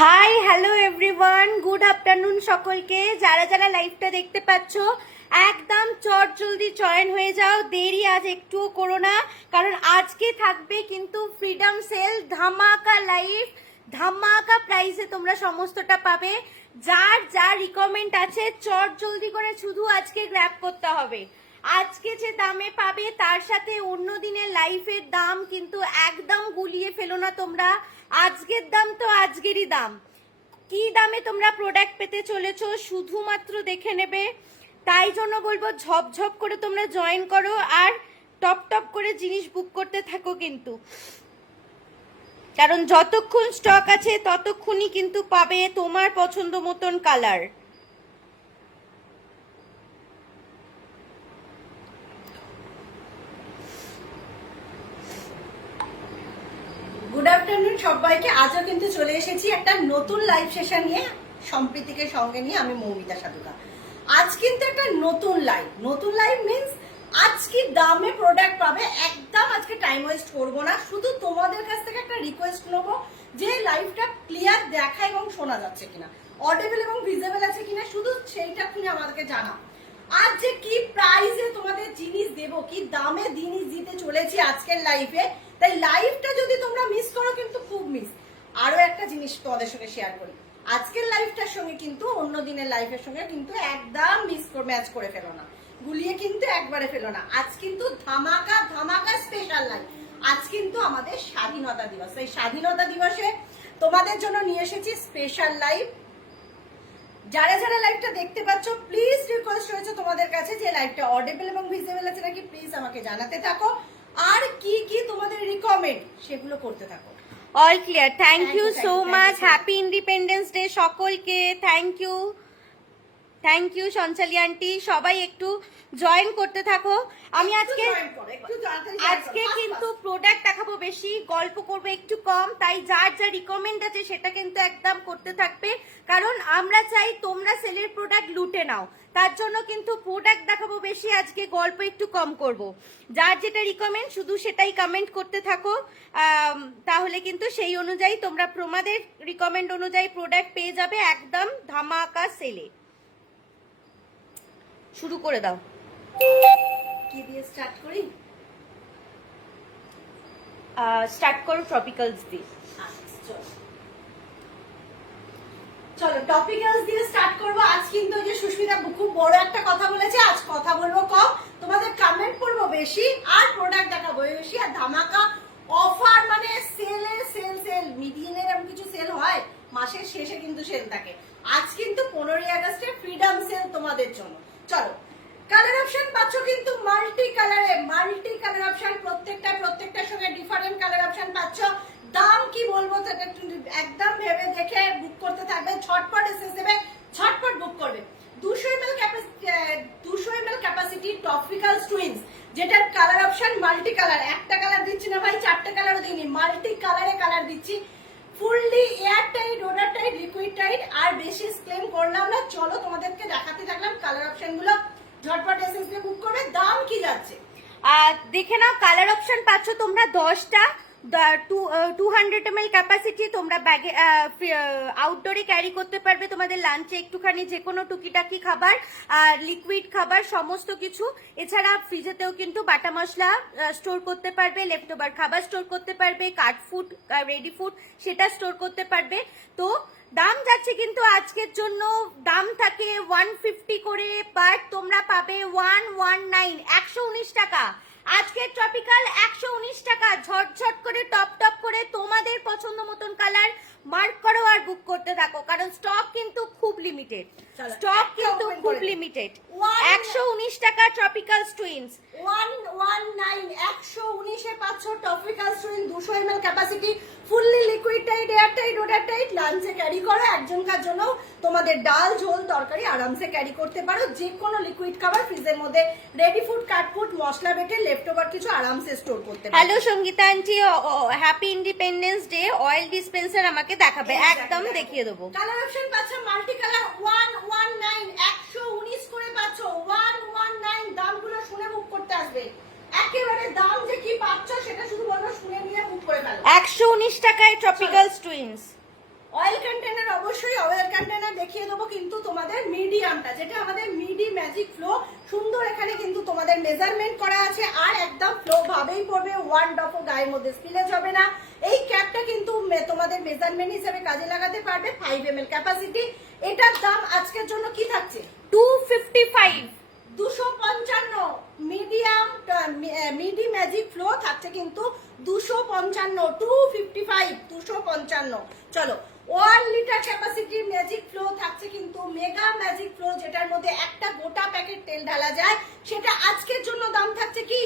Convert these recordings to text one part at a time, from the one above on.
Hi hello everyone, good afternoon সকলকে। যারা যারা লাইভটা দেখতে পাচ্ছ একদম চট জলদি জয়েন হয়ে যাও, দেরি আজ একটুও করো না, কারণ আজকে থাকবে কিন্তু ফ্রিডম সেল ধামাকা লাইভ, ধামাকা প্রাইসে তোমরা সমস্তটা পাবে। যার যার রিকমেন্ড আছে চট জলদি করে শুধু আজকে গ্র্যাব করতে হবে। আজকে যে দামে পাবে তার সাথে অন্য দিনের লাইফের দাম কিন্তু একদম গুলিয়ে ফেলো না তোমরা। আজকের দাম তো আজকেরই দাম। কি দামে তোমরা প্রোডাক্ট পেতে চলেছো শুধুমাত্র দেখে নেবে। তাই জন্য বলবো ঝপঝপ করে তোমরা জয়েন করো আর টপ টপ করে জিনিস বুক করতে থাকো কিন্তু, কারণ যতক্ষণ স্টক আছে ততক্ষণই কিন্তু পাবে তোমার পছন্দ মতন কালার। গুড আফটারনুন সবাইকে। আজও কিন্তু চলে এসেছি একটা নতুন লাইভ সেশন নিয়ে, সম্প্রীতিকে সঙ্গে নিয়ে। আমি মৌমিতা সাধুকা। আজ কিন্তু একটা নতুন লাইভ মিন্স আজকে দামে প্রোডাক্ট পাবে একদম। আজকে টাইম ওয়েস্ট করবো না, শুধু তোমাদের কাছ থেকে একটা রিকোয়েস্ট নেবো যে লাইভটা ক্লিয়ার দেখা এবং শোনা যাচ্ছে কিনা, অডিবল এবং ভিজিবল আছে কিনা, শুধু সেইটা তুমি আমাদেরকে জানাও। আজ যে কি প্রাইসে তোমাদের জিনিস দেবো, কি দামে জিনিস দিতে চলেছি আজকের লাইভে, তাই লাইভটা যদি তোমরা মিস করো কিন্তু খুব মিস। আরো একটা জিনিস তোমাদের সঙ্গে শেয়ার করি, আজকের লাইভটার সঙ্গে কিন্তু অন্য দিনের লাইভের সঙ্গে কিন্তু একদম ম্যাচ করে ফেলো না, গুলিয়ে কিন্তু একবারে ফেলো না। আজ কিন্তু ধামাকা ধামাকা স্পেশাল লাইভ। আজ কিন্তু আমাদের স্বাধীনতা দিবস, এই স্বাধীনতা দিবসে তোমাদের জন্য নিয়ে এসেছি স্পেশাল লাইভ। যারা যারা লাইভটা দেখতে পাচ্ছ প্লিজ রিকোয়েস্ট রয়েছে তোমাদের কাছে যে লাইভটা অডিবল এবং ভিজিবল আছে নাকি প্লিজ আমাকে জানাতে থাকো, আর কি কি তোমাদের রিকমেন্ড সেগুলো করতে থাকো। All clear. Thank you so much. Happy independence day সকলকে। Thank you Sanchali aunty. সবাই একটু জয়েন করতে থাকো। আমি আজকে কিন্তু প্রোডাক্ট দেখাবো বেশি, গল্প করবো একটু কম, তাই যার যা রিকমেন্ড আছে সেটা কিন্তু একদম করতে থাকবে, কারণ আমরা চাই তোমরা সেলের প্রোডাক্ট লুটে নাও। তার জন্য কিন্তু প্রোডাক্ট দেখাবো বেশি, আজকে গল্প একটু কম করব। যার যেটা রিকমেন্ড শুধু সেটাই কমেন্ট করতে থাকো, তাহলে কিন্তু সেই অনুযায়ী তোমরা তোমাদের রিকমেন্ড অনুযায়ী প্রোডাক্ট পেয়ে যাবে একদম ধামাকা সেলে। শুরু করে দাও। কি দিয়ে স্টার্ট করি? স্টার্ট করো ট্রপিক্যালস দিয়ে। চলো টপিক্যালস দিয়ে স্টার্ট করবো। আজ কিন্তু যে সুস্মিতা খুব বড় একটা কথা বলেছে, আজ কথা বলবো কম, তোমাদের কমেন্ট করবো বেশি, আর প্রোডাক্ট দেখাবো বেশি, আর ধামাকা অফার মানে সেল মিডিয়ানের এমন কিছু সেল হয়, মাসের শেষে কিন্তু সেল থাকে। আজ কিন্তু 15ই আগস্টের ফ্রিডম সেল তোমাদের জন্য। চলো, কালার অপশন পাচ্ছ কিন্তু মাল্টি কালার অপশন, প্রত্যেকটার সঙ্গে ডিফারেন্ট কালার অপশন পাচ্ছ। দাম কি বলবো একদম ভেবে দেখে বুক করতে থাকবে, ঝটপট এসএস দেবে, ঝটপট বুক করবে। 200 ml ক্যাপাসিটি টপিক্যালস টুইনস, যেটার কালার অপশন মাল্টি কালার। একটা কালার দিচ্ছি না ভাই, 4টে কালারও দিইনি, মাল্টি কালারে কালার দিচ্ছি। Fully air tight, odour tight, liquid tight, আর বেশি ক্লেম করলাম না। চলো তোমাদেরকে দেখাতে থাকলাম কালার অপশন গুলো, ঝটপট এসএস দিয়ে বুক করবে। দাম কি যাচ্ছে দেখে নাও। কালার অপশন পাচ্ছ তোমরা 10টা। 200 ml ক্যাপাসিটি তোমরা ব্যাগে আউটডোরে ক্যারি করতে পারবে, তোমাদের লাঞ্চে একটুখানি যে কোনো টুকিটাকি খাবার আর লিকুইড খাবার সমস্ত কিছু। এছাড়া ফ্রিজেতেও কিন্তু বাটা মশলা স্টোর করতে পারবে, লেফট ওভার খাবার স্টোর করতে পারবে, কাট ফুড, রেডি ফুড সেটা স্টোর করতে পারবে। তো দাম যাচ্ছে কিন্তু আজকের জন্য দাম থাকে 150 করে, বাট তোমরা পাবে 119, 119 টাকা। আজকের ট্রপিক্যাল 119 টাকা। ঝটঝট করে টপ করে তোমাদের পছন্দ মতন কালার মার্ক করো আর বুক করতে থাকো, কারণ স্টক কিন্তু খুব লিমিটেড। 119 টাকা ট্রপিক্যাল টুইনস। 119 এ পাচ্ছ topical twin, 200 ml capacity, fully liquid tight, air tight, odour tight. লাঞ্চে ক্যারি করো, একজনকার জন্য তোমাদের ডাল ঝোল তরকারি আরামসে ক্যারি করতে পারো। যে কোনো লিকুইড খাবার ফ্রিজের মধ্যে, রেডি ফুড, কাট ফুড, মশলা বেটে, লেফট ওভার কিছু আরামসে স্টোর করতে পারো। Hello Sangeeta aunty, happy independence Day. Oil dispenser আমাকে দেখাবে, একদম দেখিয়ে দেবো। কালার অপশন পাচ্ছ মাল্টি কালার, 119, 119 করে পাচ্ছ, 119। দামগুলো শুনে বুক করতে আসবে, একেবারে দাম যে কি পাচ্ছ সেটা শুধু বলবো শুনে নিয়ে বুক করে ফেলো। 119 টাকায় ট্রপিক্যাল টুইনস। অয়েল কন্টেনার, অবশ্যই অয়েল কন্টেনার দেখিয়ে দেবো, কিন্তু তোমাদের মিডিয়ামটা যেটা আমাদের মিডি ম্যাজিক ফ্লো, সুন্দর এখানে কিন্তু তোমাদের মেজারমেন্ট করা আছে, আর একদম ফ্লো ভাবেই পড়বে, ওয়ান ড্রপও গায়ের মধ্যে স্পিলেজ হবে না। এই ক্যাপটা কিন্তু তোমাদের মেজারমেন্ট হিসেবে কাজে লাগাতে পারবে, 5 ml ক্যাপাসিটি। এটার দাম আজকের জন্য কি থাকছে? 255। 255 মিডিয়াম মিডি ম্যাজিক ফ্লো থাকছে কিন্তু 255, 255, 255। চলো 1 লিটার ক্যাপাসিটির ম্যাজিক ফ্লো থাকছে কিন্তু মেগা ম্যাজিক ফ্লো, যেটার মধ্যে একটা গোটা প্যাকেট তেল ঢালা যায়, সেটা আজকের জন্য দাম থাকছে কি?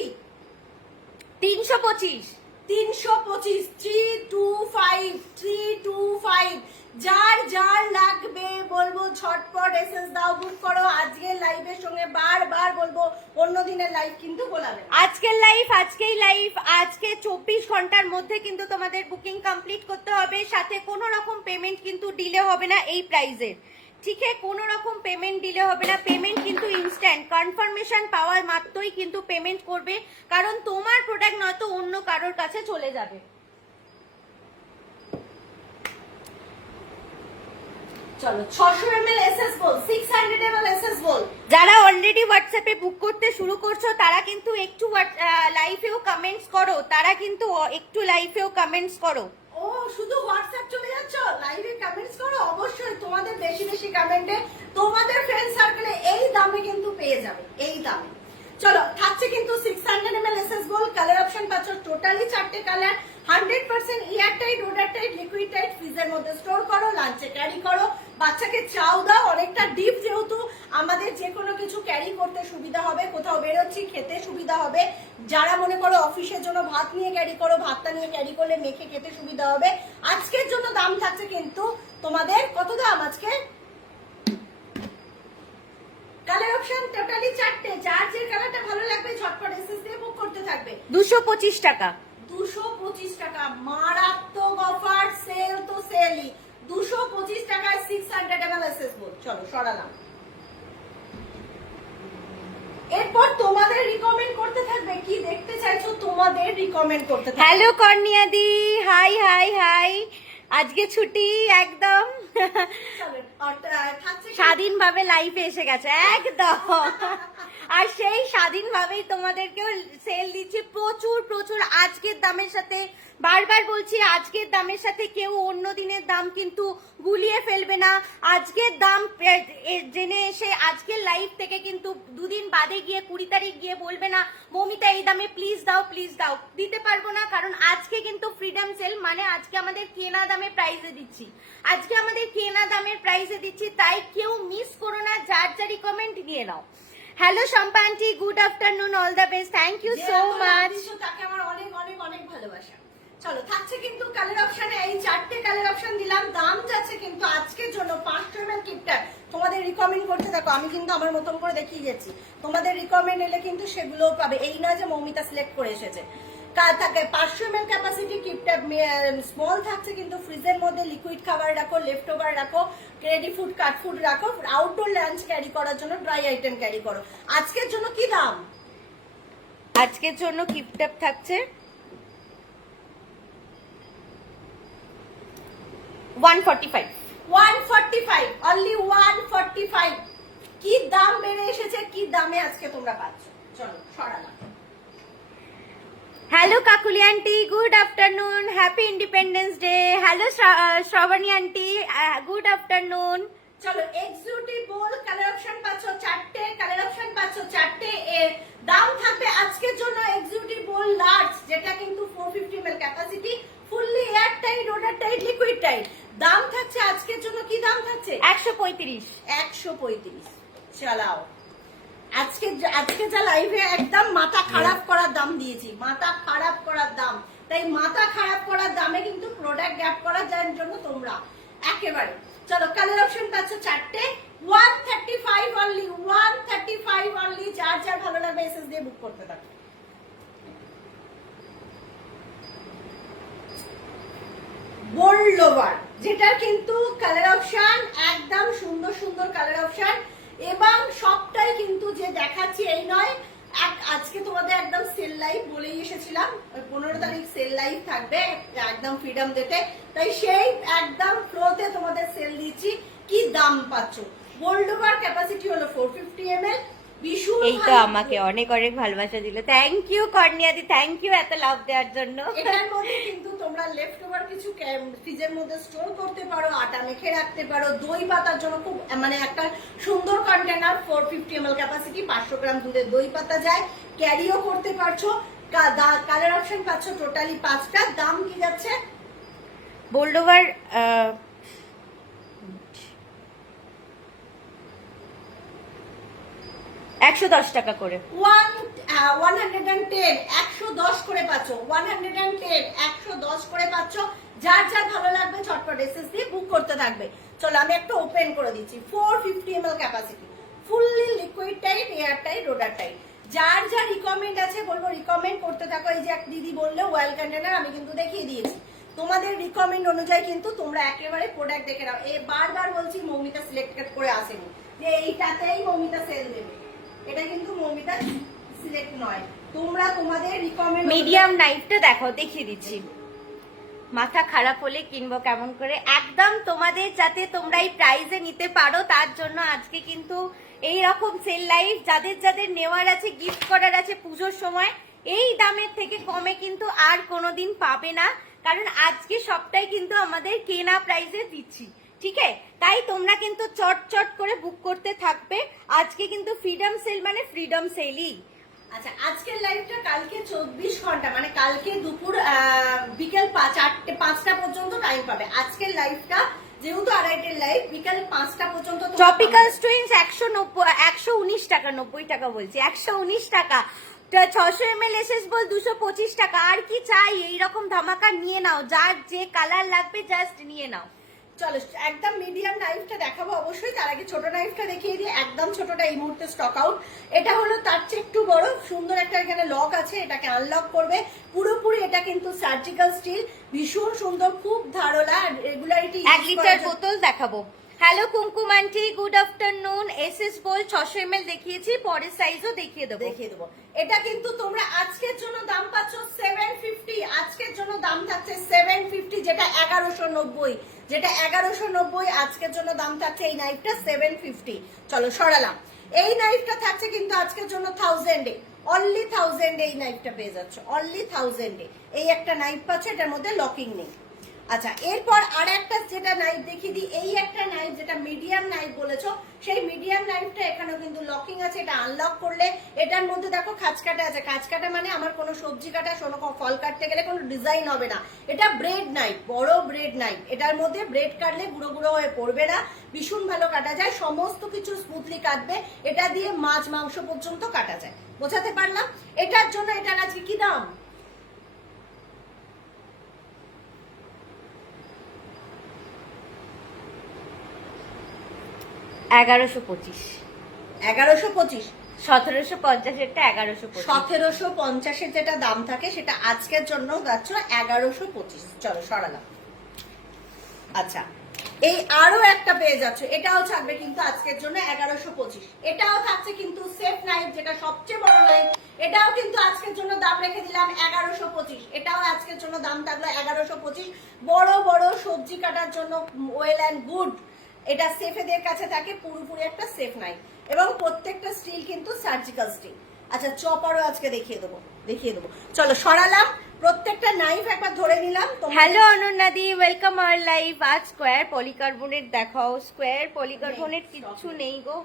325। 325, 325, 325। যার যার লাগবে বলবো ঝটপট এসএস দাও, বুক করো। আজকের লাইভের সঙ্গে বারবার বলবো, অন্য দিনের লাইভ কিন্তু বলাবে না। আজকের লাইভ আজকেই লাইভ, আজকে 24 ঘন্টার মধ্যে কিন্তু তোমাদের বুকিং কমপ্লিট করতে হবে, সাথে কোনো রকম পেমেন্ট কিন্তু ডিলে হবে না এই প্রাইজের। ঠিক আছে, কোনো রকম পেমেন্ট ডিলে হবে না, পেমেন্ট কিন্তু ইনস্ট্যান্ট, কনফার্মেশন পাওয়ার মাত্রই কিন্তু পেমেন্ট করবে, কারণ তোমার প্রোডাক্ট নয়তো অন্য কারোর কাছে চলে যাবে। চলো 600 ml এসএস বল, 600 ml এসএস বল। যারা অলরেডি হোয়াটসঅ্যাপে বুক করতে শুরু করছো তারা কিন্তু একটু লাইভেও কমেন্টস করো, তারা কিন্তু একটু লাইভেও কমেন্টস করো। ও শুধু হোয়াটসঅ্যাপ চলে যাচ্ছ, লাইভে কমেন্টস করো। অবশ্যই তোমাদের বেশি বেশি কমেন্টে তোমাদের ফ্রেন্ড সার্কেলে এই দামে কিন্তু পেয়ে যাবে, এই দামে। চলো থাকছে কিন্তু 600 ml SS ball, colour option পাচ্ছ টোটালি 4টে colour, 100% air tight, water tight, liquid tight, ফ্রিজের মধ্যে স্টোর করো, লাঞ্চে ক্যারি করো, বাচ্চাকে চাও দাও। অনেকটা ডিপ, যেহেতু আমাদের যে কোনো কিছু ক্যারি করতে সুবিধা হবে, কোথাও বেরোচ্ছি খেতে সুবিধা হবে। যারা মনে করো অফিসের জন্য ভাত নিয়ে ক্যারি করো, ভাতটা নিয়ে ক্যারি করলে মেখে খেতে সুবিধা হবে। আজকের জন্য দাম থাকছে কিন্তু তোমাদের কত দাম আজকে? কালার অপশন টোটালি 4টে, যার যে কালারটা ভালো লাগবে ঝটপট এসএস দিয়ে বুক করতে থাকবে। 225 টাকা। 225 টাকা, মারাত্মক অফার, সেল তো সেলই। 225 টাকায় 600 ml এসএস বল। চলো সরালাম। এরপর তোমাদের রিকমেন্ড করতে থাকবে, কি দেখতে চাইছো তোমাদের রিকমেন্ড করতে থাকবে। হ্যালো কর্নিয়া দি, হাই হাই হাই, আজকে ছুটি একদম, চলো থাকছে স্বাধীনভাবে লাইফে এসে গেছে একদম। আর সেই স্বাধীনভাবেই তোমাদেরকেও সেল দিচ্ছি প্রচুর প্রচুর আজকের দামের সাথে। বারবার বলছি, আজকের দামের সাথে কেউ অন্য দিনের দাম কিন্তু গুলিয়ে ফেলবে না। আজকের দাম জেনে এসে আজকের লাইভ থেকে কিন্তু দুদিন বাদে গিয়ে 20 তারিখ গিয়ে বলবে না মমিতা এই দামে প্লিজ দাও, প্লিজ দাও। দিতে পারবো না, কারণ আজকে কিন্তু ফ্রিডম সেল, মানে আজকে আমাদের কেনা দামে প্রাইসে দিচ্ছি, আজকে আমাদের কেনা দামের প্রাইসে দিচ্ছি, তাই কেউ মিস করো না, যার যা রিকমেন্ড নিয়ে নাও। Hello Shampa aunty, good afternoon, all the best, thank you so much. তাকে আমার অনেক অনেক অনেক ভালোবাসা। চলো থাকছে কিন্তু কালার অপশনে এই 4টে কালার অপশন দিলাম, দাম যাচ্ছে কিন্তু আজকের জন্য 500 ml কিটটা। তোমাদের রিকমেন্ড করতে থাকো, আমি কিন্তু আমার মতন করে দেখিয়ে যাচ্ছি, তোমাদের রিকমেন্ড এলে কিন্তু সেগুলোও পাবে, এই নয় যে মৌমিতা সিলেক্ট করে এসেছে। থাকে 500 ml ক্যাপাসিটি কিটটা, স্মল থাকছে কিন্তু ফ্রিজের মধ্যে, লিকুইড খাবার রাখো, লেফট ওভার রাখো, রেডি ফুড কাট ফুড রাখো, আউটডোর লাঞ্চ ক্যারি করার জন্য, ড্রাই আইটেম ক্যারি করো। আজকের জন্য কি দাম? আজকের জন্য কিপট্যাপ থাকছে 145। 145, অনলি 145। কি দাম বেড়ে এসেছে, কি দামে আজকে তোমরা পাচ্ছ। চলো সরালাম। Hello Kakuli aunty, good afternoon, happy independence day. Hello Shrabani aunty, good afternoon. চলো এক্সিকিউটিভ বোল কালার অপশন পাচ্ছ 4টে, কালার অপশন পাচ্ছ 4টে। এর দাম থাকবে আজকের জন্য এক্সিকিউটিভ বোল লার্জ, যেটা কিন্তু 450 ml capacity, fully air tight, water tight, liquid tight. দাম থাকছে আজকের জন্য, কি দাম থাকছে? 135। 135। চালাও। আজকে যা লাইভে একদম মাথা খারাপ করার দাম দিয়েছি, মাথা খারাপ করার দাম। তাই মাথা খারাপ করার দামে কিন্তু প্রোডাক্ট গ্যাপ করার জন্য তোমরা একেবারে। চলো কালার অপশন পাচ্ছ 4টে, 135 অনলি, 135 অনলি। যার যার ভালো লাগবে এসএস দিয়ে বুক করতে থাকো। বোল্ড ওভার, যেটার কিন্তু কালার অপশন একদম সুন্দর সুন্দর কালার অপশন, এবং সবটাই কিন্তু যে দেখাচ্ছি এই নয়, আজকে তোমাদের একদম সেল লাইভ বলেই এসেছিলাম 15 তারিখ সেল লাইভ থাকবে একদম ফ্রিডম ডেতে, তাই সেই একদম ফ্লোতে তোমাদের সেল দিচ্ছি। কি দাম পাচ্ছ? গোল্ড ওভার ক্যাপাসিটি হলো 450 ml। ভীষণ এই তো আমাকে অনেক অনেক ভালোবাসা দিল, থ্যাংক ইউ কর্নিয়াদি, থ্যাংক ইউ এত লাভ দেওয়ার জন্য। এটার মধ্যে কিন্তু তোমরা লেফট ওভার কিছু ফ্রিজের মধ্যে স্টোর করতে পারো, আটা মেখে রাখতে পারো, দই পাতার জন্য খুব মানে একটা সুন্দর কন্টেনার। 450 ml ক্যাপাসিটি, 500 গ্রাম দুধের দই পাতা যায়, ক্যারিও করতে পারছো। কালার অপশন পাচ্ছ টোটালি 5টা। দাম কি যাচ্ছে? বোল্ড ওভার 110 টাকা করে, 110 110 করে পাচ্ছ, 110 110 করে পাচ্ছ। যার যার ভালো লাগবে ঝটপট এসএস দিয়ে বুক করতে থাকবে। চলো আমি একটা ওপেন করে দিচ্ছি। 450 ml capacity, fully liquid type, air tight, odour tight. যার যা রিকমেন্ড আছে বলবো রিকমেন্ড করতে থাকো। এই যে এক দিদি বললে ওয়েল কন্টেনার, আমি কিন্তু দেখিয়ে দিয়েছি। তোমাদের রিকমেন্ড অনুযায়ী কিন্তু তোমরা একেবারে প্রোডাক্ট দেখে নাও। এই বারবার বলছি মৌমিতা সিলেক্টেড করে আসেনি যে এইটাতেই মৌমিতা সেল দেবে, এটা কিন্তু মৌমিতা সিলেক্ট নয়। তোমরা তোমাদের রিকমেন্ড মিডিয়াম নাইফটা দেখো, দেখিয়ে দিচ্ছি। মাথা খারাপ হলে কিনবো কেমন করে, একদম তোমাদের যাতে তোমরা এই প্রাইজে নিতে পারো তার জন্য আজকে কিন্তু এই রকম সেল লাইভ। যাদের যাদের নেওয়ার আছে, গিফট করার আছে পুজোর সময়, এই দামের থেকে কমে কিন্তু আর কোনোদিন পাবে না, কারণ আজকে সবটাই কিন্তু আমাদের কেনা প্রাইসে দিচ্ছি, ঠিক আছে? তাই তোমরা কিন্তু চট চট করে বুক করতে থাকবে। আজকে কিন্তু ফ্রিডম সেল মানে ফ্রিডম সেলই। আচ্ছা, আজকের লাইভটা কালকে 24 ঘন্টা মানে কালকে দুপুর বিকেল 5টা পর্যন্ত টাইম পাবে। আজকের লাইভটা যেহেতু আড়াইটের লাইভ, বিকাল 5টা পর্যন্ত। টপিক্যাল স্ট্রিংস 119 টাকা, 90 টাকা বলছি, 119 টাকা। 600 ml এসএস বল 225 টাকা। আর কি চাই? এইরকম ধামাকা নিয়ে নাও, যার যে কালার লাগবে জাস্ট নিয়ে নাও। চলো একদম মিডিয়াম নাইফটা দেখাবো অবশ্যই, তার আগে ছোট নাইফটা দেখিয়ে দিই। একদম ছোটটা এই মুহূর্তে স্টক আউট। এটা হলো তার চেয়ে একটু বড়, সুন্দর একটা এখানে লক আছে, এটাকে আনলক করবে পুরোপুরি। এটা কিন্তু সার্জিক্যাল স্টিল, ভীষণ সুন্দর, খুব ধারলা, রেগুলারিটি। 1 লিটার বোতল দেখাবো। হ্যালো কুমকুম আন্টি, গুড আফটারনুন। এসএস বল 600 ml দেখিয়েছি, পরের সাইজও দেখিয়ে দেবো। এটা কিন্তু তোমরা আজকের জন্য দাম পাচ্ছ 750। আজকের জন্য দাম থাকছে 750, যেটা 1190, যেটা 1190 আজকের জন্য দাম থাকছে এই নাইফটা 750। চলো সরালাম। এই নাইফটা থাকছে কিন্তু আজকের জন্য 1000 এ, অনলি 1000 এই নাইফটা পেয়ে যাচ্ছ, অনলি 1000 এই একটা নাইফ পাচ্ছ, এটার মধ্যে লকিং নেই। আচ্ছা, এরপর আর একটা যেটা নাইফ দেখিয়ে দিই। এই একটা নাইফ যেটা মিডিয়াম নাইফ বলেছো, সেই মিডিয়াম নাইফটা এখানেও কিন্তু লকিং আছে। এটা আনলক করলে এটার মধ্যে দেখো খাঁচকাটা আছে। খাঁচকাটা মানে আমার কোনো সবজি কাটা, কোনো ফল কাটতে গেলে কোনো ডিজাইন হবে না। এটা ব্রেড নাইফ, বড় ব্রেড নাইফ। এটার মধ্যে ব্রেড কাটলে গুঁড়ো গুঁড়ো হয়ে পড়বে না, ভীষণ ভালো কাটা যায়, সমস্ত কিছু স্মুথলি কাটবে। এটা দিয়ে মাছ মাংস পর্যন্ত কাটা যায়। বোঝাতে পারলাম? এটার জন্য এটার আজকে কি দাম? 1125। 1125। 1750 এরটা 1125। 1750 যেটা দাম থাকে সেটা আজকের জন্য যাচ্ছ 1125। চলো সরালাম। আচ্ছা, এই আরো একটা পেয়ে যাচ্ছ, এটাও থাকবে কিন্তু আজকের জন্য 1125। এটাও থাকছে কিন্তু সেফ নাইফ, যেটা সবচেয়ে বড় নাইফ। এটাও কিন্তু আজকের জন্য দাম রেখে দিলাম 1125। এটাও আজকের জন্য দাম থাকলো 1125। বড় বড় সবজি কাটার জন্য ওয়েল অ্যান্ড গুড। এটা সেফেদের কাছে থাকে, পুরোপুরি একটা সেফ নাইফ, এবং প্রত্যেকটা স্টিল কিন্তু সার্জিক্যাল স্টিল। আচ্ছা, চপারও আজকে দেখিয়ে দেবো। চলো সরালাম। প্রত্যেকটা নাইফ একবার ধরে নিলাম। হ্যালো অনন্যাদি, ওয়েলকাম আওয়ার লাইভ। আজ স্কোয়ার পলিকার্বনেট দেখাও। স্কোয়ার পলিকার্বনেট কিচ্ছু নেই গো,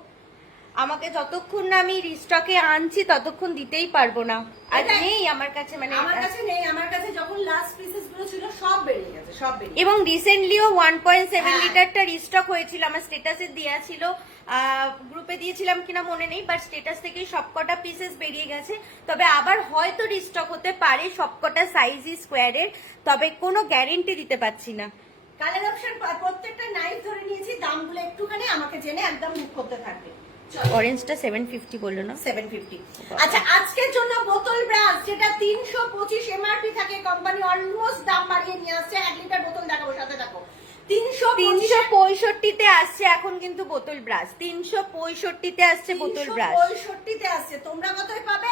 আমাকে যতক্ষণ না আমি রিস্টকে আনছি ততক্ষণ দিতেই পারবো না। আর নেই আমার কাছে, মানে আমার কাছে নেই। আমার কাছে যখন লাস্ট পিসেস গুলো ছিল সব বেরিয়ে গেছে, সব বেরিয়ে। এবং রিসেন্টলিও 1.7 লিটারটা রিস্টক হয়েছিল, আমার স্ট্যাটাসে দেওয়া ছিল, গ্রুপে দিয়েছিলাম কিনা মনে নেই, বাট স্ট্যাটাস থেকেই সবকটা পিসেস বেরিয়ে গেছে। তবে আবার হয়তো রিস্টক হতে পারে, সবকটা সাইজই স্কোয়ারের, তবে কোনো গ্যারেন্টি দিতে পারছি না। কালার অপশন প্রত্যেকটা নাইফ ধরে নিয়েছি, দামগুলো একটুখানি আমাকে জেনে একদম বুক করতে থাকবে। অরেঞ্জটা 750 বললো না? 750। আচ্ছা, আজকের জন্য বোতল ব্রাশ, যেটা 325 এমআরপি থাকে, কোম্পানি অলমোস্ট দাম বাড়িয়ে নিয়ে আসছে। 1 লিটার বোতল দেখাবো, সাথে দেখো 365 তে আসছে এখন কিন্তু বোতল ব্রাশ। 365 তে আসছে বোতল ব্রাশ, 365 তে আসছে। তোমরা কতই পাবে?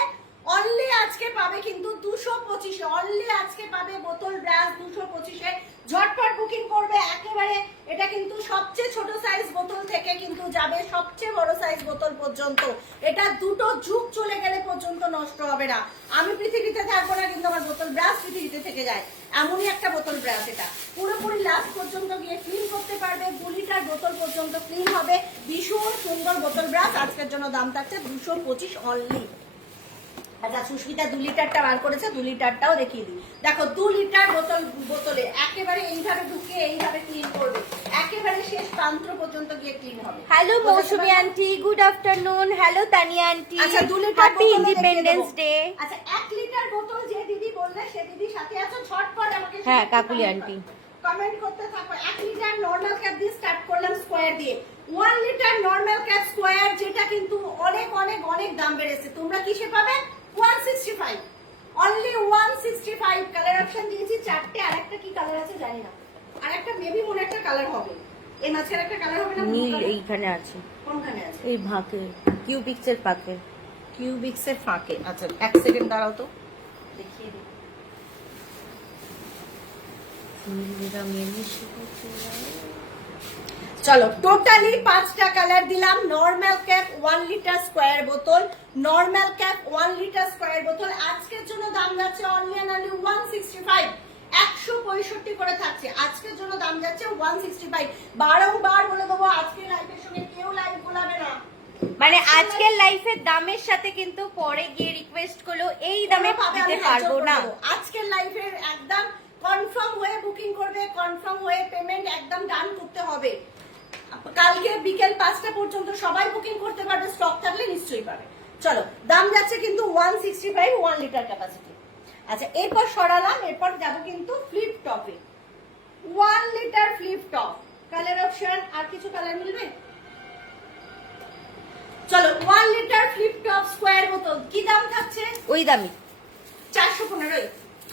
অনলি আজকে পাবে কিন্তু 225 অনলি আজকে পাবে বোতল ব্রাশ 225 ঝটপট বুকিং করবে একেবারে। এটা কিন্তু সবচেয়ে ছোট সাইজ বোতল থেকে কিন্তু যাবে সবচেয়ে বড় সাইজ বোতল পর্যন্ত। এটা দুটো যুগ চলে গেলে পর্যন্ত নষ্ট হবে না। আমি পৃথিবীতে থাকবো না কিন্তু আমার বোতল ব্রাশ পৃথিবীতে থেকে যায়, এমনই একটা বোতল ব্রাশ। এটা পুরোপুরি লাস্ট পর্যন্ত গিয়ে ক্লিন করতে পারবে, 2 লিটার বোতল পর্যন্ত ক্লিন হবে। ভীষণ সুন্দর বোতল ব্রাশ, আজকের জন্য দাম থাকছে 225 অনলি। আচ্ছা সুস্মিতা 2 লিটারটা বার করেছে, 2 লিটারটাও দেখিয়ে দিই। দেখো 2 লিটার বোতলে একেবারে এইভাবে ঢুকে এইভাবে ক্লিন করবে, একেবারে শেষ প্রান্ত পর্যন্ত গিয়ে ক্লিন হবে। Hello Mousumi aunty, good afternoon. Hello Tania aunty, আচ্ছা 2 লিটার হ্যাপি ইন্ডিপেন্ডেন্স ডে। আচ্ছা 1 লিটার বোতল যে দিদি বললে সে দিদি সাথে আছো, ঝটপট আমাকে হ্যাঁ কাকুলি আন্টি কমেন্ট করতে থাকো। 1 লিটার নরমাল ক্যাপ দিয়ে স্টার্ট করলাম স্কয়ার দিয়ে। 1 লিটার নরমাল ক্যাপ স্কয়ার, যেটা কিন্তু অনেক অনেক অনেক দাম বেড়েছে, তোমরা কিসে পাবে? 165 অনলি 165। কালার অপশন দিয়েছি 4টে, আরেকটা কি কালার আছে জানি না, আরেকটা মেবি মনে একটা কালার হবে, এই মাছের একটা কালার হবে না? নীল এইখানে আছে, কোনখানে আছে? এই ভাঁকে কিউবিক্সের ফাঁকে, কিউবিক্সের ফাঁকে। আচ্ছা 1 সেকেন্ড দাঁড়াও তো দেখিয়ে দিই। চলো টোটালি 5টা কালার দিলাম। নরমাল ক্যাপ 1 লিটার স্কয়ার বোতল, নরমাল ক্যাপ 1 লিটার স্কয়ার বোতল আজকের জন্য দাম যাচ্ছে অনলি এন্ড অনলি 165, 165 করে থাকছে আজকের জন্য দাম যাচ্ছে 165। বারংবার বলে দেবো আজকের লাইভের সঙ্গে কেউ লাইভ গোলাবে না, মানে আজকের লাইফের দামের সাথে কিন্তু পরে গিয়ে রিকোয়েস্ট করলো এই দামে দিতে পারবো না। আজকের লাইভের একদম কনফার্ম হয়ে বুকিং করবে, কনফার্ম হয়ে পেমেন্ট একদম ডান করতে হবে। কালকে বিকেল 5টা পর্যন্ত সবাই বুকিং করতে পারবে, স্টক থাকলে নিশ্চয়ই পাবে। চলো দাম যাচ্ছে কিন্তু 165, 1 লিটার ক্যাপাসিটি। আচ্ছা এরপর সরালাম, এরপর যাব কিন্তু ফ্লিপ টপে। 1 litre flip top colour option, আর কিছু কালার মিলবে? চলো 1 লিটার ফ্লিপ টপ স্কয়ার বোতল কি দাম থাকছে? ওই দামি 415।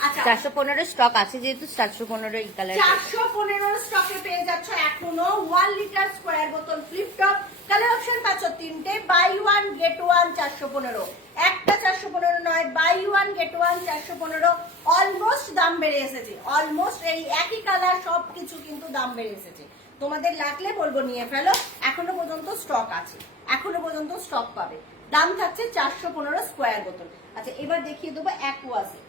আচ্ছা 415 স্টক আছে, যেহেতু 415 এই কালার 415 স্টকে পেয়ে যাচ্ছ এখনো 1 লিটার স্কয়ার বোতল ফ্লিপ টপ। কালার অপশন পাচ্ছ 3টে, বাই 1 গেট 1 415। একটা 415 নয়, বাই 1 গেট 1 415। অলমোস্ট দাম বেড়ে এসেছে, অলমোস্ট এই একই কালার সবকিছু কিন্তু দাম বেড়ে এসেছে। তোমাদের লাগলে বলবো নিয়ে ফেলো, এখনো পর্যন্ত স্টক আছে, এখনো পর্যন্ত স্টক পাবে। দাম থাকছে 415 স্কয়ার বোতল। আচ্ছা এবার দেখিয়ে দেবো অ্যাকুয়াসে।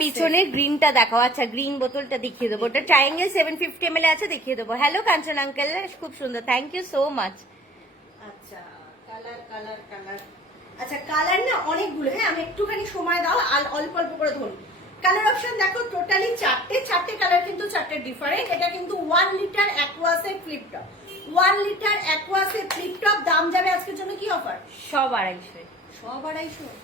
পিছনের গ্রিনটা দেখাও। আচ্ছা গ্রিন বোতলটা দেখিয়ে দেবো, ওটা ট্রায়াঙ্গেল 750 ml আছে, দেখিয়ে দেবো। হ্যালো কাঞ্চন আঙ্কেল, খুব সুন্দর, থ্যাংক ইউ সো মাচ। আচ্ছা কালার কালার কালার, আচ্ছা কালার না অনেকগুলো, হ্যাঁ আমি একটুখানি সময় দাও আর অল্প অল্প করে ধরি। কালার অপশন দেখো টোটালি 4টে কালার কিন্তু 4টে ডিফারেন্ট। এটা কিন্তু 1 লিটার অ্যাকুয়াসের ফ্লিপ টপ, 1 লিটার অ্যাকুয়াসের ফ্লিপ টপ। দাম যাবে আজকের জন্য কি অফার? সব 250, সব 250,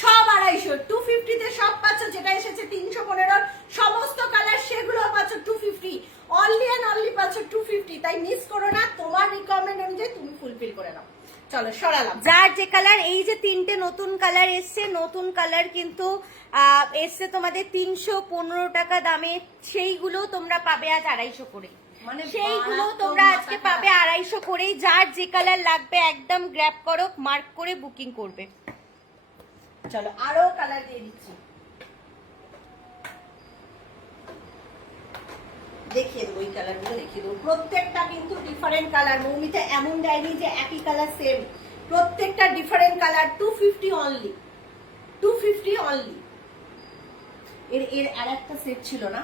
সব 250। 250 তে সব পাচ্ছ, যেটা এসেছে 315 সমস্ত কালার সেগুলো পাচ্ছ 250, অনলি এন্ড অনলি পাচ্ছ 250। তাই মিস করো না, তোমার রিকমেন্ড অনুযায়ী তুমি ফুলফিল করে নাও। চলো সরালাম। যার যে কালার, এই যে 3টে নতুন কালার এসছে, নতুন কালার কিন্তু এসছে তোমাদের 315 টাকা দামে, সেইগুলো তোমরা পাবে আজ 250 করে। মানে সেইগুলো তোমরা আজকে পাবে 250 করেই। যার যে কালার লাগবে একদম গ্র্যাব করো, মার্ক করে বুকিং করবে। চলো আরো কালার দিয়ে দিচ্ছি, দেখিয়ে দেবো এই কালারগুলো দেখিয়ে দেবো। প্রত্যেকটা কিন্তু ডিফারেন্ট কালার, মৌমিতা এমন দেয়নি যে একই কালার সেম, প্রত্যেকটা ডিফারেন্ট কালার। 250 only, 250 only. এর আরেকটা সেট ছিল না?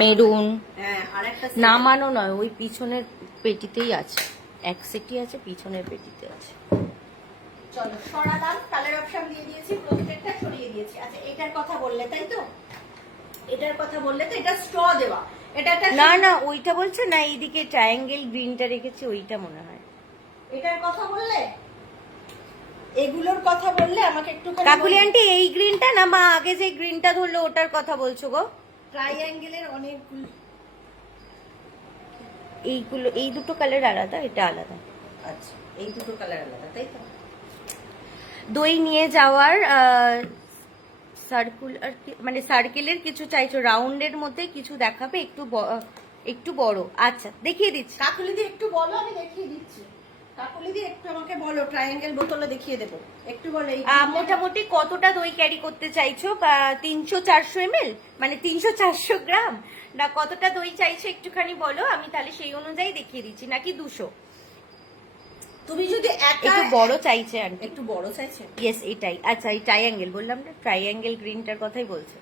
মেরুন, হ্যাঁ আরেকটা নামানো নয়, ওই পিছনের পেটিতেই আছে, এক সেটই আছে, পিছনের পেটিতে আছে। চলো সরালাম, কালার অপশন দিয়ে দিয়েছি, প্রত্যেকটা সরিয়ে দিয়েছি। আচ্ছা এটার কথা বললে তাই তো, এটার কথা বললে তো, এটা স্ট্র দেওয়া, এটা একটা না না ওইটা বলছে না, এইদিকে ট্রায়াঙ্গেল গ্রিনটা রেখেছে, ওইটা মনে হয়। এটার কথা বললে, এগুলোর কথা বললে আমাকে একটু কাকুলি আন্টি এই গ্রিনটা না, মা আগে যে গ্রিনটা ধরলো ওটার কথা বলছো গো? ট্রায়াঙ্গেলের অনেকগুলো, এইগুলো, এই দুটো কালার আলাদা, এটা আলাদা। আচ্ছা এই দুটো কালার আলাদা তাই তো। দই নিয়ে যাওয়ার সার্কুলার, মানে সার্কেলের কিছু চাইছো, রাউন্ডের মধ্যে কিছু দেখাবে, একটু বড়। আচ্ছা দেখিয়ে দিচ্ছি। কাকুলি দি একটু বলো, আমি দেখিয়ে দিচ্ছি। কাকুলি দি একটু আমাকে বলো, ট্রায়াঙ্গেল বোতলে দেখিয়ে দেবো, একটু বলো এই মোটামুটি কতটা দই ক্যারি করতে চাইছো? 300-400 ml, মানে 300-400 গ্রাম, না কতটা দই চাইছো একটুখানি বলো, আমি তাহলে সেই অনুযায়ী দেখিয়ে দিচ্ছি। নাকি 200? তুমি যদি একটু বড় চাইছে আন্টি। একটু বড় চাইছে? ইয়েস, এটাই। আচ্ছা, এই ট্রায়াঙ্গেল বললাম না, ট্রায়াঙ্গেল গ্রিনটার কথাই বলছে।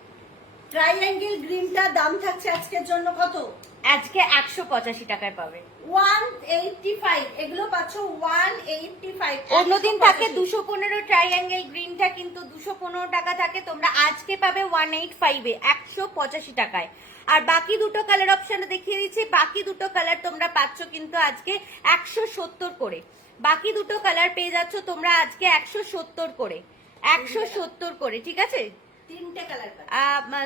ট্রায়াঙ্গেল গ্রিনটা দাম থাকছে আজকের জন্য কত? আজকে 185 টাকায় পাবে। 185, এগুলো পাচ্ছ 185। অন্যদিন থাকে 215 ট্রায়াঙ্গেল গ্রিনটা, কিন্তু 215 টাকা থাকে, তোমরা আজকে পাবে 185 এ, 185 টাকায়। আর বাকি দুটো কালার অপশন দেখিয়ে দিচ্ছি, বাকি দুটো কালার তোমরা পাচ্ছ কিন্তু আজকে 170 করে। বাকি দুটো কালার পেয়ে যাচ্ছ তোমরা আজকে 170 করে, 170 করে, ঠিক আছে? তিনটে কালার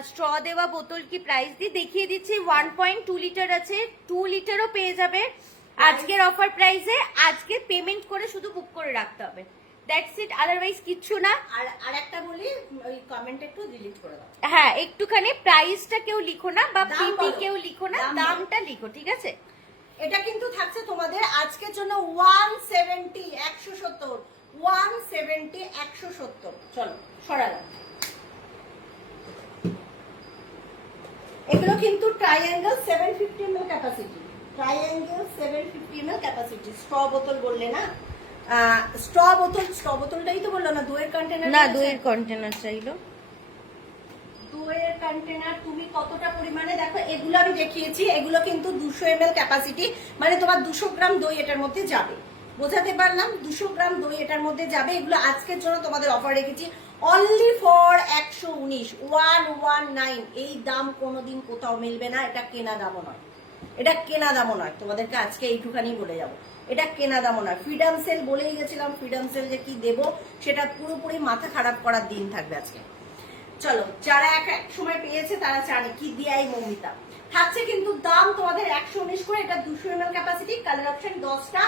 স্ট্র দেওয়া বোতল কি প্রাইস দিয়ে দেখিয়ে দিচ্ছি। 1.2 লিটার আছে, 2 লিটারও পেয়ে যাবে আজকের অফার প্রাইসে। আজকে পেমেন্ট করে শুধু বুক করে রাখতে হবে, দ্যাটস ইট, আদারওয়াইজ কিচ্ছু না। আর আরেকটা বলি, ওই কমেন্ট একটু ডিলিট করে দাও। হ্যাঁ, একটুখানি প্রাইসটা কেউ লিখো না, বা পিপি কেউ লিখো না, দাম দামটা লিখো, ঠিক আছে? এটা কিন্তু থাকছে তোমাদের আজকের জন্য 170, 170, 170, 170। চলো সরালাম। এগুলো কিন্তু triangle 750 ml capacity, triangle 750 ml capacity. Straw বোতল বললে না, স্ট্র বোতলটাই তো বললো না, দইয়ের কন্টেনার না, দইয়ের কন্টেনার চাইলো। দইয়ের কন্টেনার তুমি কতটা পরিমাণে দেখো, এগুলো আমি দেখিয়েছি, এগুলো কিন্তু 200 ml ক্যাপাসিটি, মানে তোমার 200 গ্রাম দই এটার মধ্যে যাবে। বোঝাতে পারলাম? 200 গ্রাম দই এটার মধ্যে যাবে। এগুলো আজকের জন্য তোমাদের অফার রেখেছি অনলি ফর 119, 119। এই দাম কোনোদিন কোথাও মিলবে না, এটা কেনা দামও নয়, এটা কেনা দামও নয়। তোমাদেরকে আজকে এইটুখানি বলে যাবো, এটা কেনা দামও নয়। ফ্রিডম সেল বলেই গেছিলাম, ফ্রিডম সেল যে কি দেবো সেটা পুরোপুরি মাথা খারাপ করার দিন থাকবে আজকে। চলো, যারা এক সময় পেয়েছে তারা জানে কি দিয়াই মৌমিতা থাকছে, কিন্তু দাম তোমাদের 119 করে। এটা 200 ml ক্যাপাসিটি, কালার অপশন 10টা,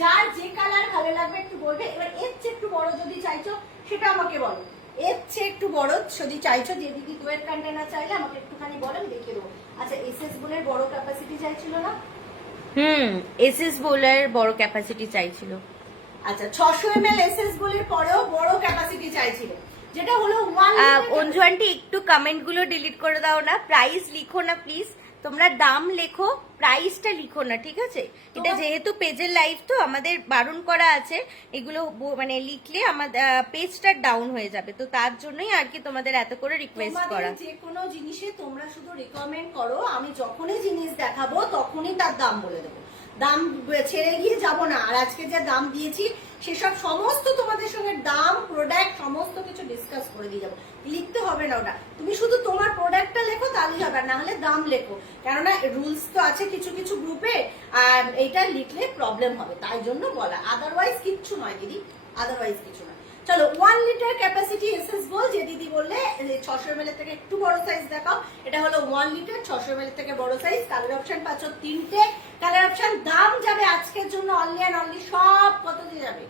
যার যে কালার ভালো লাগবে একটু বলবে। এবার এর চেয়ে একটু বড় যদি চাইছো সেটা আমাকে বলো, এর চেয়ে একটু বড় যদি চাইছো, যে দিদি দইয়ের কন্টেনার চাইলে আমাকে একটুখানি বলেন, দেখিয়ে দেবো। আচ্ছা, এসএস বোলের বড় ক্যাপাসিটি চাইছিল না? এসএস বোলের বড় ক্যাপাসিটি চাইছিল। আচ্ছা, 600 ml এসএস বোলের পরেও বড় ক্যাপাসিটি চাইছিল, যেটা হলো 1 অঞ্জু আন্টি একটু কমেন্ট গুলো ডিলিট করে দাও না, প্রাইস লিখো না প্লিজ, তোমরা দাম লেখো, প্রাইসটা লিখো না, ঠিক আছে? এটা যেহেতু পেজের লাইভ তো আমাদের বারণ করা আছে, এগুলো মানে লিখলে আমাদের পেজটা ডাউন হয়ে যাবে, তো তার জন্যই আর কি তোমাদের এত করে রিকোয়েস্ট করা। যে কোনো জিনিসে তোমরা শুধু রিকমেন্ড করো, আমি যখনই জিনিস দেখাবো তখনই তার দাম বলে দেবো, দাম ছেড়ে গিয়ে যাব না। আর আজকে যে দাম দিয়েছি সেসব সমস্ত তোমাদের সঙ্গে দাম, প্রোডাক্ট সমস্ত কিছু ডিসকাস করে দিয়ে যাবো, লিখতে হবে না ওটা। তুমি শুধু তোমার প্রোডাক্টটা লেখো তাহলেই হবে, না হলে দাম লেখো, কেননা রুলস তো আছে কিছু কিছু গ্রুপে, আর এইটা লিখলে প্রবলেম হবে, তাই জন্য বলা, আদারওয়াইজ কিচ্ছু নয় দিদি, আদারওয়াইজ কিছু নয়। চলো, 1 লিটার ক্যাপাসিটি এসএস বল, যে দিদি বললে 600 ml থেকে একটু বড় সাইজ দেখাও, এটা হলো 1 লিটার 600 ml থেকে বড় সাইজ। কালার অপশন পাচ্ছ 3টে কালার অপশন। দাম যাবে আজকের জন্য অনলি এন্ড অনলি সব কততে যাবে?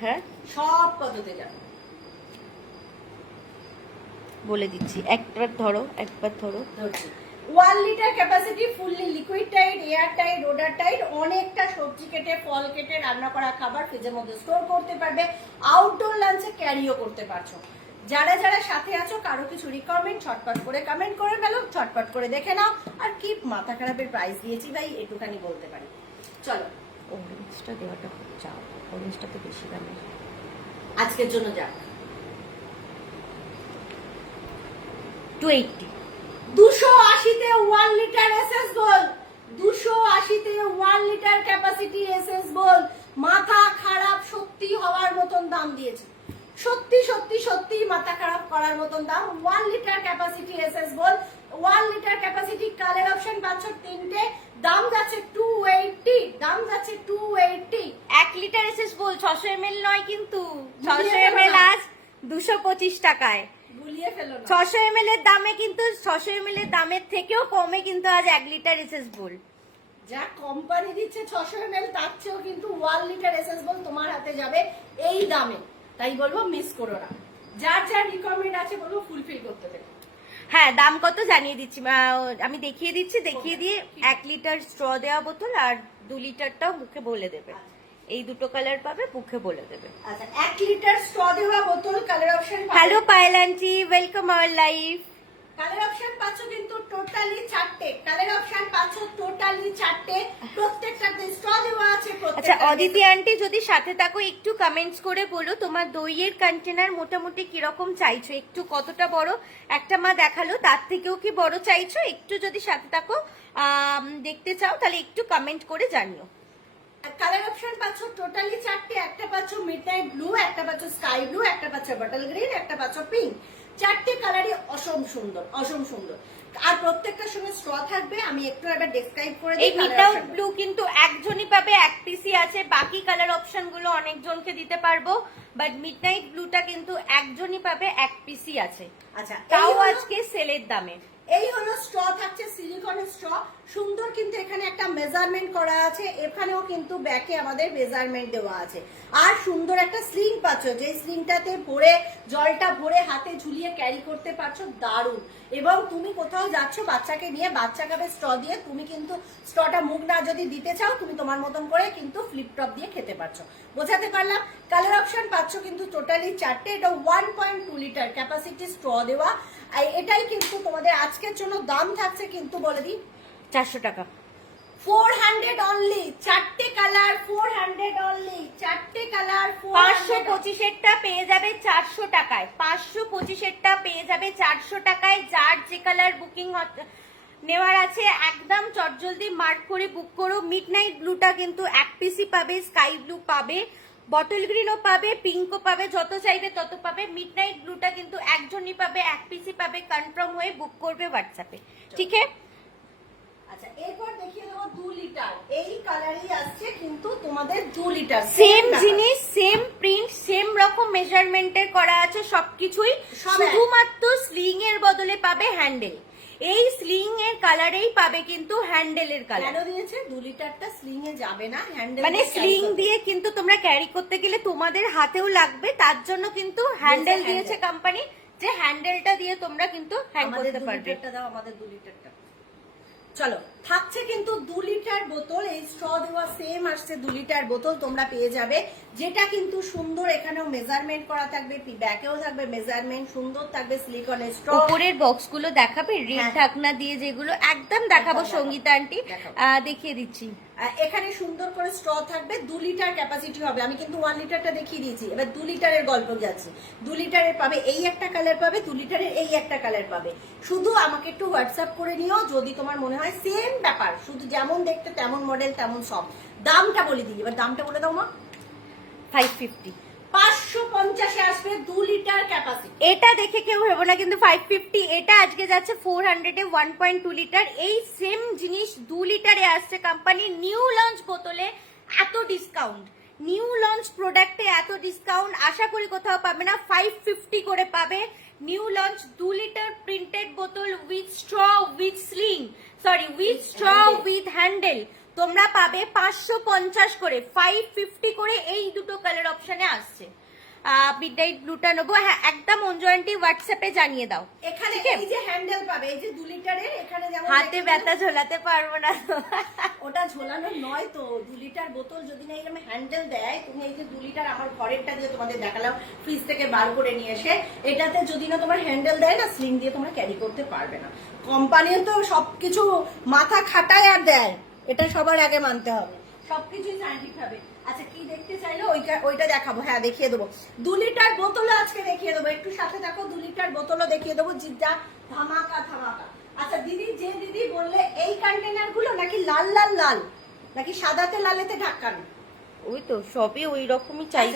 হ্যাঁ, সব কততে যাবে বলে দিচ্ছি, একবার ধরো, ধরছি। 1 litre capacity, fully liquid tight, air tight, odour tight, অনেকটা সবজি কেটে ফল কেটে রান্না করা খাবার ফ্রিজের মধ্যে স্টোর করতে পারবে, আউটডোর লাঞ্চে ক্যারিও করতে পারছো। যারা যারা সাথে আছো, কারো কিছু রিকমেন্ড ছটপট করে কমেন্ট করে ফেলো, ছটপট করে দেখে নাও। আর কি মাথা খারাপের প্রাইস দিয়েছি ভাই, এটুখানি বলতে পারি। চলো, অরেঞ্জটা দেওয়াটা খুব চাপ, অরেঞ্জটা তো বেশি দামের। আজকের জন্য যাক 280, 280-তে 1 লিটার এসএস গোল, 280-তে 1 লিটার ক্যাপাসিটি এসএস গোল। মাথা খারাপ সত্যি হওয়ার মতন দাম দিয়েছে, সত্যি সত্যি সত্যি মাথা খারাপ করার মতন দাম। 1 লিটার ক্যাপাসিটি এসএস গোল, 1 লিটার ক্যাপাসিটি, কালার অপশন পাচ্ছ 3টে, দাম যাচ্ছে 280, দাম যাচ্ছে 280। 1 লিটার এসএস বল 600 ml নয় কিন্তু, 600 ml আজ 225 টাকায়। গুলিয়ে ফেলো না, 600 ml এর দামে কিন্তু, 600 ml এর দামের থেকেও কমে কিন্তু আজ 1 লিটার এসএস বল। যা কোম্পানি দিচ্ছে 600 ml, তার চেয়েও কিন্তু 1 লিটার এসএস বল তোমার হাতে যাবে এই দামে। তাই বলবো মিস করো না, যার যার রিকোয়ারমেন্ট আছে বলবো ফুলফিল করতে দেবে। হ্যাঁ দাম কত জানিয়ে দিচ্ছি, আমি দেখিয়ে দিচ্ছি, দেখিয়ে দিয়ে 1 লিটার স্ট্র দেওয়া বোতল আর 2 লিটারটাও মুখে বলে দেবে। এই দুটো কালার পাবে, মুখে বলে দেবে। আচ্ছা 1 লিটার স্ট্র দেওয়া বোতল colour option. Hello Payel aunty, welcome our life. Colour option পাচ্ছ কিন্তু টোটালি 4টে কালার অপশন পাচ্ছ, টোটালি 4টে, প্রত্যেকটাতে স্ট্র দেওয়া আছে। আচ্ছা অদিতি আন্টি যদি সাথে থাকো একটু কমেন্টস করে বলো তোমার দইয়ের কন্টেনার মোটামুটি কিরকম চাইছো, একটু কতটা বড়, একটা মা দেখালো তার থেকেও কি বড় চাইছো, একটু যদি সাথে থাকো দেখতে চাও তাহলে একটু কমেন্ট করে জানিও। কালার অপশন পাচ্ছ টোটালি 4টে, একটা পাচ্ছ মিডনাইট ব্লু, একটা পাচ্ছ স্কাই ব্লু, একটা পাচ্ছ বটল গ্রিন, একটা পাচ্ছ পিঙ্ক। 4টে কালারই অসম সুন্দর, অসম সুন্দর। আর প্রত্যেকটার সঙ্গে স্ট্র থাকবে। আমি একটু একবার ডেসক্রাইব করে দিই। এই মিডনাইট ব্লু কিন্তু একজনই পাবে, এক পিসি আছে, বাকি কালার অপশন গুলো অনেকজনকে দিতে পারবো, বাট মিডনাইট ব্লুটা কিন্তু একজনই পাবে, এক পিসি আছে। আচ্ছা তাও আজকে সেলের দামে। এই হলো স্ট্র থাকছে সিলিকনের স্ট্র, সুন্দর কিন্তু এখানে একটা মেজারমেন্ট করা আছে, এখানেও কিন্তু ব্যাকে আমাদের মেজারমেন্ট দেওয়া আছে। আর সুন্দর একটা স্লিং পাচ্ছ, যে স্লিংটাতে ভরে জলটা ভরে হাতে ঝুলিয়ে ক্যারি করতে পারছো, দারুণ। এবং তুমি কোথাও যাচ্ছ বাচ্চাকে নিয়ে, বাচ্চা খাবে স্ট্র দিয়ে, তুমি কিন্তু স্ট্রটা মুখ না যদি দিতে চাও তুমি তোমার মতন করে কিন্তু ফ্লিপ টপ দিয়ে খেতে পারছো। বোঝাতে পারলাম? কালার অপশন পাচ্ছ কিন্তু টোটালি 4টে। এটা 1.2 লিটার ক্যাপাসিটি স্ট্র দেওয়া। এটাই কিন্তু তোমাদের আজকের জন্য দাম থাকছে কিন্তু বলে দিই 400 টাকা, 400 অনলি। 4টে কালার 400 অনলি, 4টে কালার 525 পেয়ে যাবে 400 টাকায়, 525 পেয়ে যাবে 400 টাকায়। যার যে কালার বুকিং নেওয়ার আছে একদম চটজলদি মার্ক করে বুক করো। মিডনাইট ব্লুটা কিন্তু এক পিসি পাবে, স্কাই ব্লু পাবে, বটল গ্রিনও পাবে, পিঙ্কও পাবে, যত চাইবে তত পাবে। মিডনাইট ব্লুটা কিন্তু একজনই পাবে, এক পিসি পাবে, কনফার্ম হয়ে বুক করবে হোয়াটসঅ্যাপে, ঠিক আছে? আচ্ছা এরপর দেখিয়ে দেবো 2 লিটার। এই কালারই আসছে কিন্তু তোমাদের 2 লিটার, সেম জিনিস, সেম প্রিন্ট, সেম রকম মেজারমেন্টের করা আছে সবকিছুই, শুধুমাত্র স্লিং এর বদলে পাবে হ্যান্ডেল। এই স্লিং এর কালারেই পাবে কিন্তু হ্যান্ডেলের কালার। কেন দিয়েছে? 2 লিটারটা স্লিং এ যাবে না, হ্যান্ডেল মানে স্লিং দিয়ে কিন্তু তোমরা ক্যারি করতে গেলে তোমাদের হাতেও লাগবে, তার জন্য কিন্তু হ্যান্ডেল দিয়েছে কোম্পানি, যে হ্যান্ডেলটা দিয়ে তোমরা কিন্তু হ্যাং করতে পারবে। দাও আমাদের 2 লিটারটা। চলো থাকছে কিন্তু 2 লিটার বোতল, এই স্ট্র দেওয়া সেম আসছে 2 লিটার বোতল তোমরা পেয়ে যাবে, যেটা কিন্তু সুন্দর, এখানেও মেজারমেন্ট করা থাকবে, ব্যাকেও থাকবে মেজারমেন্ট, সুন্দর থাকবে সিলিকনের স্ট্র। উপরের বক্স গুলো দেখাবে, রেড ঢাকনা দিয়ে যেগুলো একদম দেখাবো সঙ্গীতা আন্টি, দেখিয়ে দিচ্ছি। এখানে সুন্দর করে স্ট্র থাকবে, 2 লিটার ক্যাপাসিটি হবে। আমি কিন্তু 1 লিটারটা দেখিয়ে দিয়েছি, এবার 2 লিটারের গল্প যাচ্ছে। 2 লিটারের পাবে এই একটা কালার পাবে, 2 লিটারের এই একটা কালার পাবে। শুধু আমাকে একটু হোয়াটসঅ্যাপ করে নিও যদি তোমার মনে হয় সেম ব্যাপার, শুধু যেমন দেখতে তেমন মডেল তেমন সব। দামটা বলে দিই, এবার দামটা বলে দাও মা। 550, 550 আসবে 2 লিটার ক্যাপাসিটি। এটা দেখে কেউ ভেবো না কিন্তু 550, এটা আজকে যাচ্ছে 400 এ 1.2 লিটার। এই সেম জিনিস 2 লিটারে আসছে কোম্পানি নিউ লঞ্চ বোতলে, এত ডিসকাউন্ট, নিউ লঞ্চ প্রোডাক্টে এত ডিসকাউন্ট আশা করি কোথাও পাবে না। 550 করে পাবে নিউ লঞ্চ 2 লিটার প্রিন্টেড বোতল with straw, with sling, sorry with straw, with handle. তোমরা পাবে 550 করে, 550 করে এই দুটো কালার অপশনে আসছে। মিডনাইট ব্লুটা নেবো, হ্যাঁ একদম অঞ্জু আন্টি হোয়াটসঅ্যাপে জানিয়ে দাও। এখানে এই যে হ্যান্ডেল পাবে, এই যে 2 লিটারের, এখানে যেমন হাতে ব্যথা ঝোলাতে পারবো না, ওটা ঝোলানো নয় তো। 2 লিটার বোতল যদি না এরকম হ্যান্ডেল দেয়, তুমি এই যে 2 লিটার আমার ঘরেরটা দিয়ে তোমাদের দেখালাম ফ্রিজ থেকে বার করে নিয়ে এসে, এটাতে যদি না তোমার হ্যান্ডেল দেয় না, স্লিং দিয়ে তোমরা ক্যারি করতে পারবে না। কোম্পানিও তো সবকিছু মাথা খাটায় আর দেয়, এটা সবার আগে মানতে হবে, সবকিছুই সাইন্টিফিক হবে। আচ্ছা কি দেখতে চাইলে ওইটা দেখাবো, হ্যাঁ দেখিয়ে দেবো। 2 লিটার বোতলও আজকে দেখিয়ে দেবো, একটু সাথে থাকো। 2 লিটার বোতলও দেখিয়ে দেবো, জিদ্দা ধামাকা ধামাকা। আচ্ছা দিদি, যে দিদি বললে এই কন্টেনার গুলো নাকি লাল লাল লাল, নাকি সাদাতে লালেতে ঢাকানো, ওই তো সবই ওই রকমই চাই।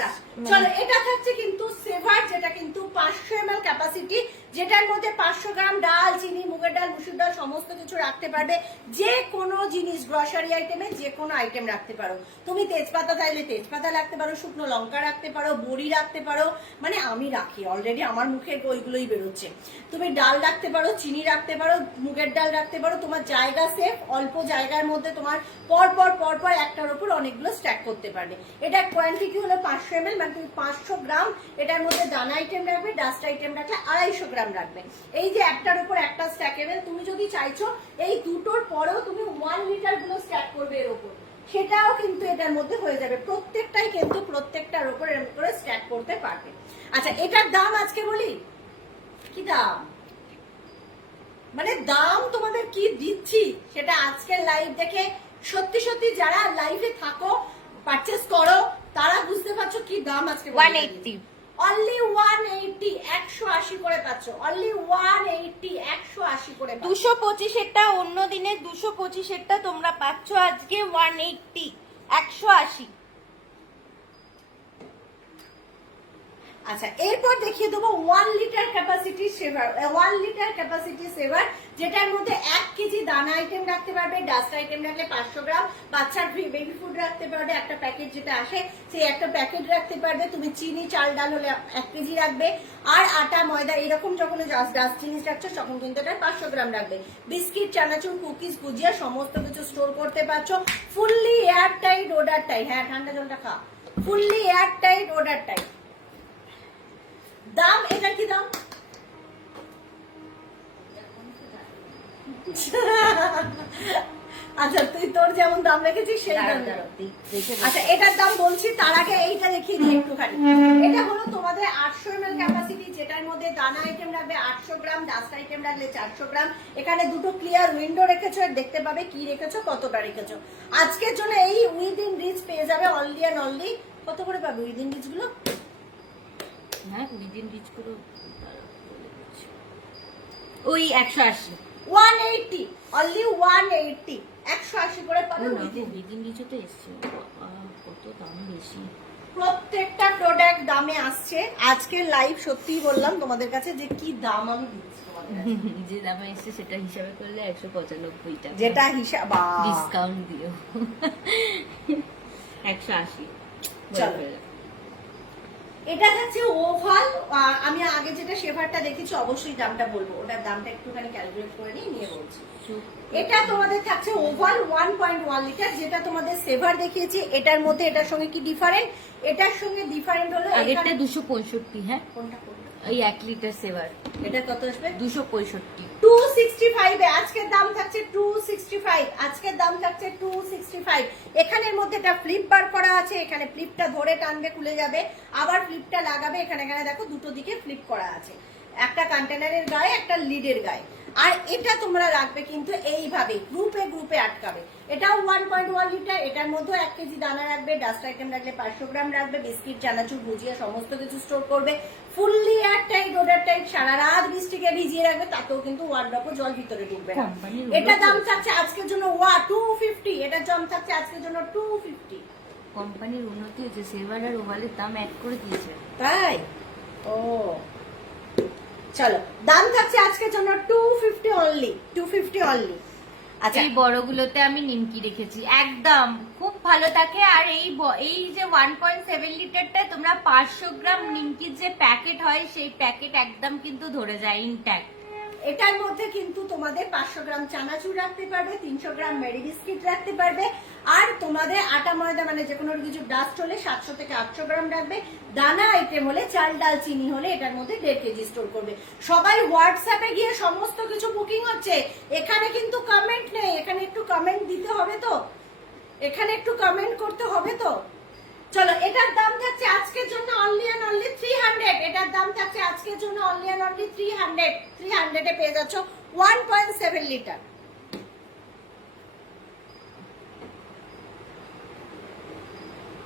চলো এটা থাকছে কিন্তু সেভার, যেটা কিন্তু 500 ml ক্যাপাসিটি, যেটার মধ্যে 500 গ্রাম ডাল, চিনি, মুগের ডাল, মুসুর ডাল সমস্ত কিছু রাখতে পারবে। যে কোনো জিনিস, গ্রসারি আইটেমে যে কোনো আইটেম রাখতে পারো তুমি। তেজপাতা চাইলে তেজপাতা রাখতে পারো, শুকনো লঙ্কা রাখতে পারো, বড়ি রাখতে পারো, মানে আমি রাখি অলরেডি, আমার মুখে ওইগুলোই বেরোচ্ছে। তুমি ডাল রাখতে পারো, চিনি রাখতে পারো, মুগের ডাল রাখতে পারো, তোমার জায়গা সেফ, অল্প জায়গার মধ্যে তোমার পর পর একটার উপর অনেকগুলো স্ট্যাক করতে পারো। পারবে। এটার কোয়ান্টিটি হলো 500 ml, মানে তুমি 500 গ্রাম এটার মধ্যে দানা আইটেম রাখবে, ডাস্ট আইটেম রাখলে 250 গ্রাম রাখবে। এই যে একটার উপর একটা স্ট্যাকেবল, তুমি যদি চাইছো এই দুটোর পরেও তুমি 1 লিটার গুলো স্ট্যাক করবে এর উপর, সেটাও কিন্তু এটার মধ্যে হয়ে যাবে। প্রত্যেকটাই কিন্তু প্রত্যেকটার উপর এরকম করে স্ট্যাক করতে পারবে। আচ্ছা, এটার দাম আজকে বলি কি দাম, মানে দাম তোমাদের কি দিচ্ছি সেটা আজকের লাইভ দেখে সত্যি সত্যি যারা লাইভে থাকো, পারচেজ করো, তারা বুঝতে পারছো কি দাম আজকে। 180 অনলি 180, 180 করে পাচ্ছ। অনলি 180, 180 করে পাচ্ছ। 225 এরটা অন্য দিনে 225 এরটা তোমরা পাচ্ছ আজকে 180, 180। আচ্ছা, এরপর দেখিয়ে দেবো 1 লিটার ক্যাপাসিটি সেভার, 1 লিটার ক্যাপাসিটি সেভার, যেটার মধ্যে 1 কেজি দানা আইটেম রাখতে পারবে, ডাস্ট আইটেম রাখলে 500 গ্রাম, বাচ্চার বেবি ফুড রাখতে পারবে, একটা প্যাকেট যেটা আসে সেই একটা প্যাকেট রাখতে পারবে, তুমি চিনি চাল ডাল হলে 1 কেজি রাখবে, আর আটা ময়দা এরকম যখন ডাস্ট জিনিস রাখছো তখন কিন্তু এটা 500 গ্রাম রাখবে। বিস্কিট, চানাচুর, কুকিজ, ভুজিয়া সমস্ত কিছু স্টোর করতে পারছো। Fully air tight, odour tight, হ্যাঁ ঠান্ডা জলটা খা, fully air tight, odour tight. দাম, এটা কি দাম? আচ্ছা, তুই তোর যেমন দাম রেখেছিস সেই দাম। আচ্ছা, এটার দাম বলছি, তার আগে এইটা দেখিয়ে দিই একটুখানি। এটা হলো তোমাদের 800 ml ক্যাপাসিটি, যেটার মধ্যে দানা আইটেম রাখবে 800 গ্রাম, ডাস্ট আইটেম রাখলে 400 গ্রাম। এখানে দুটো ক্লিয়ার উইন্ডো রেখেছো, দেখতে পাবে কি রেখেছো, কতটা রেখেছো। আজকের জন্য এই উইদিন রিচ পেয়ে যাবে অনলি অ্যান্ড অনলি, কত করে পাবে উইদিন রিচ গুলো? হ্যাঁ, উইদিন রিচ পুরো ওই 180, 180, অনলি 180, 180 করে পাবে। উইদিন রিচ তো এসছে, কত দাম বেশি। প্রত্যেকটা প্রোডাক্ট দামে আসছে। আজকে লাইভ সত্যিই বললাম তোমাদের কাছে যে কি দাম আমি দিচ্ছি তোমাদের কাছে। যে দামে এসছে সেটা হিসাবে করলে 195 টাকা, যেটা হিসাব ডিসকাউন্ট দিও 180। চলো, এটা হচ্ছে ওভাল। আমি আগে যেটা শেভারটা দেখেছি অবশ্যই দামটা বলবো, ওটার দামটা একটুখানি ক্যালকুলেট করে নিয়ে বলছি। এটা তোমাদের থাকছে ওভাল 1.1 লিটার, যেটা তোমাদের সেভার দেখিয়েছি। এটার মধ্যে এটার সঙ্গে কি ডিফারেন্ট? এটার সঙ্গে ডিফারেন্ট হলো আগেরটা 265, হ্যাঁ কোনটা কোনটা, ওই 1 লিটার সেভার, এটা কত আসবে? 265। 265 এ আজকের দাম থাকছে 265, আজকের দাম থাকছে 265। এখানের মধ্যে এটা ফ্লিপ বার করা আছে, এখানে ফ্লিপটা ধরে টানবে খুলে যাবে, আবার ফ্লিপটা লাগাবে। এখানে দেখো দুটো দিকে ফ্লিপ করা আছে, একটা কন্টেনারের গায়ে একটা লিডের গায়ে। আর এটা তোমরা রাখবে কিন্তু এইভাবে গ্রুপে গ্রুপে আটকাবে। এটাও 1.1 লিটার, এটার মধ্যে 1 কেজি দানা রাখবে, ডাস্ট আইটেম রাখলে 500 গ্রাম রাখবে, বিস্কিট, চানাচুর, ভুজিয়া সমস্ত কিছু স্টোর করবে। Fully air tight, odour tight, সারা রাত বৃষ্টিকে ভিজিয়ে রাখবে, তাতেও কিন্তু 1 ড্রপও জল ভিতরে ঢুকবে না। এটা দাম থাকছে আজকের জন্য 250, এটার দাম থাকছে আজকের জন্য 250। কোম্পানির উন্নতি হচ্ছে, সেভার আর ওভালের দাম এক করে দিয়েছে। তাই? ও চলো, দাম থাকছে আজকের জন্য 250 অনলি, 250 অনলি। আচ্ছা, এই বড়গুলোতে আমি নিমকি রেখেছি, একদম খুব ভালো থাকে। আর এই যে 1.7 লিটারটা তোমরা 500 গ্রাম নিমকির যে প্যাকেট হয় সেই প্যাকেট একদম কিন্তু ধরে যায় ইনট্যাক্ট। এটার মধ্যে কিন্তু তোমাদের 500 গ্রাম চানাচুর রাখতে পারবে, 300 গ্রাম মেরি বিস্কিট রাখতে পারবে, আর তোমাদের আটা ময়দা মানে যে কোনো কিছু ডাস্ট হলে 700 থেকে 800 গ্রাম রাখবে, দানা আইটেম হলে চাল ডাল চিনি হলে এটার মধ্যে 1.5 কেজি স্টোর করবে। সবাই হোয়াটসঅ্যাপে গিয়ে সমস্ত কিছু বুকিং হচ্ছে, এখানে কিন্তু কমেন্ট নেই। এখানে একটু কমেন্ট দিতে হবে তো, এখানে একটু কমেন্ট করতে হবে তো। চলো, এটার দাম থাকছে আজকের জন্য অনলি এন্ড অনলি 300। এটার দাম থাকছে আজকের জন্য অনলি এন্ড অনলি 300। 300 এ পেয়ে যাচ্ছ 1.7 লিটার।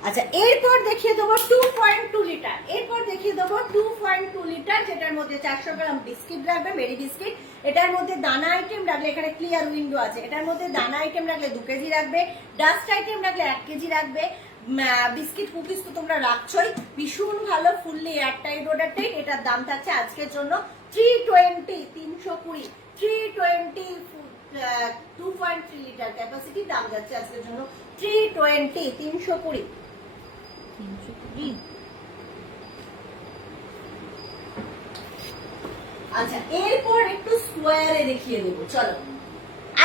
আচ্ছা, এরপর দেখিয়ে দেবো 2.2 লিটার। এরপর দেখিয়ে দেবো 2.2 লিটার, যেটার মধ্যে 400 গ্রাম বিস্কিট রাখবে, মেরি বিস্কিট। এটার মধ্যে দানা আইটেম রাখলে, এখানে ক্লিয়ার উইন্ডো আছে, এটার মধ্যে দানা আইটেম রাখলে 2 কেজি রাখবে, ডাস্ট আইটেম রাখলে 1 কেজি রাখবে, বিস্কিট কুকিজ তো তোমরা রাখছোই। ভীষণ ভালো, fully air tight, odour tight. এটার দাম থাকছে আজকের জন্য 320, 320, 320। 2.3 লিটার ক্যাপাসিটি, দাম যাচ্ছে আজকের জন্য 320, 320। আচ্ছা, এরপর একটু স্কোয়ারে দেখিয়ে দেবো। চলো,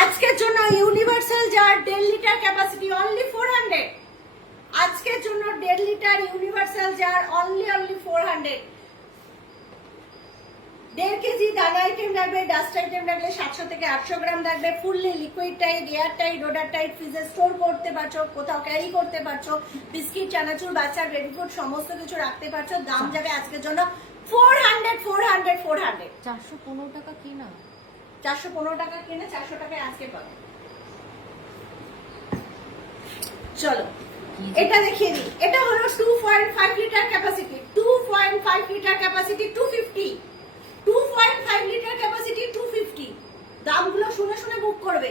আজকের জন্য universal jar 1.5 litre capacity only 400। আজকের জন্য 1.5 litre universal jar only 400। 1.5 KG দানা আইটেম রাখবে, ডাস্ট আইটেম রাখলে 700 থেকে 800 গ্রাম রাখবে। Fully liquid tight, air tight, odour tight, ফ্রিজে স্টোর করতে পারছো, কোথাও ক্যারি করতে পারছো। বিস্কিট, চানাচুর, বাচ্চার বেবি ফুড সমস্ত কিছু রাখতে পারছো। দাম যাবে আজকের জন্য 400। 415 টাকা কিনা, 415 টাকা কিনে 400 টাকায় আজকে পাবে। চলো এটা দেখিয়ে দিই। এটা হলো 2.5 litre capacity, 2.5 litre capacity 250, 2.5 litre capacity 250। দামগুলো শুনে শুনে বুক করবে।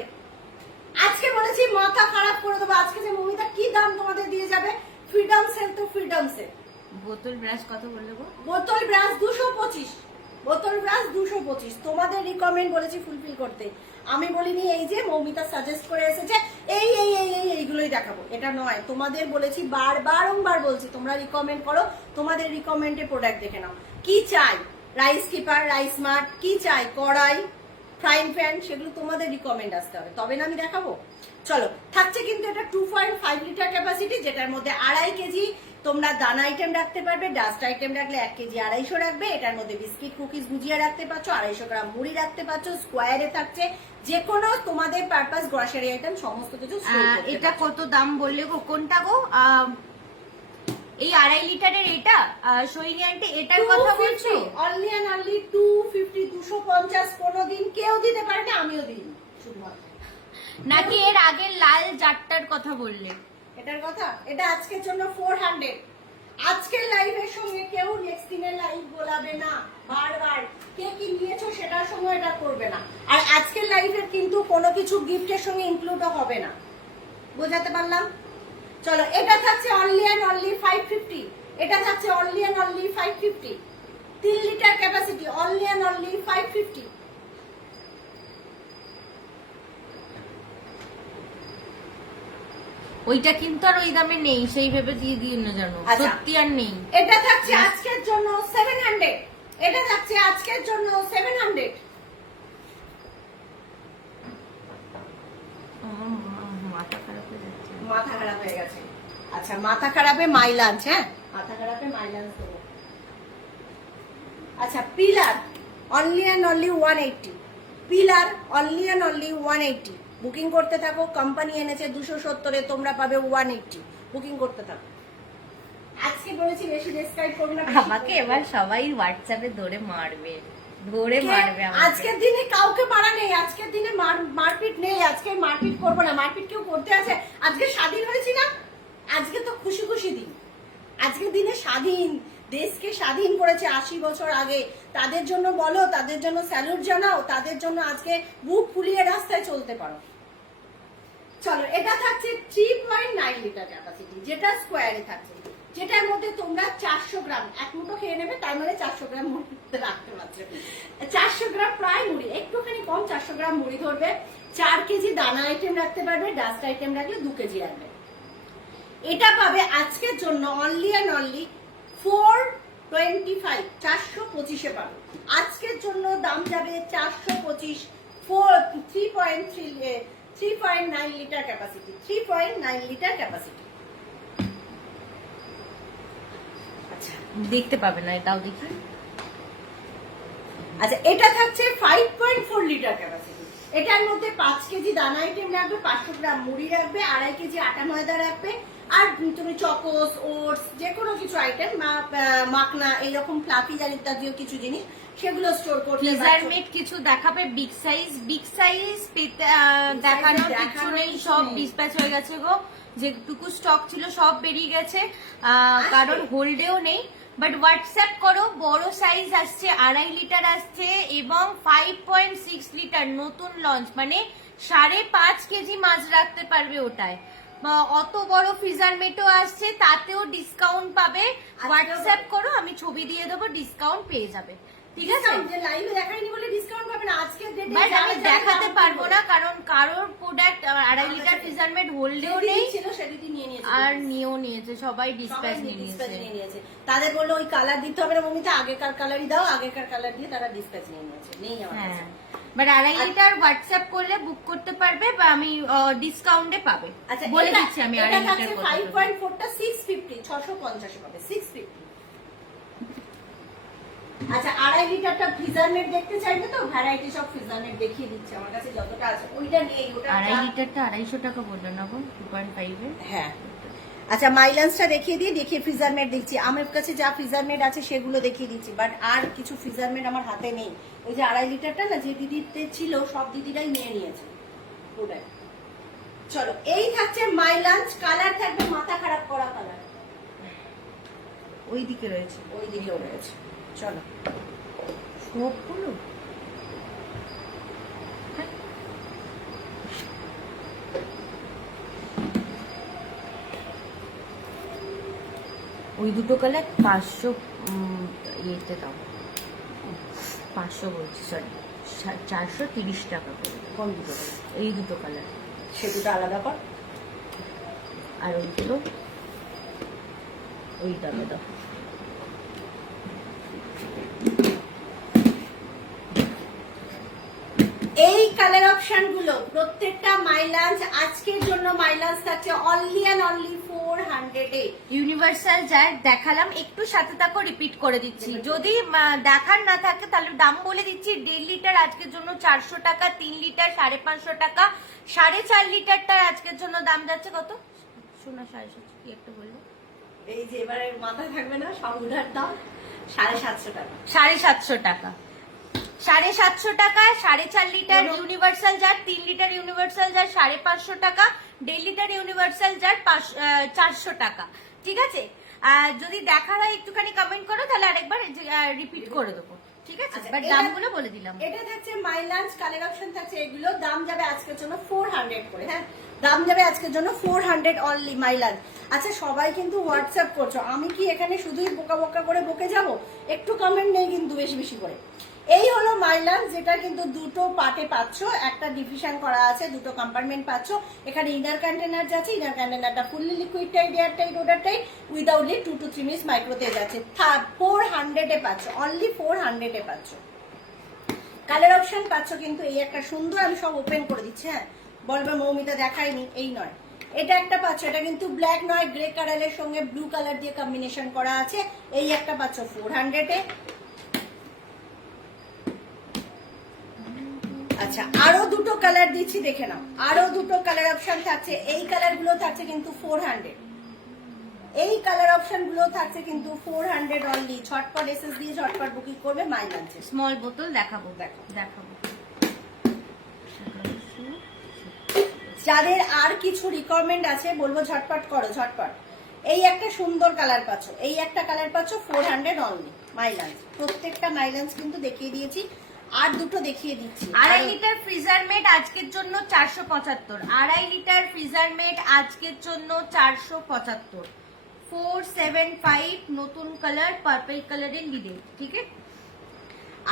আজকে বলেছি মাথা খারাপ করে দেবো। আজকে যে মমিতা কি দাম তোমাদের দিয়ে যাবে, ফ্রিডম সেল তো ফ্রিডম সেল। বোতল ব্রাশ কত বললে গো? বোতল ব্রাশ 225, বোতল ব্রাশ 225। তোমাদের রিকমেন্ড বলেছি ফুলফিল করতে। আমি বলিনি এই যে মৌমিতা সাজেস্ট করে এসেছে এই এই এই এই এইগুলোই দেখাবো, এটা নয়। তোমাদের বলেছি, বারবার বলছি তোমরা রিকমেন্ড করো, তোমাদের রিকমেন্ডে প্রোডাক্ট দেখে নাও। কি চাই, রাইস কিপার, রাইস মার্ট, কি চাই, কড়াই, ফ্রাইং প্যান, সেগুলো তোমাদের রিকমেন্ড আসতে হবে, তবে না আমি দেখাবো। চলো, থাকছে কিন্তু এটা 2.5 লিটার ক্যাপাসিটি, যেটার মধ্যে 2.5 কেজি তোমরা দানা আইটেম রাখতে পারবে, ডাস্ট আইটেম রাখলে 1 কেজি 250 রাখবে। এটার মধ্যে বিস্কিট, কুকিজ, ভুজিয়া রাখতে পারছো, 250 গ্রাম মুড়ি রাখতে পারছো। স্কোয়ারে থাকছে যে কোনো তোমাদের পারপাস গ্রসারি আইটেম সমস্ত কিছু। এটা কত দাম বললে গো? কোনটা গো? এই 2.5 লিটারের এটা সৈনী আন্টি, এটার কথা বলছো? Only and only 250, 250। কোনোদিন কেউ দিতে পারে না, আমিও দিই শুধুমাত্র। নাকি এর আগের লাল জারটার কথা বললে? এটার কথা, এটা আজকের জন্য 400। আজকের লাইভের সঙ্গে কেউ নেক্সট দিনের লাইভ বলাবে না, বারবার কে কি নিয়েছো সেটার সঙ্গে এটা করবে না। আর আজকের লাইভের কিন্তু কোনো কিছু গিফটের সঙ্গে ইনক্লুডও হবে না, বোঝাতে পারলাম? চলো, এটা থাকছে অনলি এন্ড অনলি 550। এটা থাকছে only and only 550। 3 litre capacity, only and only 550। ওইটা কিন্তু আর ওই দামে নেই, সেই ভেবে দিয়ে দিই না জানো, আচ্ছা। সত্যি আর নেই। এটা থাকছে আজকের জন্য 700। এটা থাকছে আজকের জন্য 700। মাথা খারাপ হয়ে যাচ্ছে। মাথা খারাপ হয়ে গেছে। আচ্ছা, মাথা খারাপে মাই লাঞ্চ, হ্যাঁ মাথা খারাপে মাই লাঞ্চ দেবো। আচ্ছা, pillar only and only 180। Pillar only and only 180। Booking করতে থাকো। কোম্পানি এনেছে 270-এ, তোমরা পাবে 180। বুকিং করতে থাকো। আজকে বলেছি বেশি ডিসকাউন্ট করব না। আমাকে এবার সবাই হোয়াটসঅ্যাপে ধরে মারবে, ধরে মারবে আমাকে। আজকের দিনে কাউকে পারা নেই, আজকের দিনে মারপিট নেই। আজকে মারপিট করবো না। মারপিট কেউ করতে আছে? আজকে স্বাধীন হয়েছি না, আজকে তো খুশি খুশি দিন। আজকের দিনে স্বাধীন, দেশকে স্বাধীন করেছে 80 বছর আগে। তাদের জন্য বলো, তাদের জন্য স্যালুট জানাও, তাদের জন্য আজকে বুক ফুলিয়ে রাস্তায় চলতে পারো। চলো, এটা থাকছে 3.9 লিটার ক্যাপাসিটি, যেটা স্কোয়ারে থাকছে, যেটার মধ্যে তোমরা 400 গ্রাম, এক মুঠো খেয়ে নেবে, তার মানে 400 গ্রাম মুড়ি রাখতে পারছো। 400 গ্রাম প্রায় মুড়ি, একটুখানি কম, 400 গ্রাম মুড়ি ধরবে। 4 কেজি দানা আইটেম রাখতে পারবে, ডাস্ট আইটেম রাখলে 2 কেজি রাখবে। এটা পাবে আজকের জন্য অনলি অ্যান্ড অনলি 425, 425-এ পাবে। আজকের জন্য দাম যাবে 425। 3.9 লিটার ক্যাপাসিটি, 3.9 লিটার ক্যাপাসিটি। আচ্ছা, দেখতে পাবে না, এটাও দেখি। আচ্ছা, এটা থাকছে 5.4 লিটার ক্যাপাসিটি। এটার মধ্যে 5 কেজি দানা আইটেম রাখবে, 500 গ্রাম মুড়ি রাখবে, 2.5 কেজি আটা ময়দা রাখবে, আর তুমি চকোস, ওটস, যে কোনো কিছু আইটেম, মাখনা, এইরকম ফ্লাফি জাতীয় কিছু জিনিস, সেগুলো স্টোর করতে পারছো। মেজারমেন্ট কিছু দেখাবে, বিগ সাইজ দেখানো কিছু নেই, সব ডিসপ্যাচ হয়ে গেছে গো। যেটুকু স্টক ছিল সব বেরিয়ে গেছে, কারণ হোল্ডেও নেই। বাট হোয়াটসঅ্যাপ করো, বড় সাইজ আসছে, 2.5 লিটার আসছে এবং 5.6 লিটার নতুন লঞ্চ, মানে 5.5 কেজি মাছ রাখতে পারবে ওটায়। অত বড় ফ্রিজার মেটও আসছে, তাতেও ডিসকাউন্ট পাবে। হোয়াটসঅ্যাপ করো, আমি ছবি দিয়ে দেবো, ডিসকাউন্ট পেয়ে যাবে। ঠিক আছে, যে লাইভে দেখাইনি বলে ডিসকাউন্ট পাবে না। আজকের ডেটে বাট আমি দেখাতে পারবো না, কারণ কারোর প্রোডাক্ট 2.5 লিটার ফিজারমেট হোল্ডেও নেই, ছিল সেদিনই নিয়ে নিয়েছে আর নিয়েও নিয়েছে, সবাই ডিসপ্যাচ নিয়ে নিয়েছে। তাদের বললো ওই কালার দিতে হবে না মমিতা, আগেকার কালারই দাও, আগেকার কালার দিয়ে তারা ডিসপ্যাচ নিয়ে নিয়েছে, নেই আমার কাছে। হ্যাঁ, বাট 2.5 লিটার হোয়াটসঅ্যাপ করলে বুক করতে পারবে, বা আমি ডিসকাউন্টে পাবে। আচ্ছা বলে দিচ্ছি আমি 2.5 লিটার 5.4 টা 650 650 পাবে 650। আচ্ছা 2.5 লিটারটা ফ্রিজারনেট দেখতে চাইবে তো, ভ্যারাইটি সব ফ্রিজারনেট দেখিয়ে দিচ্ছে আমার কাছে যতটা আছে, ওইটা নেই। ওটা 2.5 লিটারটা 250 টাকা বললো না গো, 2.5 এর। হ্যাঁ আচ্ছা মাইলান্সটা দেখিয়ে দেখিয়ে ফ্রিজারনেট দেখছি, আমার কাছে যা ফ্রিজারনেট আছে সেগুলো দেখিয়ে দিচ্ছি, বাট আর কিছু ফ্রিজারনেট আমার হাতে নেই। ওই যে 2.5 লিটারটা না যে দিদিতে ছিল সব দিদিরাই নিয়ে নিয়েছে ওটাই। চলো এই থাকছে মাইলান্স, কালার থাকবে মাথা খারাপ করা কালার, ওই দিকে রয়েছে, ওই দিকেও রয়েছে। চলো সবগুলো ওই দুটো কালার 500 ইয়েতে দাও, 500 বলছি, সরি 430 টাকা করে। কোন দুটো? এই দুটো কালার, সে দুটো আলাদা কর, আর ওইগুলো ওই দামে দাও। এই কালার অপশন গুলো প্রত্যেকটা মাইলান্স আজকের জন্য মাইলান্স থাকছে অনলি এন্ড অনলি 400 এ। ইউনিভার্সাল যার দেখালাম, একটু সাথে থাকো, রিপিট করে দিচ্ছি, যদি দেখার না থাকে তাহলে দাম বলে দিচ্ছি। 1.5 লিটার আজকের জন্য 400 টাকা, 3 লিটার 550 টাকা, 4.5 লিটারটার আজকের জন্য দাম যাচ্ছে কত? শোনা 750 কি একটা বলবো, এই যে এবারে মাথায় থাকবে না সবগুলোর দাম 750 টাকা, 750 টাকা, 750 টাকা। 4.5 litre universal jar, 3 litre universal jar 550 টাকা, 1.5 লিটার ইউনিভার্সাল জার 400 টাকা। ঠিক আছে, আর যদি দেখার হয় একটুখানি কমেন্ট করো, তাহলে আরেকবার রিপিট করে দেবো। ঠিক আছে, আচ্ছা, বাট দামগুলো বলে দিলাম। এটা থাকছে মাইলান্স কালার অপশন থাকছে, এগুলো দাম যাবে আজকের জন্য 400 করে। হ্যাঁ দাম যাবে আজকের জন্য 400 অনলি মাইলান্স। আচ্ছা সবাই কিন্তু হোয়াটসঅ্যাপ করছো, আমি কি এখানে শুধুই বোকা বোকা করে বকে যাব? একটু কমেন্ট নেই কিন্তু বেশি বেশি করে। এই হলো মাইলান্স, যেটা কিন্তু দুটো পার্টে পাচ্ছ, একটা ডিভিশন করা আছে, দুটো কম্পার্টমেন্ট পাচ্ছ। এখানে ইনার কন্টেনার যাচ্ছে, ইনার কন্টেনারটা fully liquid tight, air tight, water tight, উইদাউটলি 2 to 3 মিনিটস মাইক্রোতে যাচ্ছে। 400 এ পাচ্ছ, অনলি 400 এ পাচ্ছ। কালার অপশন পাচ্ছ কিন্তু এই একটা সুন্দর, আমি সব ওপেন করে দিচ্ছি। হ্যাঁ বলবে মৌমিতা দেখায়নি, এই নয়, এটা একটা পাচ্ছ, এটা কিন্তু ব্ল্যাক নয়, গ্রে কালারের সঙ্গে ব্লু কালার দিয়ে কম্বিনেশন করা আছে। এই একটা পাচ্ছ 400 এ। আচ্ছা আরো দুটো কালার দিচ্ছি, দেখে নাও, আরো দুটো কালার অপশন থাকছে। এই কালার গুলো থাকছে কিন্তু 400, এই কালার অপশন গুলো থাকছে কিন্তু 400 অনলি। ঝটপট এসএস দিয়ে ঝটপট বুকিং করবে মাইলান্সে। স্মল বোতল দেখাবো, দেখাবো। যাদের আর কিছু রিকোয়ারমেন্ট আছে বলবো ঝটপট করো, ঝটপট। এই একটা সুন্দর কালার পাচ্ছ, এই একটা কালার পাচ্ছ 400 অনলি মাইলান্স। প্রত্যেকটা মাইলান্স কিন্তু দেখিয়ে দিয়েছি, আর দুটো দেখিয়ে দিচ্ছি। 2.5 লিটার ফ্রিজারমেট আজকের জন্য 475, 2.5 লিটার ফ্রিজারমেট আজকের জন্য 475, 475 নতুন কালার, পার্পল কালারের লিডে। ঠিক আছে,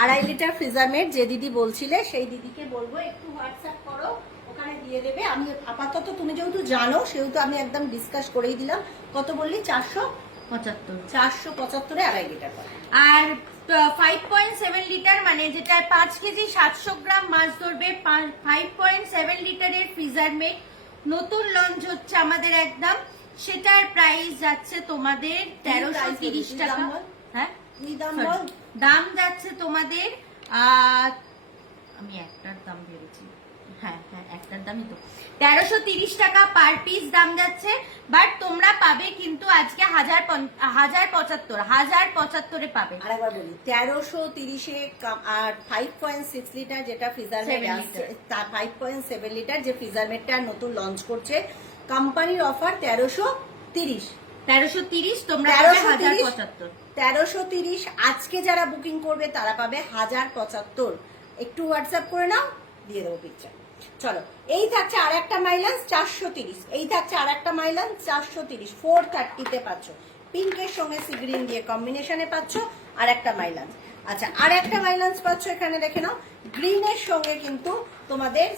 2.5 লিটার ফ্রিজারমেট যে দিদি বলছিলে সেই দিদিকে বলবো একটু হোয়াটসঅ্যাপ করো, ওখানে দিয়ে দেবে। আমি আপাতত তুমি যেহেতু জানো সেহেতু আমি একদম ডিসকাস করেই দিলাম। কত বললি? 475, 475 এ 2.5 লিটার পাবে। আর 5.7 লিটার মানে যেটা 5 কেজি 700 গ্রাম মাছ ধরবে, 5.7 লিটারের ফ্রিজারমেট নতুন লঞ্চ হচ্ছে আমাদের একদম, সেটার প্রাইস যাচ্ছে তোমাদের 1330 টাকা। হ্যাঁ দাম যাচ্ছে তোমাদের, আমি একটার দাম ভেবেছি, হ্যাঁ হ্যাঁ একটার দামই তো 1330 টাকা পার পিস দাম যাচ্ছে। বাট তোমরা পাবে কিন্তু আজকে 1075 পাবে। আরেকবার বলি 1330 এ আর 5.6 লিটার যেটা ফ্রিজারমেট আছে, 5.7 লিটার যে ফ্রিজারমেটটা নতুন লঞ্চ করছে কোম্পানির অফার 1330 তোমরা পাবে 1075। 1330 আজকে যারা বুকিং করবে তারা পাবে 1075। একটু হোয়াটসঅ্যাপ করে নাও, দিয়ে দেবো পিকচার। চলো এই থাকছে আর একটা মাইলান্স 430, এই থাকছে আর একটা মাইলান্স 430, 430 তে পাচ্ছ। পিঙ্কের সঙ্গে সি গ্রিন দিয়ে কম্বিনেশনে পাচ্ছ আর একটা মাইলান্স। আচ্ছা, আর একটা মাইলান্স পাচ্ছ এখানে, দেখে নাও গ্রিনের সঙ্গে কিন্তু তোমাদের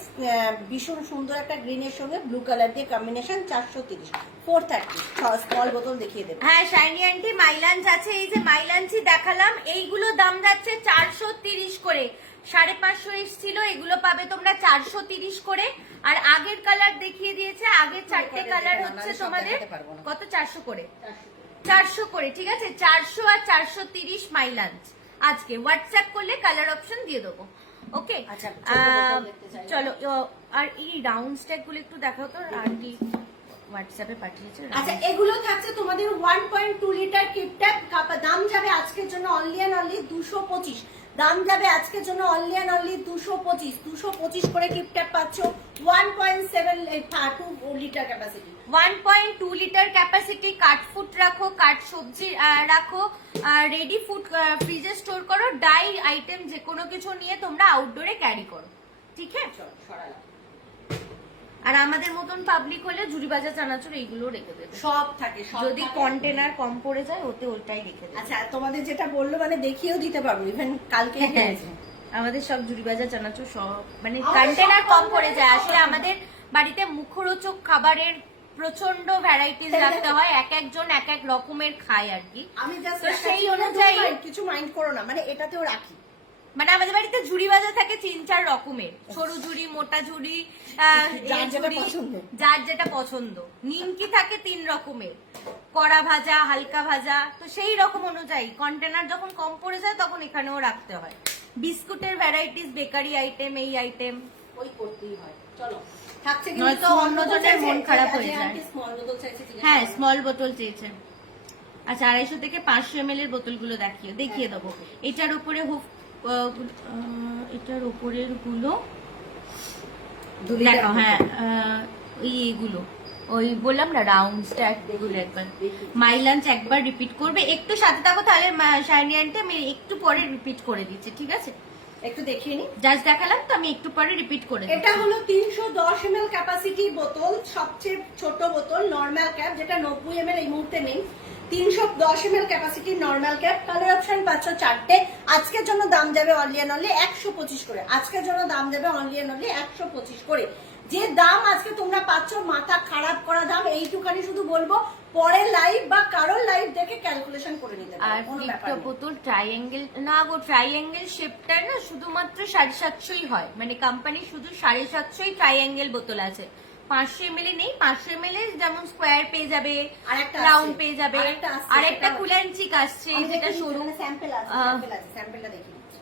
ভীষণ সুন্দর একটা গ্রিনের সঙ্গে ব্লু কালার দিয়ে কম্বিনেশন, 430, 430 স্মল বোতল দেখিয়ে দেবে। হ্যাঁ শাইনি আন্টি মাইলাঞ্চ আছে, এই যে মাইলাঞ্চই দেখালাম, এইগুলো দাম যাচ্ছে 430 করে, 550 এসেছিল, এগুলো পাবে তোমরা 430 করে। আর আগের কালার দেখিয়ে দিয়েছে, আগের 4টে কালার হচ্ছে তোমাদের কত, 400 করে, 400 করে, ঠিক আছে, 400 আর 430 মাইলাঞ্চ। আজকে হোয়াটসঅ্যাপ করলে কালার অপশন দিয়ে দেবো, ওকে। আচ্ছা, চলো আর এই রাউন্ড স্ট্যাক গুলো একটু দেখাও তো আন্টি, হোয়াটসঅ্যাপে পাঠিয়েছে। আচ্ছা, এগুলো থাকছে তোমাদের 1.2 লিটার কিপট্যাপ কাপ, দাম যাবে আজকের জন্য অনলি এন্ড অনলি 225, দাম যাবে আজকের জন্য অনলি এন্ড অনলি 225 করে কিপট্যাপ পাচ্ছ, 1.7 লিটার ক্যাপাসিটি, 1.2 লিটার ক্যাপাসিটি। কাট ফুড রাখো, কাট সবজি রাখো, রেডি ফুড ফ্রিজে স্টোর করো, ডাই আইটেম যে কোনো কিছু নিয়ে তোমরা আউটডোরে ক্যারি করো, ঠিক আছে। আর আমাদের মতন পাবলিক হলে ঝুড়ি ভাজা চানাচুর এইগুলো রেখে দেবে, সব থাকে, যদি কন্টেনার কম পড়ে যায় ওতে ওটাই রেখে দেবে। আচ্ছা, তোমাদের যেটা বললো মানে দেখিয়েও দিতে পারবো, ইভেন কালকে আমাদের সব ঝুড়ি ভাজা চানাচুর সব মানে কন্টেনার কম পড়ে যায়। আসলে আমাদের বাড়িতে মুখরোচক খাবারের প্রচন্ড ভ্যারাইটিস রাখতে হয়, এক একজন এক এক রকমের খায় আর কি। আমি জাস্ট তো সেই অনুযায়ী কিছু মাইন্ড করো না, মানে এটাতেও রাখি, মানে আমাদের বাড়িতে ঝুড়ি ভাজা থাকে 3-4 রকমের, সরু ঝুড়ি, মোটা ঝুড়ি, যার যেটা পছন্দ। নিমকি থাকে 3 রকমের, কড়া ভাজা, হালকা ভাজা, তো সেই রকম অনুযায়ী কন্টেনার যখন কম পড়ে যায় তখন এখানেও রাখতে হয়। বিস্কুটের ভ্যারাইটিস, বেকারি আইটেম, এই আইটেম ওই করতেই হয়। চলো, থাকছে নয়তো অন্যজনের মন খারাপ হয়ে যায়। হ্যাঁ স্মল বোতল চেয়েছে। আচ্ছা 250 থেকে 500 ml এর বোতলগুলো দেখিয়ে দেবো। এটার উপরে এটার উপরের গুলো দেখো, হ্যাঁ এইগুলো ওই বললাম না রাউন্ড স্ট্যাক, এগুলো একবার মাইলাঞ্চ একবার রিপিট করবে, একটু সাথে থাকো তাহলে শাইনি আন্টি, আমি একটু পরে রিপিট করে দিচ্ছি, ঠিক আছে। একটু দেখিয়ে নি, জাস্ট দেখালাম তো, আমি একটু পরে রিপিট করে এটা হলো 310 ml ক্যাপাসিটি বোতল, সবচেয়ে ছোট বোতল, নরমাল ক্যাপ, যেটা 90 ml এই মুহূর্তে নেই, 310 ml capacity normal cap. Colour option পাচ্ছ 4টে। আজকের জন্য দাম যাবে অনলি এন্ড অনলি 125 করে, আজকের জন্য দাম যাবে অনলি এন্ড অনলি 125 করে। যে দাম আজকে তোমরা পাচ্ছ মাথা খারাপ করা দাম, এইটুখানি শুধু বলবো, পরের লাইভ বা কারোর লাইভ দেখে ক্যালকুলেশন করে নিতে পারো, আর কোনো ব্যাপার একটা নেই। বোতল ট্রাইঅ্যাঙ্গেল না গো, ট্রাইঅ্যাঙ্গেল শেপটা না শুধুমাত্র 750 হয়, মানে কোম্পানি শুধু 750 ট্রাইঅ্যাঙ্গেল বোতল আছে, 500 ml নেই। 500 ml যেমন স্কোয়ার পেয়ে যাবে, রাউন্ড পেয়ে যাবে, আর একটা কুলাঞ্চিক আসছে যেটা সরু। স্যাম্পল আছে, স্যাম্পলটা দেখিয়ে দিচ্ছি,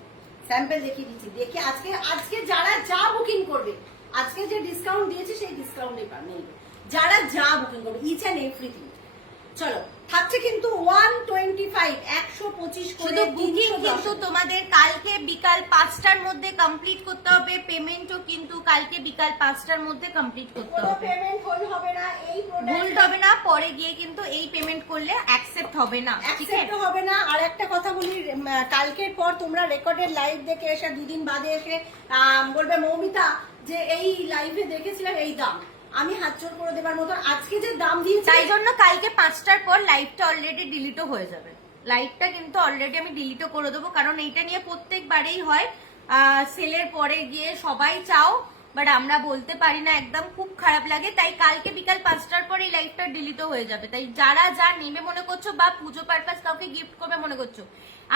স্যাম্পল দেখিয়ে দিচ্ছি। দেখি আজকে যারা যা বুকিং করবে, আজকে যে ডিসকাউন্ট দিয়েছে সেই ডিসকাউন্টে নেবে যারা যা বুকিং করবে, ইচ এন্ড এভরিথিং। চলো, থাকছে কিন্তু 125, 125 করে শুধু বুকিং কিন্তু তোমাদের কালকে বিকাল 5টার মধ্যে কমপ্লিট করতে হবে, পেমেন্টও কিন্তু কালকে বিকাল 5টার মধ্যে কমপ্লিট করতে কোনো হবে, পেমেন্ট হোল্ড হবে না, এই ভুল হবে না, পরে গিয়ে কিন্তু এই পেমেন্ট করলে অ্যাকসেপ্ট হবে না, ঠিক আছে। অ্যাকসেপ্ট হবে না। আর একটা কথা বলি, কালকের পর তোমরা রেকর্ডেড লাইভ দেখে এসে 2 দিন বাদে এসে বলবে মৌমিতা যে এই লাইভে দেখেছিলাম এই দাম, আমি হাত জোর করে দেবার মতন আজকে যে দাম দিয়েছি, তাই জন্য কালকে 5টার পর লাইভটা অলরেডি ডিলিটও হয়ে যাবে, লাইভটা কিন্তু অলরেডি আমি ডিলিটও করে দেবো, কারণ এইটা নিয়ে প্রত্যেকবারেই হয়, সেলের পরে গিয়ে সবাই চাও, বাট আমরা বলতে পারি না, একদম খুব খারাপ লাগে। তাই কালকে বিকাল 5টার পর এই লাইভটা ডিলিটও হয়ে যাবে। তাই যারা যা নেবে মনে করছো বা পুজো পারপাস কাউকে গিফট করবে মনে করছো,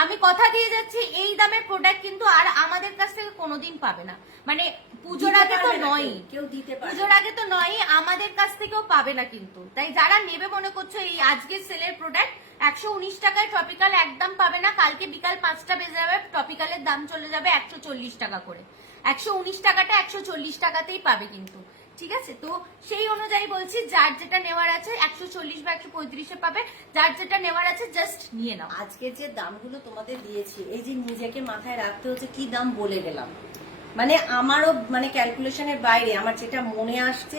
আমি কথা দিয়ে যাচ্ছি এই দামের প্রোডাক্ট কিন্তু আর আমাদের কাছ থেকে কোনোদিন পাবে না, মানে পুজোর আগে তো নয়, কেউ দিতে পারে, পুজোর আগে তো নয়, আমাদের কাছ থেকেও পাবে না কিন্তু। তাই যারা নেবে মনে করছো এই আজকের সেলের প্রোডাক্ট 119 টাকায় টপিক্যাল একদম পাবে না, কালকে বিকাল 5টা বেজে যাবে টপিক্যালের দাম চলে যাবে 140 টাকা করে, 119 টাকাটা 140 টাকাতেই পাবে কিন্তু, ঠিক আছে। তো সেই অনুযায়ী বলছি, যার যেটা নেওয়ার আছে 140 বা 135-এ পাবে, যার যেটা নেওয়ার আছে জাস্ট নিয়ে নাও। আজকে যে দামগুলো তোমাদের দিয়েছি, এই যে নিজেকে মাথায় রাখতে হচ্ছে কি দাম বলে গেলাম, মানে আমারও মানে ক্যালকুলেশনের বাইরে, আমার যেটা মনে আসছে,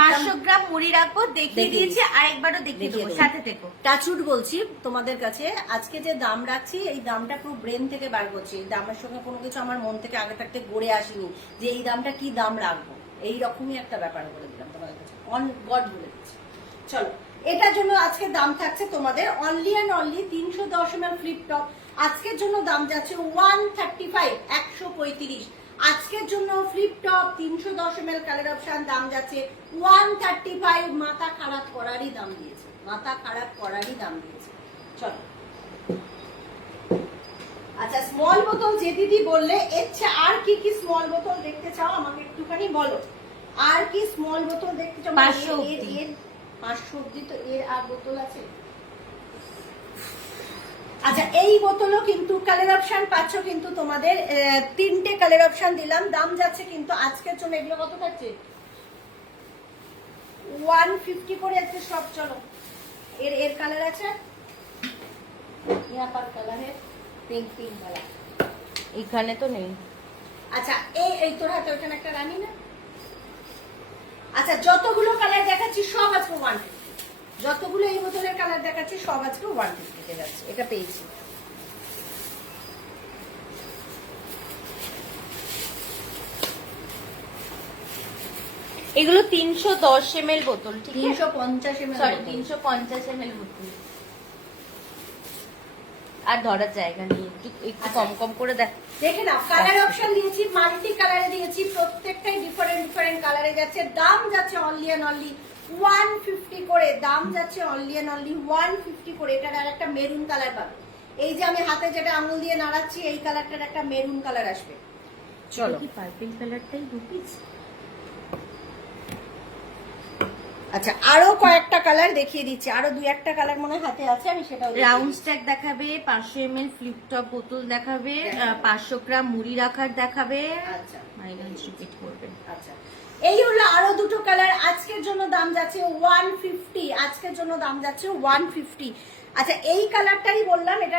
500 গ্রাম মুড়ি রাখবো, দেখিয়ে দিয়েছি, আরেকবারও দেখিয়ে দেবো, সাথে থেকো। টাচুট বলছি তোমাদের কাছে, আজকে যে দাম রাখছি এই দামটা পুরো ব্রেন থেকে বার করছি, এই দামের সঙ্গে কোনো কিছু আমার মন থেকে আগে থাকতে গড়ে আসেনি যে এই দামটা কি দাম রাখবো, এইরকমই একটা ব্যাপার বলে দিলাম তোমাদের কাছে, অন গড বলে দিচ্ছি। চলো, এটার জন্য আজকে দাম থাকছে তোমাদের only and only 310 ml flip top. আজকের জন্য দাম যাচ্ছে 135, 135। আজকের জন্য flip top 310 ml colour option দাম যাচ্ছে 135। মাথা খারাপ করারই দাম দিয়েছে, মাথা খারাপ করারই দাম দিয়েছে। চলো আচ্ছা, স্মল বোতল যে দিদি বললে, আর কি কি স্মল বোতল দেখতে চাও আমাকে একটুখানি বলো। আর কি স্মল বোতল দেখতে চাও? 500 অবধি। 500 অবধি তো এর আর বোতল আছে। আচ্ছা, এই বোতলও কিন্তু কালার অপশন পাচ্ছ, কিন্তু তোমাদের 3টে কালার অপশন দিলাম। দাম যাচ্ছে কিন্তু আজকের জন্য এগুলো কত থাকছে? 150 করে আছে সব। চলো এর কালার আছে, यहाँ पर कलर है पिंक वाला। এখানে তো নেই। আচ্ছা, এই তোর হাতে ওখানে একটা রানী না। আচ্ছা, যতগুলো কালার দেখাচ্ছি সব আজকে 150। যতগুলো এই বোতলের কালার দেখাচ্ছি সব আজকে 150 তে যাচ্ছে। এটা পেয়েছি। এগুলো 310 ml বোতল, ঠিক আছে? 350 ml। সরি, 350 ml বোতল। আর ধরার জায়গা নেই, একটু কম কম করে দেখ। দেখে নাও, কালার অপশন দিয়েছি, মাল্টি কালারে দিয়েছি, প্রত্যেকটাই ডিফারেন্ট ডিফারেন্ট কালারে যাচ্ছে। দাম যাচ্ছে অনলি এন্ড অনলি 150 করে। দাম যাচ্ছে অনলি এন্ড অনলি 150 করে। এটার আর একটা মেরুন কালার পাবে। এই যে আমি হাতে যেটা আঙুল দিয়ে নাড়াচ্ছি, এই কালারটার একটা মেরুন কালার আসবে। চলো, কি পার্পল কালারটাই 2 পিস। আচ্ছা, আরো কয়েকটা কালার দেখিয়ে দিচ্ছি। আরো 2-1টা কালার মনে হয় হাতে আছে, আমি সেটাও দেখিয়ে রাউন্ড দিচ্ছি। স্ট্যাক দেখাবে, 500 ml ফ্লিপ টপ বোতল দেখাবে, 500 গ্রাম মুড়ি রাখার দেখাবে। আচ্ছা মাইনাস রিপিট করবে। আচ্ছা, এই হলো আরো দুটো কালার। আজকের জন্য দাম যাচ্ছে 150। আজকের জন্য দাম যাচ্ছে 150। আচ্ছা, এই কালারটাই বললাম, এটা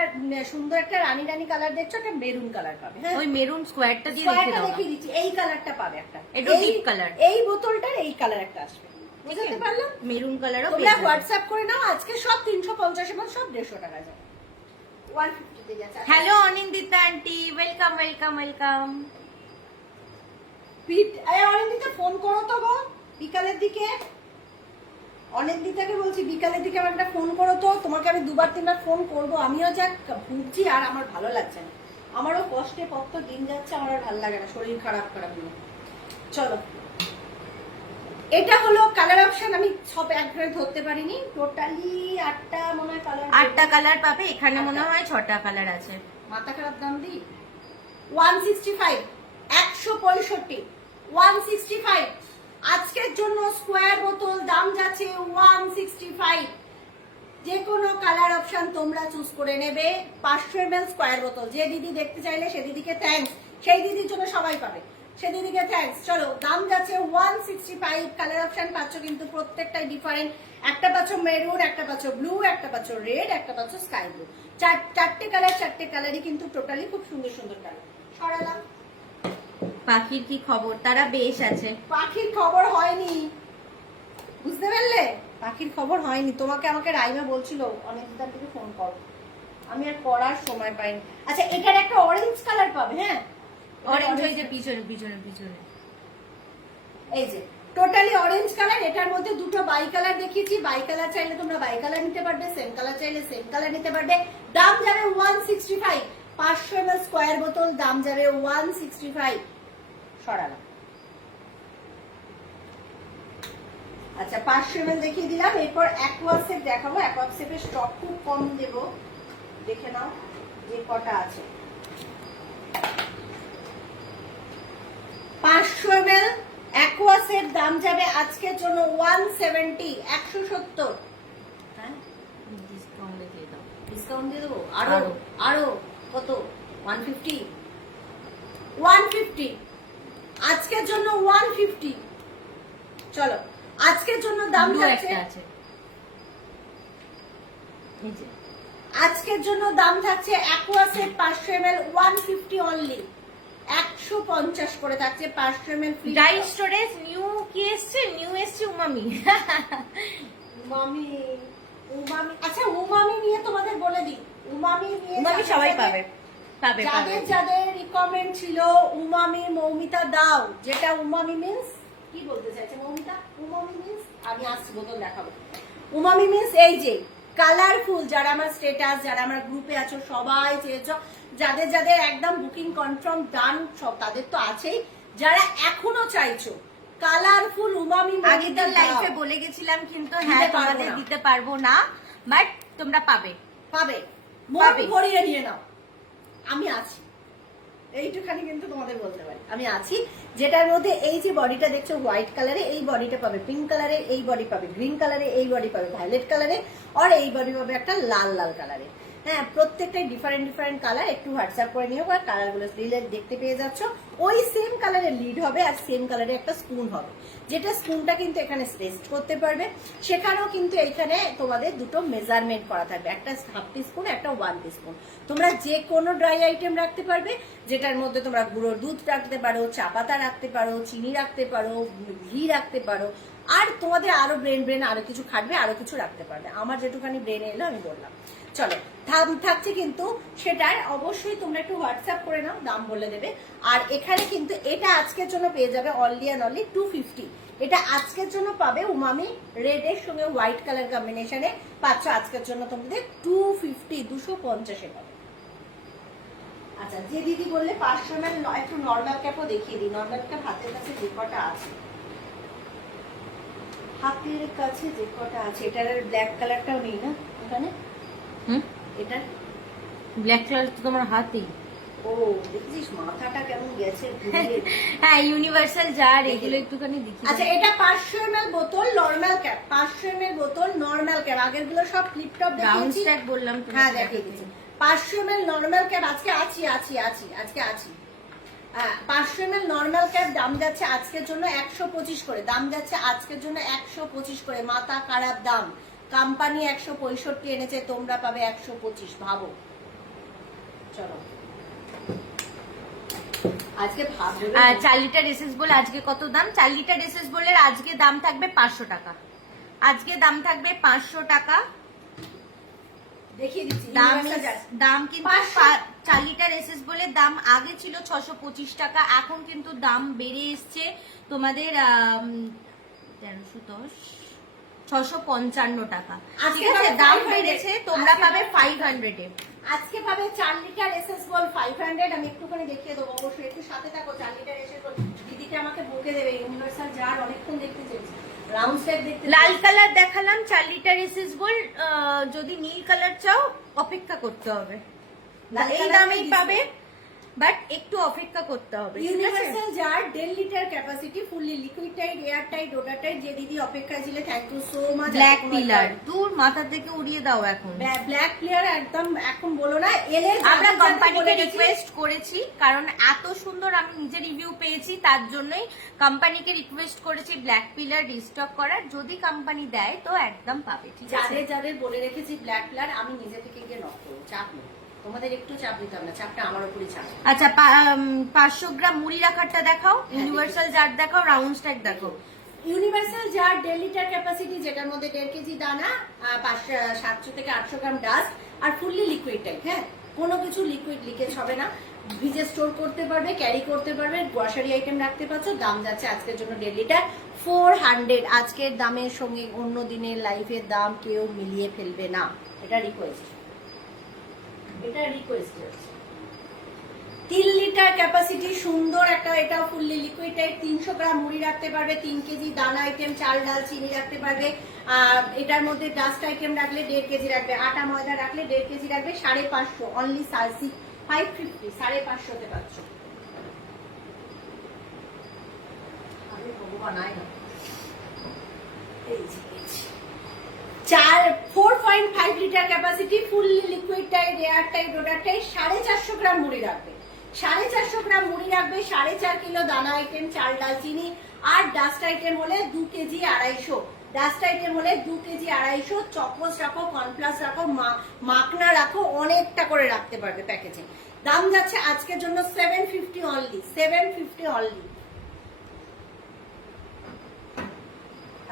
সুন্দর একটা রানী রানী কালার দেখছো, একটা মেরুন কালার পাবে। হ্যাঁ, ওই মেরুন স্কোয়ারটা দিয়ে রেখে স্কোয়ারটা দাও না। দেখিয়ে দিচ্ছি। এই কালারটা পাবে একটা, একটু ডিপ কালার। এই বোতলটার এই কালার একটা আসবে। বুঝতে পারলাম? মেরুন কালারও তোমরা হোয়াটসঅ্যাপ করে নাও। আজকে সব 350 ml, সব 150 টাকা যাবে। 150 তে যাচ্ছে। Hello Anindita aunty, welcome welcome welcome. Anindita phone করো তো গো বিকালের দিকে। অনিন্দিতাকে বলছি বিকালের দিকে আমার একটা ফোন করো তো। তোমাকে আমি 2-3বার ফোন করবো। আমিও যা ভুগছি আর আমার ভালো লাগছে না। আমারও কষ্টে কত দিন যাচ্ছে, আমার আর ভালো লাগে না, শরীর খারাপ খারাপ হলো। চলো, এটা হলো কালার অপশন। আমি সব একবারে ধরতে পারিনি, টোটালি 8টা মনে হয় কালার। 8টা কালার পাবে। এখানে মনে হয় 6টা কালার আছে। মাথা খারাপ দাম দিই। 165, 165, 165। আজকের জন্য স্কোয়ার বোতল দাম যাচ্ছে 165। যে কোনো কালার অপশন তোমরা চুজ করে নেবে। 500 ml স্কোয়ার বোতল। যে দিদি দেখতে চাইলে সে দিদিকে থ্যাঙ্কস। সেই দিদির জন্য সবাই পাবে, সে দিদিকে থ্যাঙ্কস। চলো, দাম যাচ্ছে 165। কালার অপশন পাচ্ছ কিন্তু প্রত্যেকটাই ডিফারেন্ট। একটা পাচ্ছ মেরুন, একটা পাচ্ছ ব্লু, একটা পাচ্ছ রেড, একটা পাচ্ছ স্কাই ব্লু। চারটে কালারই কিন্তু টোটালি খুব সুন্দর সুন্দর কালার। সরালাম। পাখির কি খবর? তারা বেশ আছে। পাখির খবর হয়নি, বুঝতে পারলে? পাখির খবর হয়নি। তোমাকে আমাকে রাইমা বলছিল অনেকদিন থেকে ফোন করো, আমি আর করার সময় পাইনি। আচ্ছা, এটার একটা অরেঞ্জ কালার পাবে। হ্যাঁ, অরেঞ্জ ওই যে পিছনে পিছনে পিছনে, এই যে টোটালি অরেঞ্জ কালার। এটার মধ্যে দুটো বাই কালার দেখিয়েছি। বাই কালার চাইলে তোমরা বাই কালার নিতে পারবে, সেম কালার চাইলে সেম কালার নিতে পারবে। দাম যাবে 165। 500 ml স্কোয়ার বোতল, দাম যাবে 165। সরালাম। আচ্ছা, 500 ml দেখিয়ে দিলাম। এরপর অ্যাকোয়াসেপ দেখাবো। অ্যাকোয়াসেপের স্টক খুব কম দেব, দেখে নাও যে কটা আছে। 500 ml অ্যাকোয়াসেপ দাম যাবে আজকের জন্য 170, 170। হ্যাঁ, ডিসকাউন্ট দিয়ে দাও। ডিসকাউন্ট দিয়ে দেবো। আরো কত? 150, 150। আজকের জন্য 150। চলো, আজকের জন্য দাম যাচ্ছে, আছে এই যে আজকের জন্য দাম থাকছে অ্যাকোয়াসেপ 500 ml 150 অনলি। 150 করে থাকছে 500 ml free. Dry storage new কি এসছে? নিউ এসছে উমামি। Umami, umami. আচ্ছা, উমামি নিয়ে তোমাদের বলে দিই। উমামি নিয়ে উমামি সবাই পাবে পাবে পাবে। যাদের যাদের রিকমেন্ড ছিল উমামি মৌমিতা দাও, যেটা উমামি মিন্স কি বলতে চাইছে মৌমিতা? উমামি মিন্স আমি আসছি, বোতল দেখাবো। উমামি মিন্স এই যে কালারফুল, যারা আমার স্ট্যাটাস, যারা আমার গ্রুপে আছো সবাই চেয়েছো, যাদের যাদের একদম বুকিং কনফার্ম ডান সব তাদের তো আছেই, যারা এখনো চাইছো কালারফুল উমামি আগের লাইফে বলে গেছিলাম কিন্তু হ্যাঁ তোমাদের দিতে পারবো না, বাট তোমরা পাবে পাবে, মন ভরিয়ে নিয়ে নাও। আমি আছি, এইটুখানি কিন্তু তোমাদের বলতে পারি আমি আছি। যেটার মধ্যে এই যে বডিটা দেখছো হোয়াইট কালারে, এই বডিটা পাবে পিঙ্ক কালারে, এই বডি পাবে গ্রিন কালারে, এই বডি পাবে ভায়োলেট কালারে, আর এই বডি পাবে একটা লাল লাল কালারে। হ্যাঁ, প্রত্যেকটাই ডিফারেন্ট ডিফারেন্ট কালার। একটু হোয়াটসঅ্যাপ করে নিও, কালারগুলো স্লিলে দেখতে পেয়ে যাচ্ছ। ওই সেম কালারের লিড হবে আর সেম কালারের একটা স্পুন হবে, যেটা স্পুনটা কিন্তু এখানে স্পেস্ট করতে পারবে। সেখানেও কিন্তু এখানে তোমাদের দুটো মেজারমেন্ট করা থাকবে, একটা হাফ টিস্পুন, একটা 1 টিস্পুন। তোমরা যে কোনো ড্রাই আইটেম রাখতে পারবে, যেটার মধ্যে তোমরা গুঁড়োর দুধ রাখতে পারো, চা পাতা রাখতে পারো, চিনি রাখতে পারো, ঘি রাখতে পারো, আর তোমাদের আরো ব্রেন আরো কিছু খাটবে, আরো কিছু রাখতে পারবে। আমার যেটুখানি ব্রেন এলো আমি বললাম। চলো, দাম থাকছে কিন্তু সেটার অবশ্যই তোমরা একটু হোয়াটসঅ্যাপ করে নাও, দাম বলে দেবে। আর এখানে কিন্তু এটা আজকের জন্য পেয়ে যাবে অনলি অ্যান্ড অনলি 250। এটা আজকের জন্য পাবে উমামি রেড এর সঙ্গে হোয়াইট কালার কম্বিনেশনে পাচ্ছ আজকের জন্য তোমাদের 250, 250 এ পাবে। আচ্ছা, যে দিদি বললে 500 ml একটু নর্মাল ক্যাপও দেখিয়ে দিই। নর্মাল ক্যাপ হাতের কাছে যে কটা আছে, হাতের কাছে যে কটা আছে, এটার ব্ল্যাক কালারটাও নেই না এখানে? এটা ব্ল্যাক কালার তো তোমার হাতেই। ও দেখছিস মাথাটা কেমন গেছে। হ্যাঁ, ইউনিভার্সাল জার এগুলো একটুখানি দেখি। আচ্ছা, এটা 500 ml বোতল নরমাল ক্যাপ, 500 ml বোতল নরমাল ক্যাপ। আগের গুলো সব ফ্লিপ টপ রাউন্ড দেখিয়েছি, স্ট্যাক বললাম তো। হ্যাঁ দেখিয়ে দিচ্ছি। 500 ml নরমাল ক্যাপ আজকে আজকে 500 ml নরমাল ক্যাপ দাম যাচ্ছে আজকের জন্য 125 করে, দাম যাচ্ছে আজকের জন্য 125 করে। মাথা খারাপ দাম, কোম্পানি 165 এনেছে, তোমরা পাবে 125। ভাবো, চলো আজকে ভাবো। 4 লিটার এসএস বল আজকে কত দাম? 4 লিটার এসএস বলের আজকে দাম থাকবে 500 টাকা। আজকে দাম থাকবে 500 টাকা। দেখিয়ে দিচ্ছি দাম কিন্তু 4 লিটার এসএস বলে দাম আগে ছিল 625 টাকা, এখন কিন্তু দাম বেড়ে এসছে তোমাদের 655 টাকা। ঠিক আছে, দাম বেড়েছে, তোমরা পাবে 500 এ। আজকে পাবে 4 লিটার এসএস বল 500। আমি একটুখানি দেখিয়ে দেবো, অবশ্যই একটু সাথে থাকো। 4 লিটার এসএস বল দিদিকে আমাকে বকে দেবে, ইউনিভার্সাল জার অনেকক্ষণ দেখতে চেয়েছি, রাউন্ড সেট দেখতে। লাল কালার দেখালাম 4 লিটার এসএস বল, যদি নীল কালার চাও অপেক্ষা করতে হবে। এই দামেই পাবে, বাট একটু অপেক্ষা করতে হবে। Universal jar 1.5 litre capacity, fully liquid tight, air tight, water tight. যে দিদি অপেক্ষায় ছিল, thank you so much. Black peeler দূর মাথা থেকে উড়িয়ে দাও এখন। ব্ল্যাক পিলার একদম এখন বলো না। এলে আমরা কোম্পানিকে রিকোয়েস্ট করেছি, কারণ এত সুন্দর আমি নিজে রিভিউ পেয়েছি, তার জন্যই কোম্পানিকে রিকোয়েস্ট করেছি ব্ল্যাক পিলার রিস্টক করার। যদি কোম্পানি দেয় তো একদম পাবে। ঠিক আছে, যাদের যাদের বলে রেখেছি ব্ল্যাক পিলার, আমি নিজে থেকে গিয়ে নক করবো, চাপ নেই। তোমাদের একটু চাপ নিতাম না, চাপটা আমার উপরই চাপ। আচ্ছা, 500 গ্রাম মুড়ি রাখারটা দেখাও, ইউনিভার্সাল জার দেখাও, রাউন্ড স্ট্যাক দেখাও। ইউনিভার্সাল জার 1.5 লিটার ক্যাপাসিটি, যেটার মধ্যে 1.5 কেজি দানা, 700 থেকে 800 গ্রাম ডাস্ট, আর ফুললি লিকুইড টাইপ। হ্যাঁ, কোনো কিছু লিকুইড লিকেজ হবে না, ভিজে স্টোর করতে পারবে, ক্যারি করতে পারবে, গ্রসারি আইটেম রাখতে পারছো। দাম যাচ্ছে আজকের জন্য 1.5 লিটার 400। আজকের দামের সঙ্গে অন্য দিনের লাইফের দাম কেউ মিলিয়ে ফেলবে না, এটা রিকোয়েস্ট। 3 লিটার ক্যাপাসিটি, সুন্দর একটা, এটা ফুললি লিকুইড টাইপ। 300 গ্রাম মুড়ি রাখতে পারবে, 3 কেজি দানা আইটেম, চাল ডাল চিনি রাখতে পারবে। এটার মধ্যে ডাস্ট আইটেম রাখলে 1.5 কেজি রাখবে, আটা ময়দা রাখলে 1.5 কেজি রাখবে। 550, অনলি 550, 550 পাচ্ছ। আরে ভগবান, আয় না। 4.5 litre capacity, fully liquid tight, air tight, water tight. 450 গ্রাম মুড়ি রাখবে, 450 গ্রাম মুড়ি রাখবে। 4.5 কিলো দানা আইটেম, চাল ডাল চিনি। আর ডাস্ট আইটেম হলে 2 কেজি 250, ডাস্ট আইটেম হলে 2 কেজি 250। চকোস রাখো, কর্নফ্লাক্স রাখো, মাখনা রাখো, অনেকটা করে রাখতে পারবে প্যাকেজে। দাম যাচ্ছে আজকের জন্য 750 অনলি, 750 অনলি।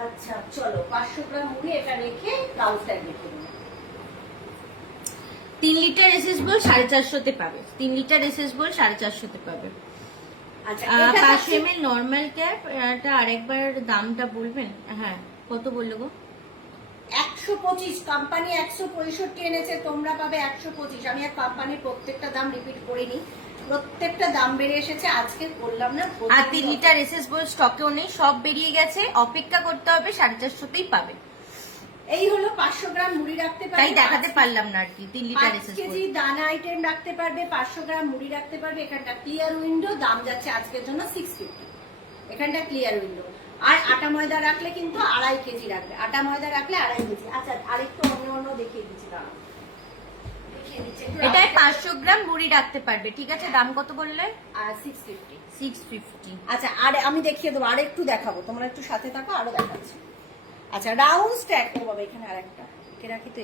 আচ্ছা চলো, 500 গ্রাম মুড়ি এটা রেখে রাউন্ড স্ট্যাক রেখে দেবো। 3 লিটার এসএস বল 450 তে পাবে, 3 লিটার এসএস বল 450 তে পাবে। আচ্ছা, 500 ml নরমাল ক্যাপ, এটা আরেকবার দামটা বলবেন? হ্যাঁ, কত বললো গো? 125, কোম্পানি 165 এনেছে, তোমরা পাবে 125। আমি এক কোম্পানির প্রত্যেকটা দাম রিপিট করিনি, প্রত্যেকটা দাম বেড়ে এসেছে, আজকে বললাম না। আর 3 লিটার এসএস বল স্টকেও নেই, সব বেরিয়ে গেছে, অপেক্ষা করতে হবে, 450তেই পাবে। এই হলো 500 গ্রাম মুড়ি রাখতে পারবে, তাই দেখাতে পারলাম না আর কি। 3 লিটার 5 এসএস কেজি দানা আইটেম রাখতে পারবে, 500 গ্রাম মুড়ি রাখতে পারবে। এখানটা ক্লিয়ার উইন্ডো, দাম যাচ্ছে আজকের জন্য 650। এখানটা ক্লিয়ার উইন্ডো। আর আটা ময়দা রাখলে কিন্তু 2.5 কেজি রাখবে, আটা ময়দা রাখলে 2.5 কেজি। আচ্ছা আরেকটু অন্য দেখিয়ে দিচ্ছি, দাঁড়াও দেখিয়ে দিচ্ছি। এটায় 500 গ্রাম মুড়ি রাখতে পারবে, ঠিক আছে। দাম কত বললে? 650। 650। আচ্ছা আর আমি দেখিয়ে দেবো, আর একটু দেখাবো, তোমরা একটু সাথে থাকো, আরো দেখাচ্ছি। আচ্ছা রাউন্ড স্ট্যাক করবো এখানে, আরেকটা এখানে রাখি তো,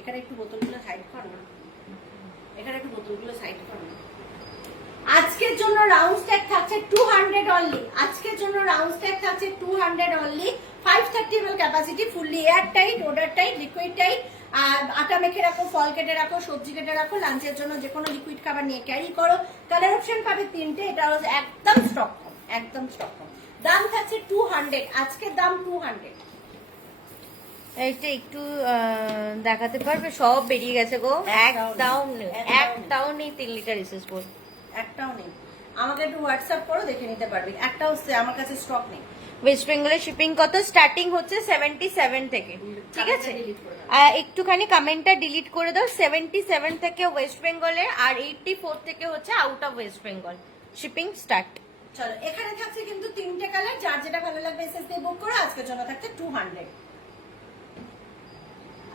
এখানে একটু বোতলগুলো সাইড কর না, এখানে একটু বোতলগুলো সাইড কর না। আজকের জন্য রাউন্ড স্ট্যাক থাকছে 200 অনলি, আজকের জন্য রাউন্ড স্ট্যাক থাকছে 200 only. 530 ml capacity, fully air tight, odour tight, liquid tight. আর আটা মেখে রাখো, ফল কেটে রাখো, সবজি কেটে রাখো, লাঞ্চের জন্য যে কোনো লিকুইড খাবার নিয়ে ক্যারি করো। কালার অপশন পাবে 3টে, এটা হলো একদম স্টক কম, একদম স্টক কম। দাম থাকছে 200, আজকের দাম 200। এইটা একটু দেখাতে পারবে? সব বেরিয়ে গেছে গো, একটাও নেই, একটাও নেই 3 লিটার এসএস বল, একটাও নেই। আমাকে একটু হোয়াটসঅ্যাপ করো, দেখে নিতে পারবি, একটাও আমার কাছে স্টক নেই। ওয়েস্ট বেঙ্গলের শিপিং কত? স্টার্টিং হচ্ছে 77 থেকে, ঠিক আছে। একটুখানি কমেন্টটা ডিলিট করে দাও। 77 থেকে ওয়েস্ট বেঙ্গলের, আর 84 থেকে হচ্ছে out of West Bengal shipping start. চলো এখানে থাকছে কিন্তু 3টে কালার, যার যেটা ভালো লাগবে এসএস দিয়ে বুক করো। আজকের জন্য থাকছে 200।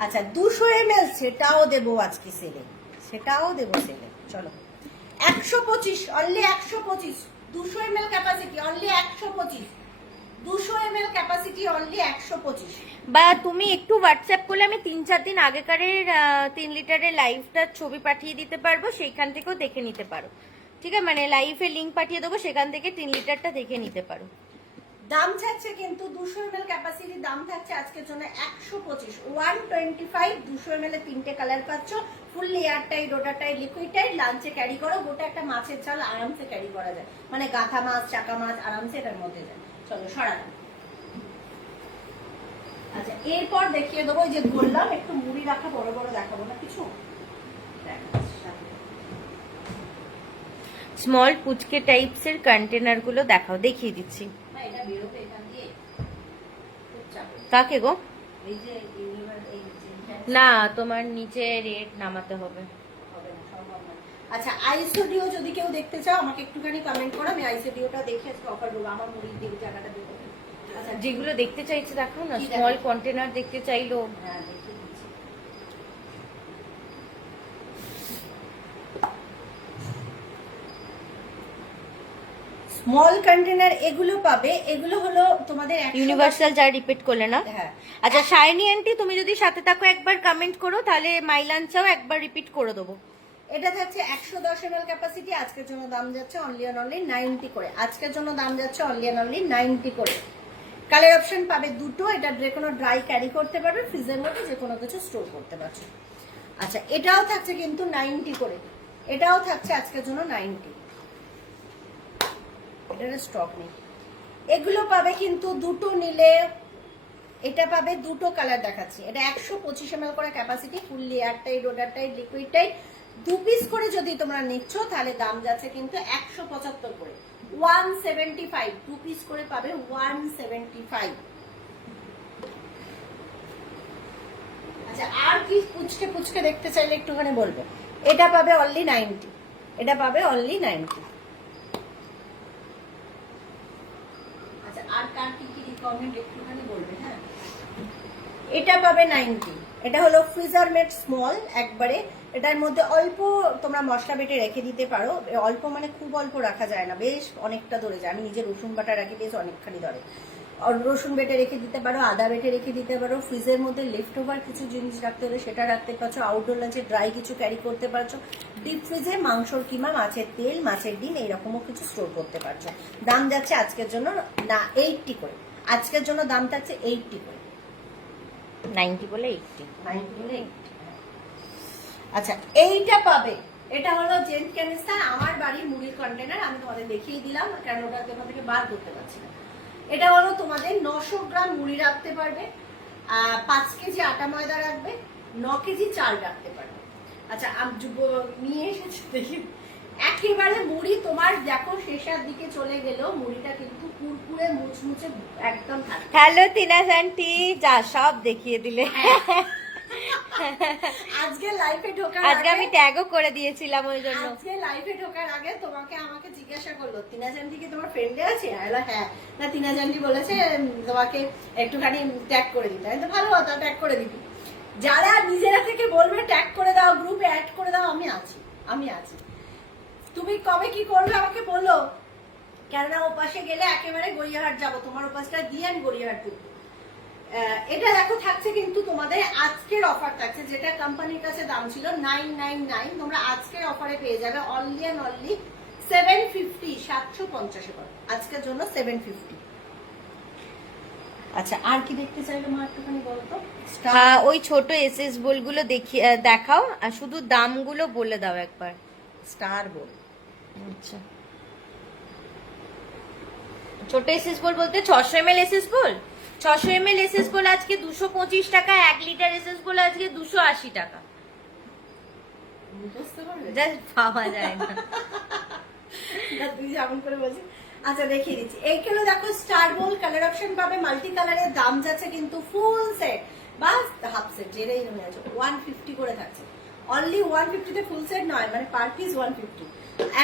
আচ্ছা 200 ml সেটাও দেবো আজকে সেলে, সেটাও দেবো সেলে। চলো 125, only 125। 200 ml capacity, only 125। 200 ml capacity, only 125। বা তুমি একটু হোয়াটসঅ্যাপ করলে আমি 3-4 দিন আগেকারের 3 লিটারের লাইভটার ছবি পাঠিয়ে দিতে পারবো, সেইখান থেকেও দেখে নিতে পারো, ঠিক আছে। মানে লাইভের লিঙ্ক পাঠিয়ে দেবো, সেখান থেকে 3 লিটারটা দেখে নিতে পারো। দাম থাকছে কিন্তু 200 ml ক্যাপাসিটি, দাম থাকছে আজকের জন্য 125, 125। 200 ml এর 3টে কালার পাচ্ছ, ফুললি এয়ার টাইট, ওটা টাইট, লিকুইড টাইট। লাঞ্চে ক্যারি করো, গোটা একটা মাছের চাল আরামসে ক্যারি করা যায়, মানে গাথা মাছ, চাকা মাছ আরামসে এটার মধ্যে যায়। চলো সরালাম। আচ্ছা এরপর দেখিয়ে দেবো, যে বললাম একটু মুড়ি রাখা, বড় বড় দেখাবো না কিছু, স্মল পুচকে টাইপস এর কন্টেনার গুলো দেখাও, দেখিয়ে দিচ্ছি। এটা বেরোবে এখান দিয়ে, কাকে গো? এই যে না, তোমার নিচে রেট নামাতে হবে। আচ্ছা আইসোডিও যদি কেউ দেখতে চাও আমাকে একটুখানি কমেন্ট করো, আমি আইসোডিওটা দেখে আজকে অফার দেবো, আমার মুড়ির দিকে জায়গাটা দেবো। আচ্ছা যেগুলো দেখতে চাইছে দেখো না, স্মল কন্টেনার দেখতে চাইলো। হ্যাঁ দেখিয়ে দিচ্ছি। স্মল কন্টেনার এগুলো পাবে, এগুলো হলো তোমাদের ইউনিভার্সাল, যা রিপিট করলে না। হ্যাঁ আচ্ছা শাইনি আন্টি, তুমি যদি সাথে থাকো একবার কমেন্ট করো, তাহলে মাইলাঞ্চাও একবার রিপিট করে দেবো। এটা থাকছে 110 ml ক্যাপাসিটি, আজকের জন্য দাম যাচ্ছে অনলি অ্যান্ড অনলি 90 করে। আজকের জন্য দাম যাচ্ছে অনলি অ্যান্ড অনলি 90 করে। কালার অপশন পাবে দুটো, এটা যে কোনো ড্রাই ক্যারি করতে পারবে, ফ্রিজের মধ্যে যে কোনো কিছু স্টোর করতে পারছো। আচ্ছা এটাও থাকছে কিন্তু 90 করে, এটাও থাকছে আজকের জন্য 90। এটার স্টক নেই। এগুলো পাবে কিন্তু দুটো নিলে, এটা পাবে দুটো কালার দেখাচ্ছি। এটা 125 ml করে capacity, fully air tight, odour tight, liquid tight. 2 piece করে যদি তোমরা নিচ্ছ তাহলে দাম যাচ্ছে কিন্তু 175 করে, 175। 2 পিস করে পাবে 175। আচ্ছা আর কি পুচকে পুচকে দেখতে চাইলে একটুখানি বলবে। এটা পাবে অনলি 90, এটা পাবে অনলি 90। আচ্ছা আর কার কি কি রিকমেন্ড একটুখানি বলবে। হ্যাঁ এটা পাবে 90, এটা হলো ফ্রিজার মেড স্মল একবারে। এটার মধ্যে অল্প তোমরা মশলা বেটে রেখে দিতে পারো, অল্প মানে খুব অল্প রাখা যায় না, বেশ অনেকটা ধরে যায়। আমি নিজে রসুন বাটা রাখি, বেশ অনেকখানি ধরে। রসুন বেটে রেখে দিতে পারো, আদা বেটে রেখে দিতে পারো। ফ্রিজের মধ্যে লেফট ওভার কিছু জিনিস রাখতে হলে সেটা রাখতে পারছো। আউটডোর লাঞ্চে ড্রাই কিছু ক্যারি করতে পারছো। ডিপ ফ্রিজে মাংসর কিমা, মাছের তেল, মাছের ডিম এইরকমও কিছু স্টোর করতে পারছো। দাম যাচ্ছে আজকের জন্য না 80 করে, আজকের জন্য দাম থাকছে 80 করে। 90 বলে 80, 90 বলে 80। আচ্ছা এইটা পাবে, এটা হলো জেন্ট ক্যানিস্টার, আমার বাড়ির মুড়ির কন্টেনার। আমি তোমাদের দেখিয়ে দিলাম, কারণ ওটা তোমার থেকে বাদ করতে পারছি না। এটা হলো তোমাদের 900 গ্রাম মুড়ি রাখতে পারবে, 5 কেজি আটা ময়দা রাখবে, 9 কেজি চাল রাখতে পারবে। আচ্ছা নিয়ে এসেছি দেখি একেবারে মুড়ি, তোমার দেখো শেষের দিকে চলে গেল, মুড়িটা কিন্তু কুরকুরে মুচমুচে একদম থাকে। হ্যালো তিনাস আন্টি, যা সব দেখিয়ে দিলে। আজকে লাইফে ঢোকার আজকে আমি ট্যাগও করে দিয়েছিলাম ওই জন্য। আজকে লাইফে ঢোকার আগে তোমাকে আমাকে জিজ্ঞাসা করলো, তিনাজ আন্টি কি তোমার ফ্রেন্ডে আছে? হ্যাঁ। না, তিনাজ আন্টি বলেছে তোমাকে একটুখানি ট্যাগ করে দিতে। আমি তো ভালো কথা, ট্যাগ করে দিবি। যারা নিজেরা থেকে বলবে ট্যাগ করে দাও, গ্রুপে অ্যাড করে দাও, আমি আছি। তুমি কবে কি করবে আমাকে বলো, কেননা ও পাশে গেলে একেবারে গড়িয়াহাট যাবো, তোমার ওপাশটা দিয়ে আমি গড়িয়াহাট ঢুকবো। এটা দেখো থাকছে কিন্তু তোমাদের আজকের অফার থাকছে, যেটা কোম্পানির কাছে দাম ছিল 999, তোমরা আজকের অফারে পেয়ে যাবে অনলি এন্ড অনলি 750, 750 করে আজকের জন্য 750। আচ্ছা আর কি দেখতে চাইলে মা একটুখানি বলো তো। ওই ছোট এসএস বোল গুলো দেখাও, আর শুধু দামগুলো বলে দাও একবার। স্টার বোল। আচ্ছা, ছোট এসএস বোল বলতে 600 ml এসএস বোল। 600 ml এসএস বোল আজকে 225 টাকা, 1 লিটার এসএস বোল আজকে 280 টাকা। বুঝতে পারবে জাস্ট পাওয়া যায় না। তুই যেমন করে বলছিস। আচ্ছা দেখিয়ে দিচ্ছি, এইখানে দেখো স্টার বোল কালার অপশন পাবে, মাল্টি কালারের, দাম যাচ্ছে কিন্তু ফুল সেট বা হাফ সেট যেটাই হয়ে আছে 150 করে থাকছে। অনলি 150 তে ফুল সেট নয়, মানে পার পিস 150,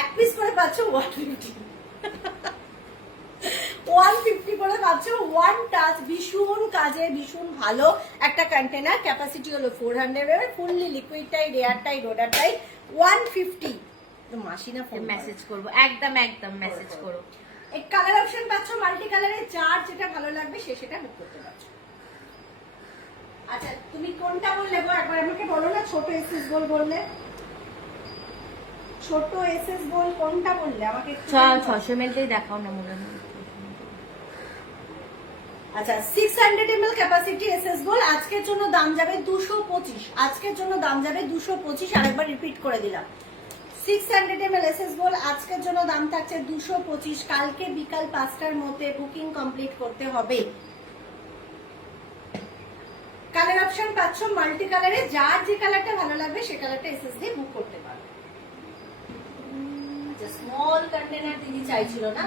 এক পিস করে পাচ্ছ 150। 150 করে পাচ্ছ ওয়ান টাচ। ভীষণ কাজে, ভীষণ ভালো একটা কন্টেনার। ক্যাপাসিটি হলো 400 ml, fully liquid tight, air tight, odour tight. 150 তো মাসি না ফোন মেসেজ করব, একদম মেসেজ করো। এই কালার অপশন পাচ্ছ মাল্টি কালারের, যার যেটা ভালো লাগবে সে সেটা বুক করতে পারছো। আচ্ছা তুমি কোনটা বললে গো একবার আমাকে বলো না। ছোট এসএস বল বললে, ছোট এসএস বল কোনটা বললে আমাকে একটু 600 ml দেখাও না মনে হয়। আচ্ছা 600 ml ক্যাপাসিটি এসএস বল আজকের জন্য দাম যাবে 225। আজকের জন্য দাম যাবে 225, আরেকবার রিপিট করে দিলাম। 600 ml এসএস বল আজকের জন্য দাম থাকছে 225। কালকে বিকাল 5টার মধ্যে বুকিং কমপ্লিট করতে হবে। কালার অপশন পাচ্ছ মাল্টি কালারে, যার যে কালারটা ভালো লাগবে সে কালারটা এসএস দিয়ে বুক করতে পারবে। স্মল কন্টেনার দিদি চাইছিল না,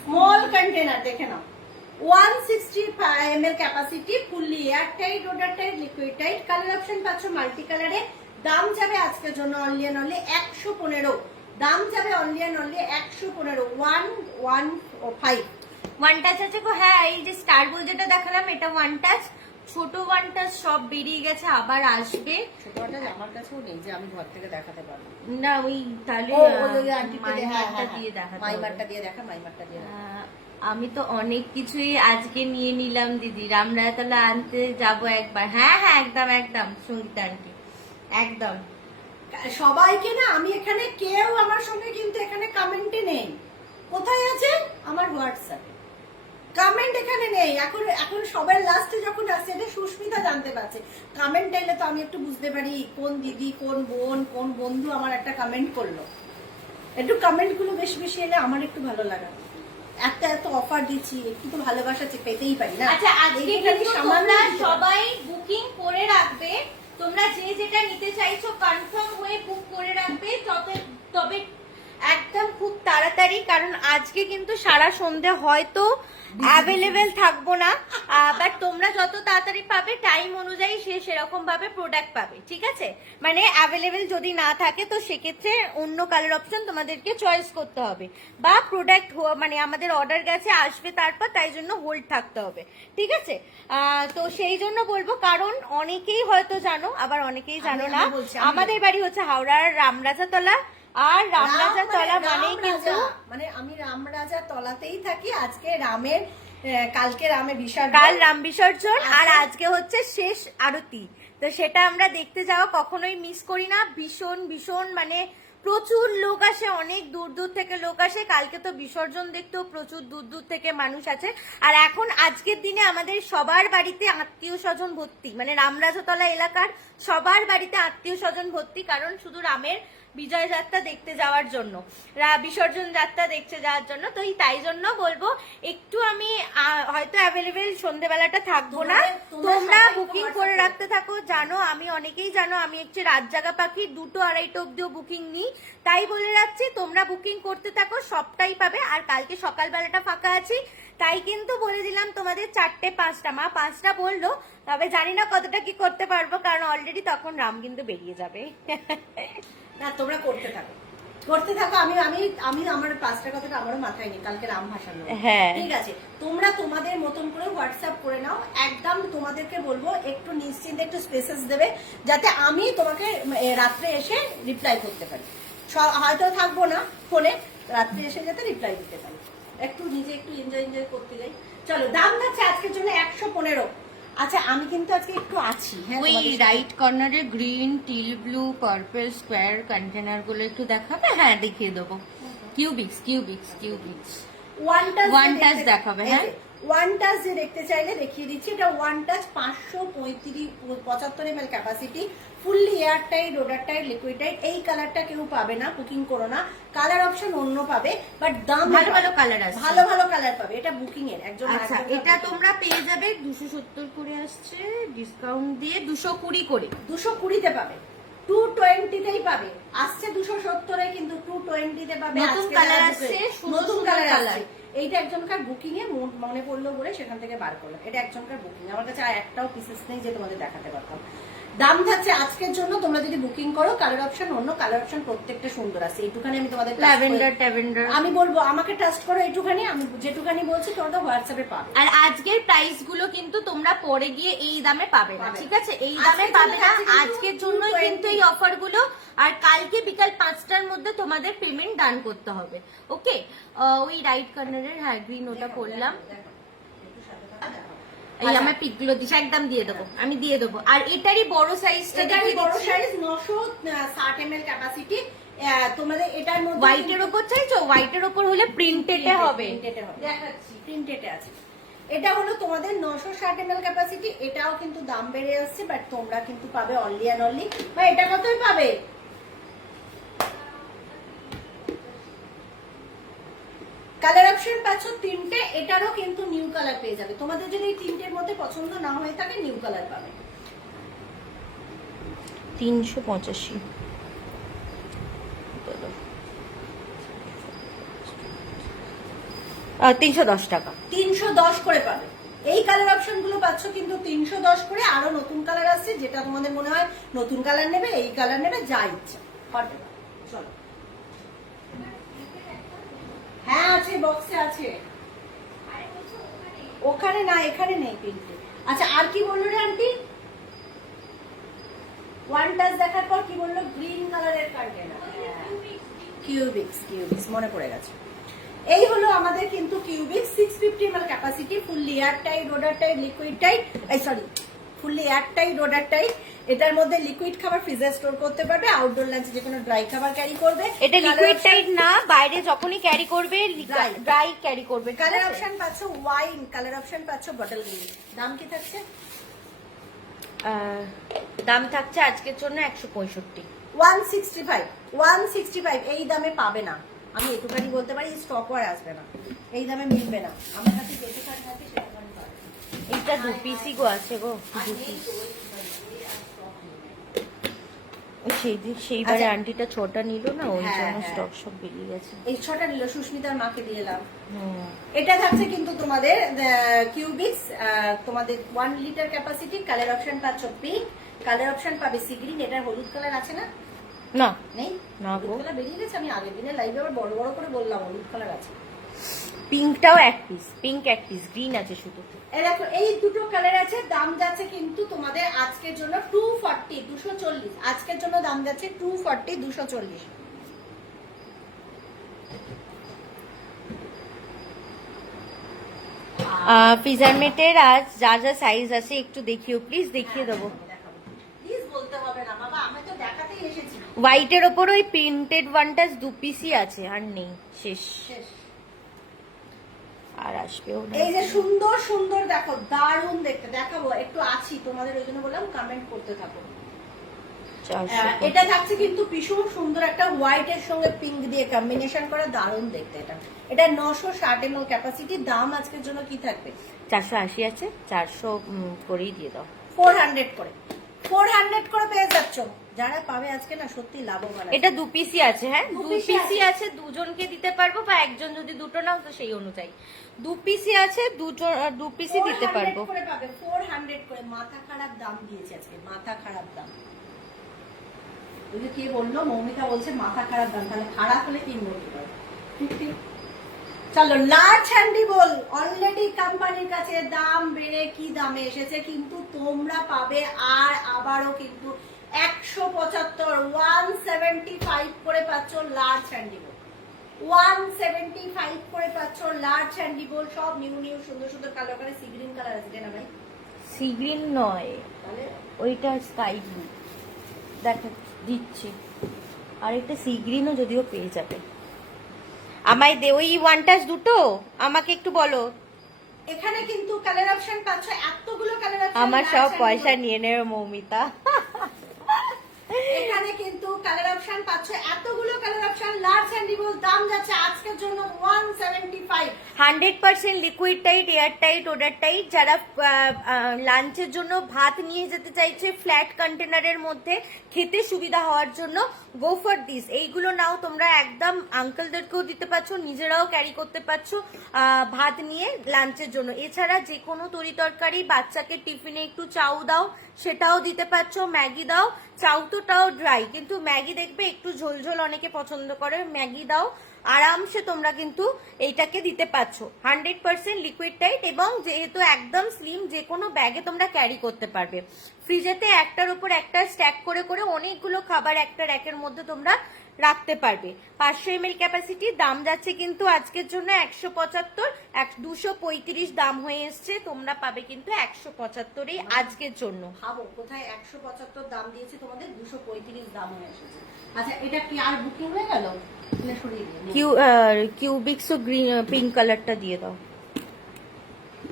স্মল কন্টেনার দেখে নাও। 160 ml capacity, fully air tight, odour tight, liquid tight. Colour option পাচ্ছ মাল্টি কালারে, দাম যাবে আজকের জন্য অনলি এন্ড অনলি 115। দাম যাবে only and only 115, 115। One touch আছে গো। হ্যাঁ, এই যে স্টার বোল যেটা দেখালাম এটা ওয়ান টাচ, ছোট ওয়ান টাচ সব বেরিয়ে গেছে, আবার আসবে। ছোট ওয়ান টাচ আমার কাছেও নেই যে আমি ঘর থেকে দেখাতে পারবো না, ওই তাহলে মাইমারটা দিয়ে দেখাতে হবে। মাইমারটা দিয়ে দেখা, মাইমারটা দিয়ে আমি তো অনেক কিছুই আজকে নিয়ে নিলাম দিদি, রামরাতলা আনতে যাব একবার। হ্যাঁ একদম সঙ্গীতা আন্টি, একদম সবাইকে না। আমি এখানে কেউ আমার সঙ্গে কিন্তু এখানে কমেন্টে নেই। কোথায় আছে? আমার হোয়াটসঅ্যাপে কমেন্ট এখানে নেই। এখন সবার লাস্টে যখন আসছে, এটা সুস্মিতা জানতে পারছে। কমেন্ট এলে তো আমি একটু বুঝতে পারি কোন দিদি, কোন বোন, কোন বন্ধু আমার একটা কমেন্ট করলো। একটু কমেন্ট গুলো বেশি বেশি এলে আমার একটু ভালো লাগে। এত অফার দিচ্ছি, একটু তো ভালোবাসা পেতেই পারি না। আচ্ছা, আজকে কিন্তু তোমরা সবাই বুকিং করে রাখবে। তোমরা যে যেটা নিতে চাইছো কনফার্ম হয়ে বুক করে রাখবে, তবে একদম খুব তাড়াতাড়ি, কারণ আজকে কিন্তু সারা সন্ধ্যে হয়তো অ্যাভেলেবেল থাকবো না। বাট তোমরা যত তাড়াতাড়ি পাবে টাইম অনুযায়ী সেরকম ভাবে প্রোডাক্ট পাবে, ঠিক আছে? মানে অ্যাভেলেবেল যদি না থাকে তো সেক্ষেত্রে অন্য কালার অপশন তোমাদেরকে চয়েস করতে হবে, বা প্রোডাক্ট মানে আমাদের অর্ডার গেছে আসবে তারপর, তাই জন্য হোল্ড থাকতে হবে, ঠিক আছে? তো সেই জন্য বলবো, কারণ অনেকেই হয়তো জানো, আবার অনেকেই জানো না। আমাদের বাড়ি হচ্ছে হাওড়ার রামরাজাতলা, আর রামরাজা তলা মানে কিন্তু মানে আমি রামরাজা তলাতেই থাকি। আজকে রামের, কালকে রামের বিসর্জন, কাল রাম বিসর্জন, আর আজকে হচ্ছে শেষ আরতি। তো সেটা আমরা দেখতে যাওয়া কখনোই মিস করি না। ভীষণ মানে প্রচুর লোক আসে, অনেক দূর থেকে লোক আসে। কালকে তো বিসর্জন দেখতেও প্রচুর দূর থেকে মানুষ আছে। আর এখন আজকের দিনে আমাদের সবার বাড়িতে আত্মীয় স্বজন ভর্তি, মানে রামরাজাতলা এলাকার সবার বাড়িতে আত্মীয় স্বজন ভর্তি, কারণ শুধু রামের বিজয় যাত্রা দেখতে যাওয়ার জন্য, বিসর্জন যাত্রা দেখতে যাওয়ার জন্য। তো তাই জন্য বলবো একটু আমি হয়তো অ্যাভেলেবেল সন্ধ্যেবেলাটা থাকবো না, তোমরা বুকিং করে রাখতে থাকো। জানো আমি অনেকেই জানো আমি হচ্ছে রাত জাগা পাখি, 2-2:30 অব্দিও বুকিং নিই, তাই বলে রাখছি তোমরা বুকিং করতে থাকো, সবটাই পাবে। আর কালকে সকালবেলাটা ফাঁকা আছি, তাই কিন্তু বলে দিলাম তোমাদের 4টে-5টা, মা 5টা বললো, তবে জানি না কতটা কি করতে পারবো, কারণ অলরেডি তখন রাম কিন্তু বেরিয়ে যাবে। না তোমরা করতে থাকো, করতে থাকো। আমি আমি আমি আমার 5টা কথাটা আমারও মাথায় নেই, কালকে রাম ভাসানো। হ্যাঁ ঠিক আছে, তোমরা তোমাদের মতন করে হোয়াটসঅ্যাপ করে নাও। একদম তোমাদেরকে বলবো একটু নিশ্চিন্তে একটু স্পেসেস দেবে, যাতে আমি তোমাকে রাত্রে এসে রিপ্লাই করতে পারি। হয়তো থাকবো না ফোনে, রাত্রে এসে যাতে রিপ্লাই দিতে পারি। একটু নিজে একটু এনজয় করতে যাই। চলো, দাম যাচ্ছে আজকের জন্য 115। আচ্ছা আমি কিন্তু আজকে একটু আছি, হ্যাঁ ওই রাইট কর্নারে green, teal blue, purple square container গুলো একটু দেখাবে? হ্যাঁ দেখিয়ে দেবো। কিউবিক্স ওয়ান টাচ দেখাবে। হ্যাঁ ওয়ান টাচ যে দেখতে চাইলে দেখিয়ে দিচ্ছি। এটা one touch 575 ml capacity, fully air tight, odour tight, liquid tight. এই কালারটা কেউ পাবে না, বুকিং করো না। কালার অপশন অন্য পাবে, বাট দাম ভালো ভালো কালার আছে, ভালো ভালো কালার পাবে। এটা বুকিং এর একজন। আচ্ছা এটা তোমরা পেয়ে যাবে 270 করে আসছে, ডিসকাউন্ট দিয়ে 220 করে, 220-তে পাবে, 220-তেই পাবে। আসছে 270-এ, কিন্তু 220-তে পাবে। নতুন কালার আসছে, নতুন কালার আসছে। এইটা একজনকার বুকিং এ মনে পড়লো বলে সেখান থেকে বার করলাম। এটা একজনকার বুকিং, আমার কাছে আর একটাও পিসেস নেই যে তোমাদের দেখাতে পারতাম। দাম থাকছে আজকের জন্য, তোমরা যদি বুকিং করো, কালার অপশন অন্য, কালার অপশন প্রত্যেকটা সুন্দর আছে। এইটুখানি আমি তোমাদের ল্যাভেন্ডার আমি বলবো আমাকে ট্রাস্ট করো এইটুখানি, আমি যেটুখানি বলছি তোমরা হোয়াটসঅ্যাপে পাবে। আর আজকের প্রাইস গুলো কিন্তু তোমরা পরে গিয়ে এই দামে পাবে না, ঠিক আছে? এই দামে পাবে না আজকের জন্য কিন্তু এই অফার গুলো। আর কালকে বিকাল 5টার মধ্যে তোমাদের পেমেন্ট ডান করতে হবে, ওকে? ওই রাইট কর্নারের, হ্যাঁ গ্রিন, ওটা করলাম। এই আমার পিকগুলো দিস, একদম দিয়ে দেবো, আমি দিয়ে দেবো। আর এটারই বড় সাইজটা, এটারই বড় সাইজ 960 ml ক্যাপাসিটি। তোমাদের এটার মধ্যে হোয়াইটের উপর চাইছো? হোয়াইটের উপর হলে প্রিন্টেড হবে, দেখাচ্ছি, প্রিন্টেড আছে। এটা হলো তোমাদের 960 ml ক্যাপাসিটি। এটাও কিন্তু দাম বেড়ে আসছে, বাট তোমরা কিন্তু পাবে অনলি অ্যান্ড অনলি, বা এটা কতই পাবে। কালার অপশন পাচ্ছ 3টে, এটারও কিন্তু নিউ কালার পেয়ে যাবে। তোমাদের যদি এই 3টের মধ্যে পছন্দ না হয়ে থাকে, নিউ কালার পাবে। 385, 310 টাকা, 310 করে পাবে। এই কালার অপশন গুলো পাচ্ছ কিন্তু 310 করে। আরো নতুন কালার আসছে, যেটা তোমাদের মনে হয় নতুন কালার নেবে, এই কালার নেবে, যা ইচ্ছা। চলো, হ্যাঁ আছে, বক্সে আছে। ওখানে না, এখানে নেই প্রিন্টে। আচ্ছা আর কি বললো রে আন্টি? ওয়ান টাচ দেখার পর কি বললো? গ্রিন কালারের কন্টেনার, কিউবিক্স মনে পড়ে গেছে। এই হলো আমাদের কিন্তু Cubix 650 ml capacity, fully air tight, odour tight, liquid tight, fully air tight, odour tight. এটার মধ্যে লিকুইড খাবার ফ্রিজে স্টোর করতে পারবে, আউটডোর লাঞ্চে যে কোনো ড্রাই খাবার ক্যারি করবে। এটা লিকুইড টাইট না, বাইরে যখনই ক্যারি করবে ড্রাই ক্যারি করবে। কালার অপশন পাচ্ছ ওয়াইন, কালার অপশন পাচ্ছ বটল গ্রিন। দাম কি থাকছে? দাম থাকছে আজকের জন্য 165, 165 এই দামে পাবে না। আমি এটুখানি বলতে পারি, স্টক আর আসবে না, এই দামে মিলবে না। আমার কাছে যেটুখানি থাকে সেটুখানি পাবে। এটা 2 পিসই গো আছে গো, 2 পিস। সেইবারে আন্টিটা 6টা নিল না, ওই জন্য স্টক সব বেরিয়ে গেছে। এই 6টা নিল, সুস্মিতার মাকে দিয়ে এলাম। এটা থাকছে কিন্তু তোমাদের কিউবিক্স, তোমাদের 1 লিটার ক্যাপাসিটি। কালার অপশন পাচ্ছ পিঙ্ক, কালার অপশন পাবে সি গ্রিন। এটার হলুদ কালার আছে না? না নেই, না গো, কালার বেরিয়ে গেছে। আমি আগের দিনে লাইভে আবার বড় বড় করে বললাম হলুদ কালার আছে। পিঙ্কটাও এক পিস, পিঙ্ক এক পিস, গ্রিন আছে শুধু। দেখো এই দুটো কালার আছে। দাম যাচ্ছে কিন্তু তোমাদের আজকের জন্য 240, 240। আজকের জন্য দাম যাচ্ছে 240, 240। ফিজারমেটের আজ যা যা সাইজ আছে একটু দেখিও প্লিজ, দেখিয়ে দেবো। প্লিজ বলতে হবে না বাবা, আমি তো দেখাতেই এসেছি। হোয়াইটের ওপর ওই প্রিন্টেড ওয়ানটা 2 পিসই আছে, আর নেই, শেষ। আর আসবেও না। এই যে সুন্দর সুন্দর, দেখো দারুণ দেখতে, দেখাবো একটু আছি তোমাদের, ওই জন্য বললাম কমেন্ট করতে থাকো। এটা থাকছে কিন্তু ভীষণ সুন্দর একটা হোয়াইট এর সঙ্গে পিঙ্ক দিয়ে কম্বিনেশন করা, দারুণ দেখতে। এটা 960 ml ক্যাপাসিটি। দাম আজকের জন্য কি থাকবে? 480 আছে, 400 করেই দিয়ে দাও। 400 করে পেয়ে যাচ্ছ। যারা পাবে আজকে না সত্যি লাভবান। এটা 2 পিসই আছে, হ্যাঁ 2 পিসই আছে, দুজনকে দিতে পারবো বা একজন যদি দুটো নাও তো সেই অনুযায়ী 2 পিসই আছে, 2 পিসই দিতে পারবো। 400 করে পাবে, 400 করে। মাথা খারাপ দাম দিয়েছে আজকে, মাথা খারাপ দাম। ওই যে কে বললো, মৌমিতা বলছে মাথা খারাপ দাম, তাহলে খারাপ হলে কিনবো কি করে? চলো, লার্জ হ্যান্ডি বল অলরেডি কোম্পানির কাছে দাম বেড়ে কি দামে এসেছে, কিন্তু তোমরা পাবে আর আবারও কিন্তু 175 175 করে পাচ্ছ লার্জ হ্যান্ডি বল। 175 করে পাচ্ছ লার্জ হ্যান্ডি বল। সব নিউ সুন্দর সুন্দর কালার করে। সি গ্রিন কালার আছে না ভাই? সি গ্রিন নয়, তাহলে ওইটা স্কাই ব্লু দেখা দিচ্ছি। আর একটা সি গ্রিনও যদিও পেয়ে যাবে। আমায় দে ওই ওয়ান টাচ দুটো, আমাকে একটু বলো। এখানে কিন্তু কালার অপশন পাচ্ছ, এতগুলো কালার অপশন। আমার সব পয়সা নিয়ে নেবে মৌমিতা। এখানে কিন্তু কালার অপশন পাচ্ছ, এতগুলো কালার অপশন। লার্জ হ্যান্ডি বল দাম যাচ্ছে আজকের জন্য 175। 100% liquid tight, air tight, odour tight. যারা লাঞ্চের জন্য ভাত নিয়ে যেতে চাইছে ফ্ল্যাট কন্টেনারের মধ্যে খেতে সুবিধা হওয়ার জন্য, গো ফর দিস। এইগুলো নাও তোমরা, একদম আঙ্কেলদেরকেও দিতে পারছো, নিজেরাও ক্যারি করতে পারছো ভাত নিয়ে লাঞ্চের জন্য। এছাড়া যে কোনো তরি তরকারি, বাচ্চাকে টিফিনে একটু চাউ দাও সেটাও দিতে পারছো, ম্যাগি দাও। চাউ তোটাও ড্রাই, কিন্তু ম্যাগি দেখবে একটু ঝোলঝোল অনেকে পছন্দ করে, ম্যাগি দাও আরামসে তোমরা কিন্তু এইটাকে দিতে পারছো। 100% লিকুইড টাইট, এবং যেহেতু একদম স্লিম, যে কোনো ব্যাগে তোমরা ক্যারি করতে পারবে। ফ্রিজেতে একটার উপর একটা স্ট্যাক করে করে অনেকগুলো খাবার একটা র্যাকের মধ্যে তোমরা রাখতে পারবে। 500 ml ক্যাপাসিটি। দাম যাচ্ছে কিন্তু আজকের জন্য 175, 235 দাম হয়ে এসছে। তোমরা পাবে কিন্তু 175 আজকের জন্য। ভাবো কোথায় 175 দাম দিয়েছে, তোমাদের 235 দাম হয়ে এসেছে। আচ্ছা, এটা কি আর বুকিং হয়ে গেল? সরিয়ে দিই। কিউবিক্সও গ্রিন পিঙ্ক কালারটা দিয়ে দাও।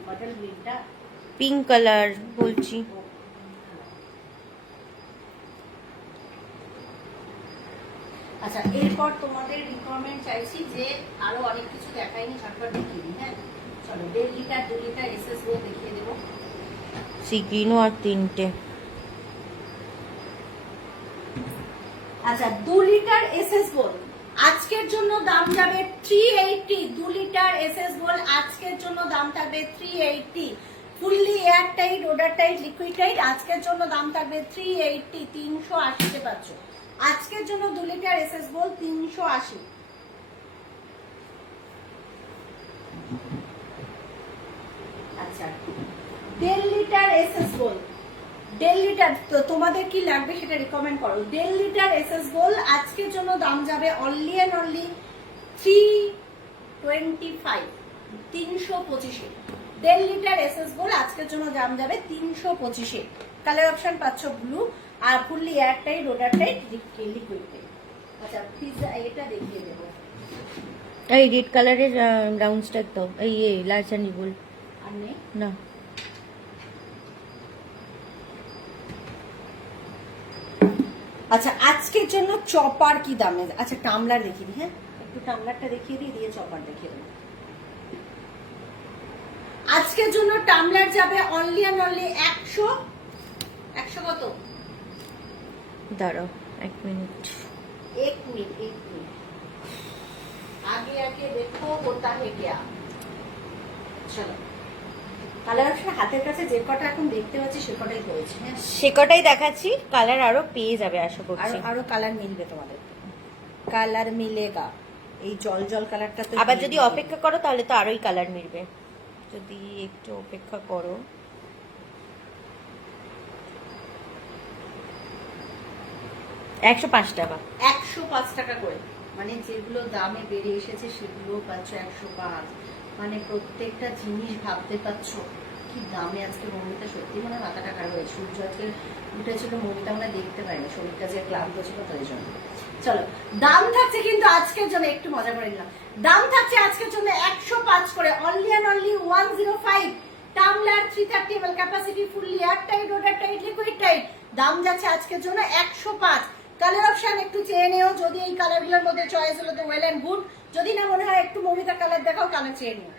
বটল গ্রিনটা পিঙ্ক কালার বলছি। আচ্ছা, এরপর তোমাদের রিকোয়ারমেন্ট চাইছি যে আরো অনেক কিছু দেখাইনি, ঝটপট দেখিয়ে দিই। হ্যাঁ চলো, 1.5 লিটার 2 লিটার এসএস গুলো দেখিয়ে দেবো। সি গ্রিনও আর 3টে। আচ্ছা, 2 লিটার এসএস বল আজকের জন্য দাম যাবে 380। 2 লিটার এসএস বল আজকের জন্য দাম থাকবে 380। Fully air tight, odour tight, liquid tight. আজকের জন্য দাম থাকবে 380, 380 তে পাচ্ছ আজকের জন্য 2 লিটার এসএস বল 380। আচ্ছা, 1.5 লিটার এসএস বল। 1.5 লিটার তোমাদের কি লাগবে সেটা রিকমেন্ড করো। 1.5 লিটার এসএস বল আজকের জন্য দাম যাবে only and only 325, 325। 1.5 litre SS ball আজকের জন্য দাম যাবে 325। কালার অপশন পাচ্ছ ব্লু, আর fully air tight, odour tight, liquid tight. আচ্ছা, পিৎজা এটা দেখিয়ে দেবো। এই রেড কালারের রাউন্ড স্টার দাও। এই লার্জ হ্যান্ডি বল আর নেই না। আচ্ছা, আজকের জন্য চপার কি দামে? আচ্ছা, টামলার দেখিয়ে দিই। হ্যাঁ, একটু টামলারটা দেখিয়ে দিই, দিয়ে চপার দেখিয়ে দেবো। আজকের জন্য টামলার যাবে অনলি এন্ড অনলি 100 কত? দাঁড়াও 1 মিনিট। 1 মিনিট আগে আগে দেখো হোতা হে গিয়া। চলো, কালার অপশন হাতের কাছে যে কটা এখন দেখতে পাচ্ছি সে কটাই হয়েছে। হ্যাঁ, সে কটাই দেখাচ্ছি। কালার আরো পেয়ে যাবে আশা করছি। আরো কালার মিলবে তোমাদের, কালার মিলেগা। এই জল জল কালারটা তো আবার যদি অপেক্ষা করো তাহলে তো আরোই কালার মিলবে। যদি একটু অপেক্ষা করো। 105 টাকা। 105 টাকা করে, মানে যেগুলো দামে বেড়ে এসেছে সেগুলো পাচ্ছ 105। মানে প্রত্যেকটা জিনিস ভাবতে পারছ কি দামে আজকে। মৌমিতা সত্যি মানে মাথাটা খারাপ হয়েছে। সূর্য আজকে উঠেছিল, মৌমিতা মানে দেখতে পাই না, শরীরটা যে ক্লান্ত ছিল তাই জন্য। চলো, দাম থাকছে কিন্তু আজকের জন্য, একটু মজা করে নিলাম, দাম থাকছে আজকের জন্য 105 করে only and only 105। Tumbler 330 ml capacity, fully air tight, odour tight, liquid tight. দাম যাচ্ছে আজকের জন্য 105। কালার অপশন একটু চেয়ে নিও, যদি এই কালারগুলোর মধ্যে চয়েস হলো তো ওয়েল এন্ড গুড, যদি না মনে হয় একটু মৌমিতা কালার দেখাও, কালার চেয়ে নিও।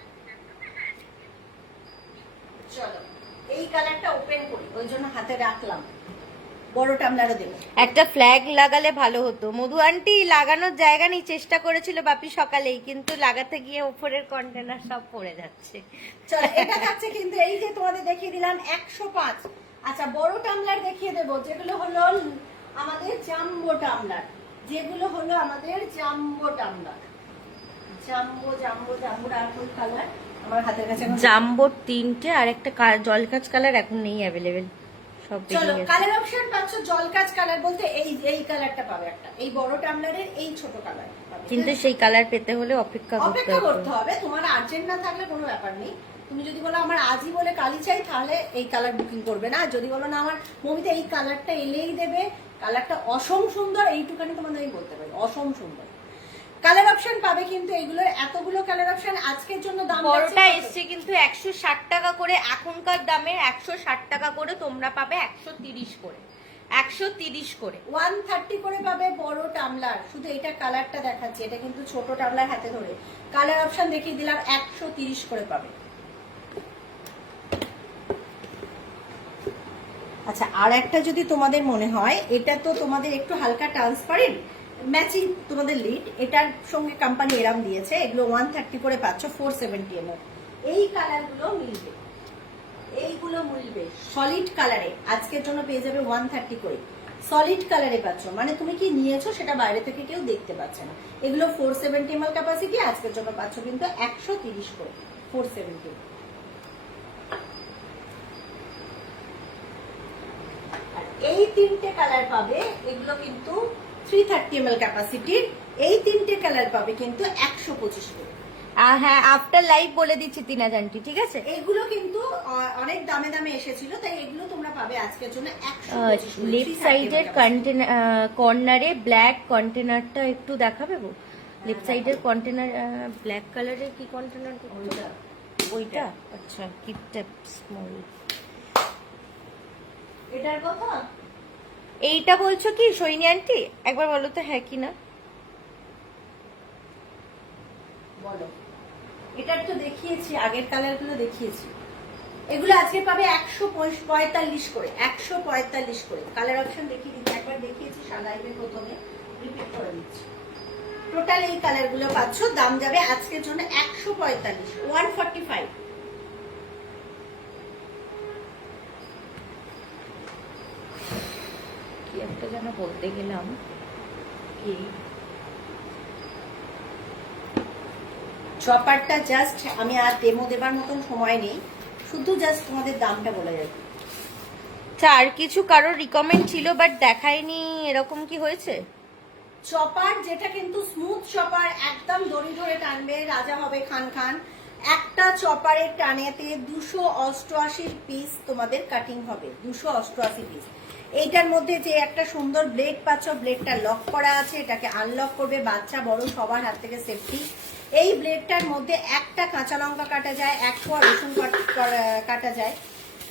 চলো এই কালারটা ওপেন করি, ওই জন্য হাতে রাখলাম। বড় টামলারও দেবো। একটা ফ্ল্যাগ লাগালে ভালো হতো। মধু আন্টি লাগানোর জায়গা নেই, চেষ্টা করেছিল বাপি সকালেই, কিন্তু লাগাতে গিয়ে উপরের কন্টেনার সব পড়ে যাচ্ছে। চলো এটা থাকছে কিন্তু এই যে তোমাদের দেখিয়ে দিলাম 105। আচ্ছা বড় টামলার দেখিয়ে দেবো, যেগুলো হলো আমাদের জাম্বো টামলার, যেগুলো হলো আমাদের জাম্বো টামলার। জাম্বো জাম্বো জাম্বোর আর কোন কালার আমার হাতের কাছে? জাম্বোর 3টে, আর একটা জলকাচ কালার এখন নেই অ্যাভেলেবেল, সব চলো বেরিয়ে গেছে। কালার অপশন পাচ্ছ, জলকাচ কালার বলতে এই কালারটা পাবে একটা, এই বড় টামলারের এই ছোট কালার পাবে। কিন্তু সেই কালার পেতে হলে অপেক্ষা করতে হবে। তোমার আর্জেন্ট না থাকলে কোনো ব্যাপার নেই। তুমি যদি বলো আমার আজই বলে কালই চাই, তাহলে এই কালার বুকিং করবে না। যদি বলো না আমার মমিতে এই কালারটা এলেই দেবে, কালারটা অসম সুন্দর, এইটুখানি তোমাদের আমি বলতে পারি, অসম সুন্দর কালার অপশন পাবে। কিন্তু এইগুলোর এতগুলো কালার অপশন আজকের জন্য দাম বড়টা এসছে কিন্তু 160 টাকা করে, এখনকার দামে 160 টাকা করে, তোমরা পাবে 130 করে, 130 করে, 130 করে পাবে বড় টামলার। শুধু এটা কালারটা দেখাচ্ছি, এটা কিন্তু ছোট টামলার হাতে ধরে কালার অপশন দেখিয়ে দিলাম, 130 করে পাবে। আচ্ছা আর একটা যদি তোমাদের মনে হয়, এটা তো তোমাদের একটু হালকা ট্রান্সপারেন্ট, ম্যাচিং তোমাদের লিড, এটার সঙ্গে কোম্পানি এরাম দিয়েছে, এগুলো 130 করে পাচ্ছ, 470 ml। এই কালারগুলো মিলবে, এইগুলো মিলবে সলিড কালারে, আজকের জন্য পেয়ে যাবে 130 করে সলিড কালারে পাচ্ছ। মানে তুমি কি নিয়েছো সেটা বাইরে থেকে কেউ দেখতে পাচ্ছে না। এগুলো 470 ml ক্যাপাসিটি, আজকের জন্য পাচ্ছ কিন্তু 130 করে, 470। এই 3টে কালার পাবে, এগুলো কিন্তু 330 ml ক্যাপাসিটির, এই 3টে কালার পাবে কিন্তু 125 করে। হ্যাঁ আফটার লাইভ বলে দিচ্ছি 3000 আন্টি, ঠিক আছে? এইগুলো কিন্তু অনেক দামে দামে এসেছিল, তাই এগুলো তোমরা পাবে আজকের জন্য 125 করে। লেফট সাইডের কর্নারে ব্ল্যাক কন্টেনারটা একটু দেখাবে গো। লেফট সাইডের কন্টেনার ব্ল্যাক কালারের কি কন্টেনার? ওইটা আচ্ছা, কিপটা স্মল। এটার কথা এইটা বলছো কি সৈনী আন্টি? একবার বলো তো হ্যাঁ কি না। বলো, এটার তো দেখিয়েছি, আগের কালারগুলো দেখিয়েছি। এগুলো আজকে পাবে 145 করে, 145 করে। কালার অপশন দেখিয়ে দিচ্ছি, একবার দেখিয়েছি লাইভের প্রথমে, রিপিট করে দিচ্ছি। টোটাল এই কালারগুলো পাচ্ছ, দাম যাবে আজকের জন্য 145, 145। কি একটা যেন বলতে গেলাম, কি চপারটা জাস্ট আমি আর ডেমো দেবার মতন সময় নেই, শুধু জাস্ট তোমাদের দামটা বলে যাবে। আর কিছু কারোর রিকমেন্ড ছিল বাট দেখায়নি, এরকম কি হয়েছে? চপার যেটা কিন্তু স্মুথ চপার, একদম দড়ি ধরে টানবে, রাজা হবে খান খান। একটা চপারের টানেতে 288 পিস তোমাদের কাটিং হবে, 288 পিস। এইটার মধ্যে যে একটা সুন্দর ব্লেড পাচ্ছ, ব্লেডটা লক করা আছে, এটাকে আনলক করবে, বাচ্চা বড় সবার হাত থেকে সেফটি। এই ব্লেডটার মধ্যে একটা কাঁচা লঙ্কা কাটা যায়, 1 কোয়া রসুন কাটা যায়।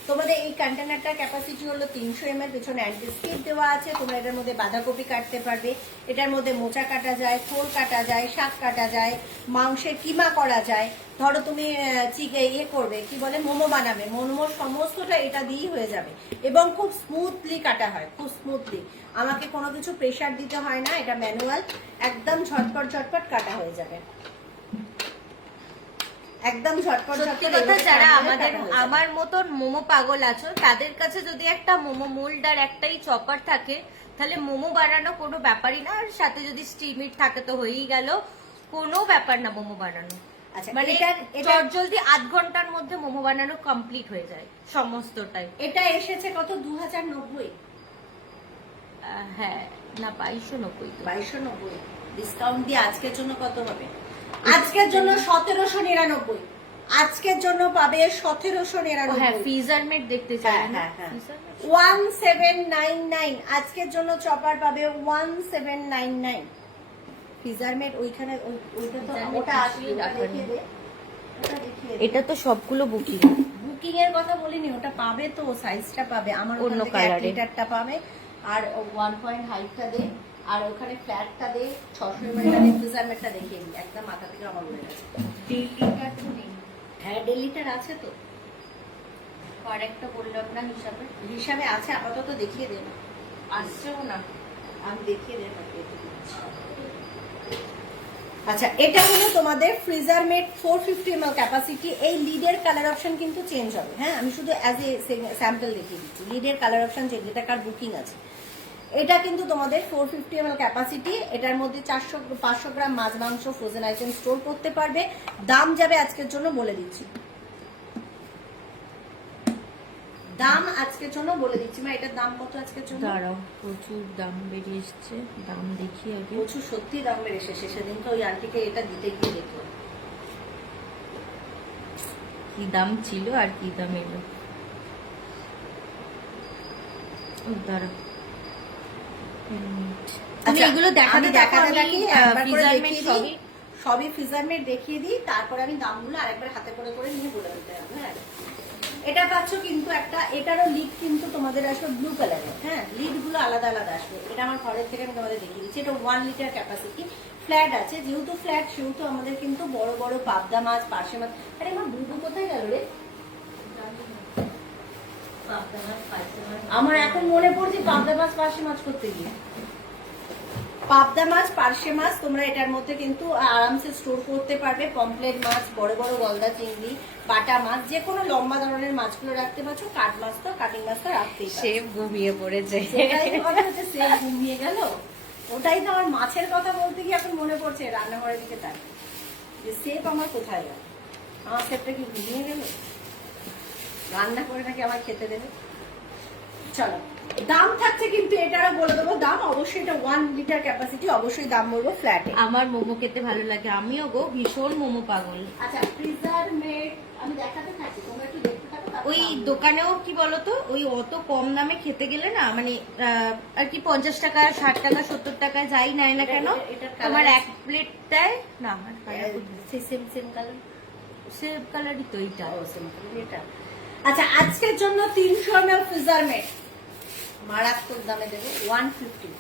তোমাদের এই কন্টেনারটার ক্যাপাসিটি হলো 300 ml, পেছনে অ্যান্টিস্কিপ দেওয়া আছে। তোমরা এটার মধ্যে বাঁধাকপি কাটতে পারবে, এটার মধ্যে মোচা কাটা যায়, খোল কাটা যায়, শাক কাটা যায়, মাংসের কিমা করা যায়। ধরো তুমি করবে, কি বলে, মোমো বানাবে, মোমোর সমস্তটা এটা দিয়েই হয়ে যাবে। এবং খুব স্মুথলি কাটা হয়, খুব স্মুথলি, আমাকে কোনো কিছু প্রেসার দিতে হয় না, এটা ম্যানুয়াল, একদম ঝটপট ঝটপট কাটা হয়ে যাবে, একদম ঝটপট সত্যি ঝটপট। কথা, যারা আমার মতন মোমো পাগল আছো, তাদের কাছে যদি একটা মোমো মোল্ড আর একটাই চপার থাকে, তাহলে মোমো বানানো কোনো ব্যাপারই না। আর সাথে যদি স্টিমিট থাকে তো হয়েই গেল, কোনো ব্যাপার না মোমো বানানো। আচ্ছা, মানে এটার জলদি 8 ঘন্টার মধ্যে মোমো বানানো কমপ্লিট হয়ে যায় সমস্তটাই। এটা এসেছে কত, 2090? হ্যাঁ না 2290। 2290 ডিসকাউন্ট দিয়ে আজকের জন্য কত হবে? আজকের জন্য 1799, আজকের জন্য পাবে 1799। হ্যাঁ ফ্রিজার মেট দেখতে চাই না, 1799 আজকের জন্য চপার পাবে 1799। ফ্রিজার মেট ওইখানে, ওইটা তো ওটা আসলে দেখিয়ে দে, ওটা দেখিয়ে দে। এটা তো সবগুলো বুকিং। বুকিং এর কথা বলিনি, ওটা পাবে তো, সাইজটা পাবে আমার অন্য ওখান থেকে 1 colour-এ। লিটারটা পাবে। আর 1 পয়েন্ট হাইটটা দে, আর ওখানে ফ্ল্যাটটা দে, 600 ml রিফ্রিজারেটরটা দেখিয়ে দিই, একদম মাথা থেকে আমার উড়ে গেছে। ডেলিটা তো নেই, হ্যাঁ 1.5 লিটার আছে তো, আর একটা বললাম না হিসাবে হিসাবে আছে, আপাতত দেখিয়ে দেব, আসছেও না। আমি দেখিয়ে দেব। আচ্ছা, এটা হলো তোমাদের ফ্রিজার মেড 450 ml ক্যাপাসিটি। এই লিডের কালার অপশন কিন্তু চেঞ্জ হবে, হ্যাঁ আমি শুধু অ্যাজ এ স্যাম্পল দেখিয়ে দিচ্ছি। লিডের কালার অপশন চেঞ্জ, যেটা কার বুকিং আছে। এটা কিন্তু তোমাদের 450 ml ক্যাপাসিটি, এটার মধ্যে 500 গ্রাম মাছ মাংস ফ্রোজেন আইটেম স্টোর করতে পারবে। দাম যাবে আজকের জন্য বলে দিচ্ছি, দাম আজকের জন্য বলে দিচ্ছি। মা এটার দাম কত আজকের জন্য? দাঁড়াও, প্রচুর দাম বেরিয়ে এসছে, দাম দেখি আগে। প্রচুর সত্যি দাম বেড়ে এসেছে, সেদিনকে ওই আন্টিকে এটা দিতে গিয়ে দেখলাম। কি দাম ছিল আর কি দাম এলো, দাঁড়াও। তুমি আচ্ছা, এগুলো আমি দেখাতে থাকি, একবার করে ফ্রিজার দেখিয়ে দিই। সবই ফ্রিজারমেট দেখিয়ে দিই, তারপর আমি দামগুলো আরেকবার হাতে করে করে নিয়ে বলে দিতে হবে। হ্যাঁ, এটা পাচ্ছ কিন্তু একটা, এটারও লিড কিন্তু তোমাদের আসবে ব্লু কালারের। হ্যাঁ, লিড গুলো আলাদা আলাদা আসবে। এটা আমার ঘরের থেকে আমি তোমাদের দেখিয়ে দিচ্ছি। এটা 1 লিটার ক্যাপাসিটি, ফ্ল্যাট আছে। যেহেতু ফ্ল্যাট সেহেতু আমাদের কিন্তু বড় বড় পাবদা মাছ, পার্শে মাছ। আরে আমার বুবু কোথায় গেল রে? আমার এখন মনে পড়ছে পাবদা মাছ পার্শে মাছ করতে গিয়ে। পাবদা মাছ, পার্শে মাছ তোমরা এটার মধ্যে কিন্তু আরামসে স্টোর করতে পারবে। পমপ্লেট মাছ, বড় বড় গলদা চিংড়ি, বাটা মাছ, যে কোনো লম্বা ধরনের মাছগুলো রাখতে পারছো। কাট মাছ তো, কাটিং মাছ তো রাখতেই পারছো। সে ঘুমিয়ে পড়েছে। সেটাই তো কথা হচ্ছে, সে ঘুমিয়ে গেল। ওটাই তো আমার মাছের কথা বলতে গিয়ে এখন মনে পড়ছে রান্নাঘরের দিকে তাই, যে সেফ আমার কোথায় গেল। আমার সেফটা কি ঘুমিয়ে গেল? রান্না করে নাকি আমার খেতে দেবে। চলো, দাম থাকছে কিন্তু এটারও বলে দেবো দাম। অবশ্যই এটা 1 লিটার ক্যাপাসিটি, অবশ্যই দাম বলবো ফ্ল্যাটে। আমার মোমো খেতে ভালো লাগে, আমিও গো ভীষণ মোমো পাগল। আচ্ছা, ফ্রিজার মেড আমি দেখাতে থাকি, তোমরা একটু দেখতে থাকো। তারপর ওই দাম বলবো। দোকানেও কি বলতো, ওই অত কম দামে খেতে গেলে না, মানে আর কি 50 টাকা 60 টাকা 70 টাকা যাই নেয় না কেন, এটার তোমার colour এক প্লেট দেয় না। সেই সেম কালার, সেম কালারই তো এইটা। এটা। আচ্ছা, আজকের জন্য 300 ml ফ্রিজার মেড মারাত্মক দামে দেবো 150।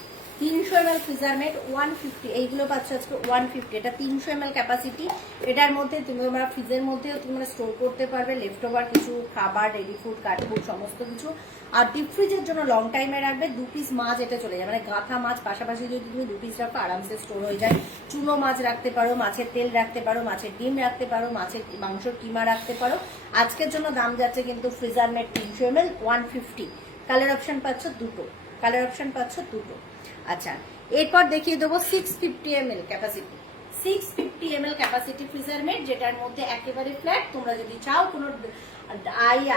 300 ml ফ্রিজার মেড 150, এইগুলো পাচ্ছ আজকে 150। এটা 300 ml ক্যাপাসিটি। এটার মধ্যে তোমরা ফ্রিজের মধ্যে তোমরা স্টোর করতে পারবে লেফট ওভার কিছু খাবার, রেডি ফুড, কাট ফুড, সমস্ত কিছু। আর ডিপ ফ্রিজের জন্য লং টাইমে রাখবে। 2 পিস মাছ এটা চলে যায়, মানে গাঁথা মাছ পাশাপাশি যদি তুমি 2 পিস রাখো আরামসে স্টোর হয়ে যায়। চুনো মাছ রাখতে পারো, মাছের তেল রাখতে পারো, মাছের ডিম রাখতে পারো, মাছের মাংসর কিমা রাখতে পারো। আজকের জন্য দাম যাচ্ছে কিন্তু freezer made 300 ml 150। Colour option পাচ্ছ দুটো, কালার অপশন পাচ্ছ দুটো। আচ্ছা, এরপর দেখিয়ে দেবো 650 ml capacity. 650 ml capacity freezer made, যেটার মধ্যে একেবারে ফ্ল্যাট। তোমরা যদি চাও কোনো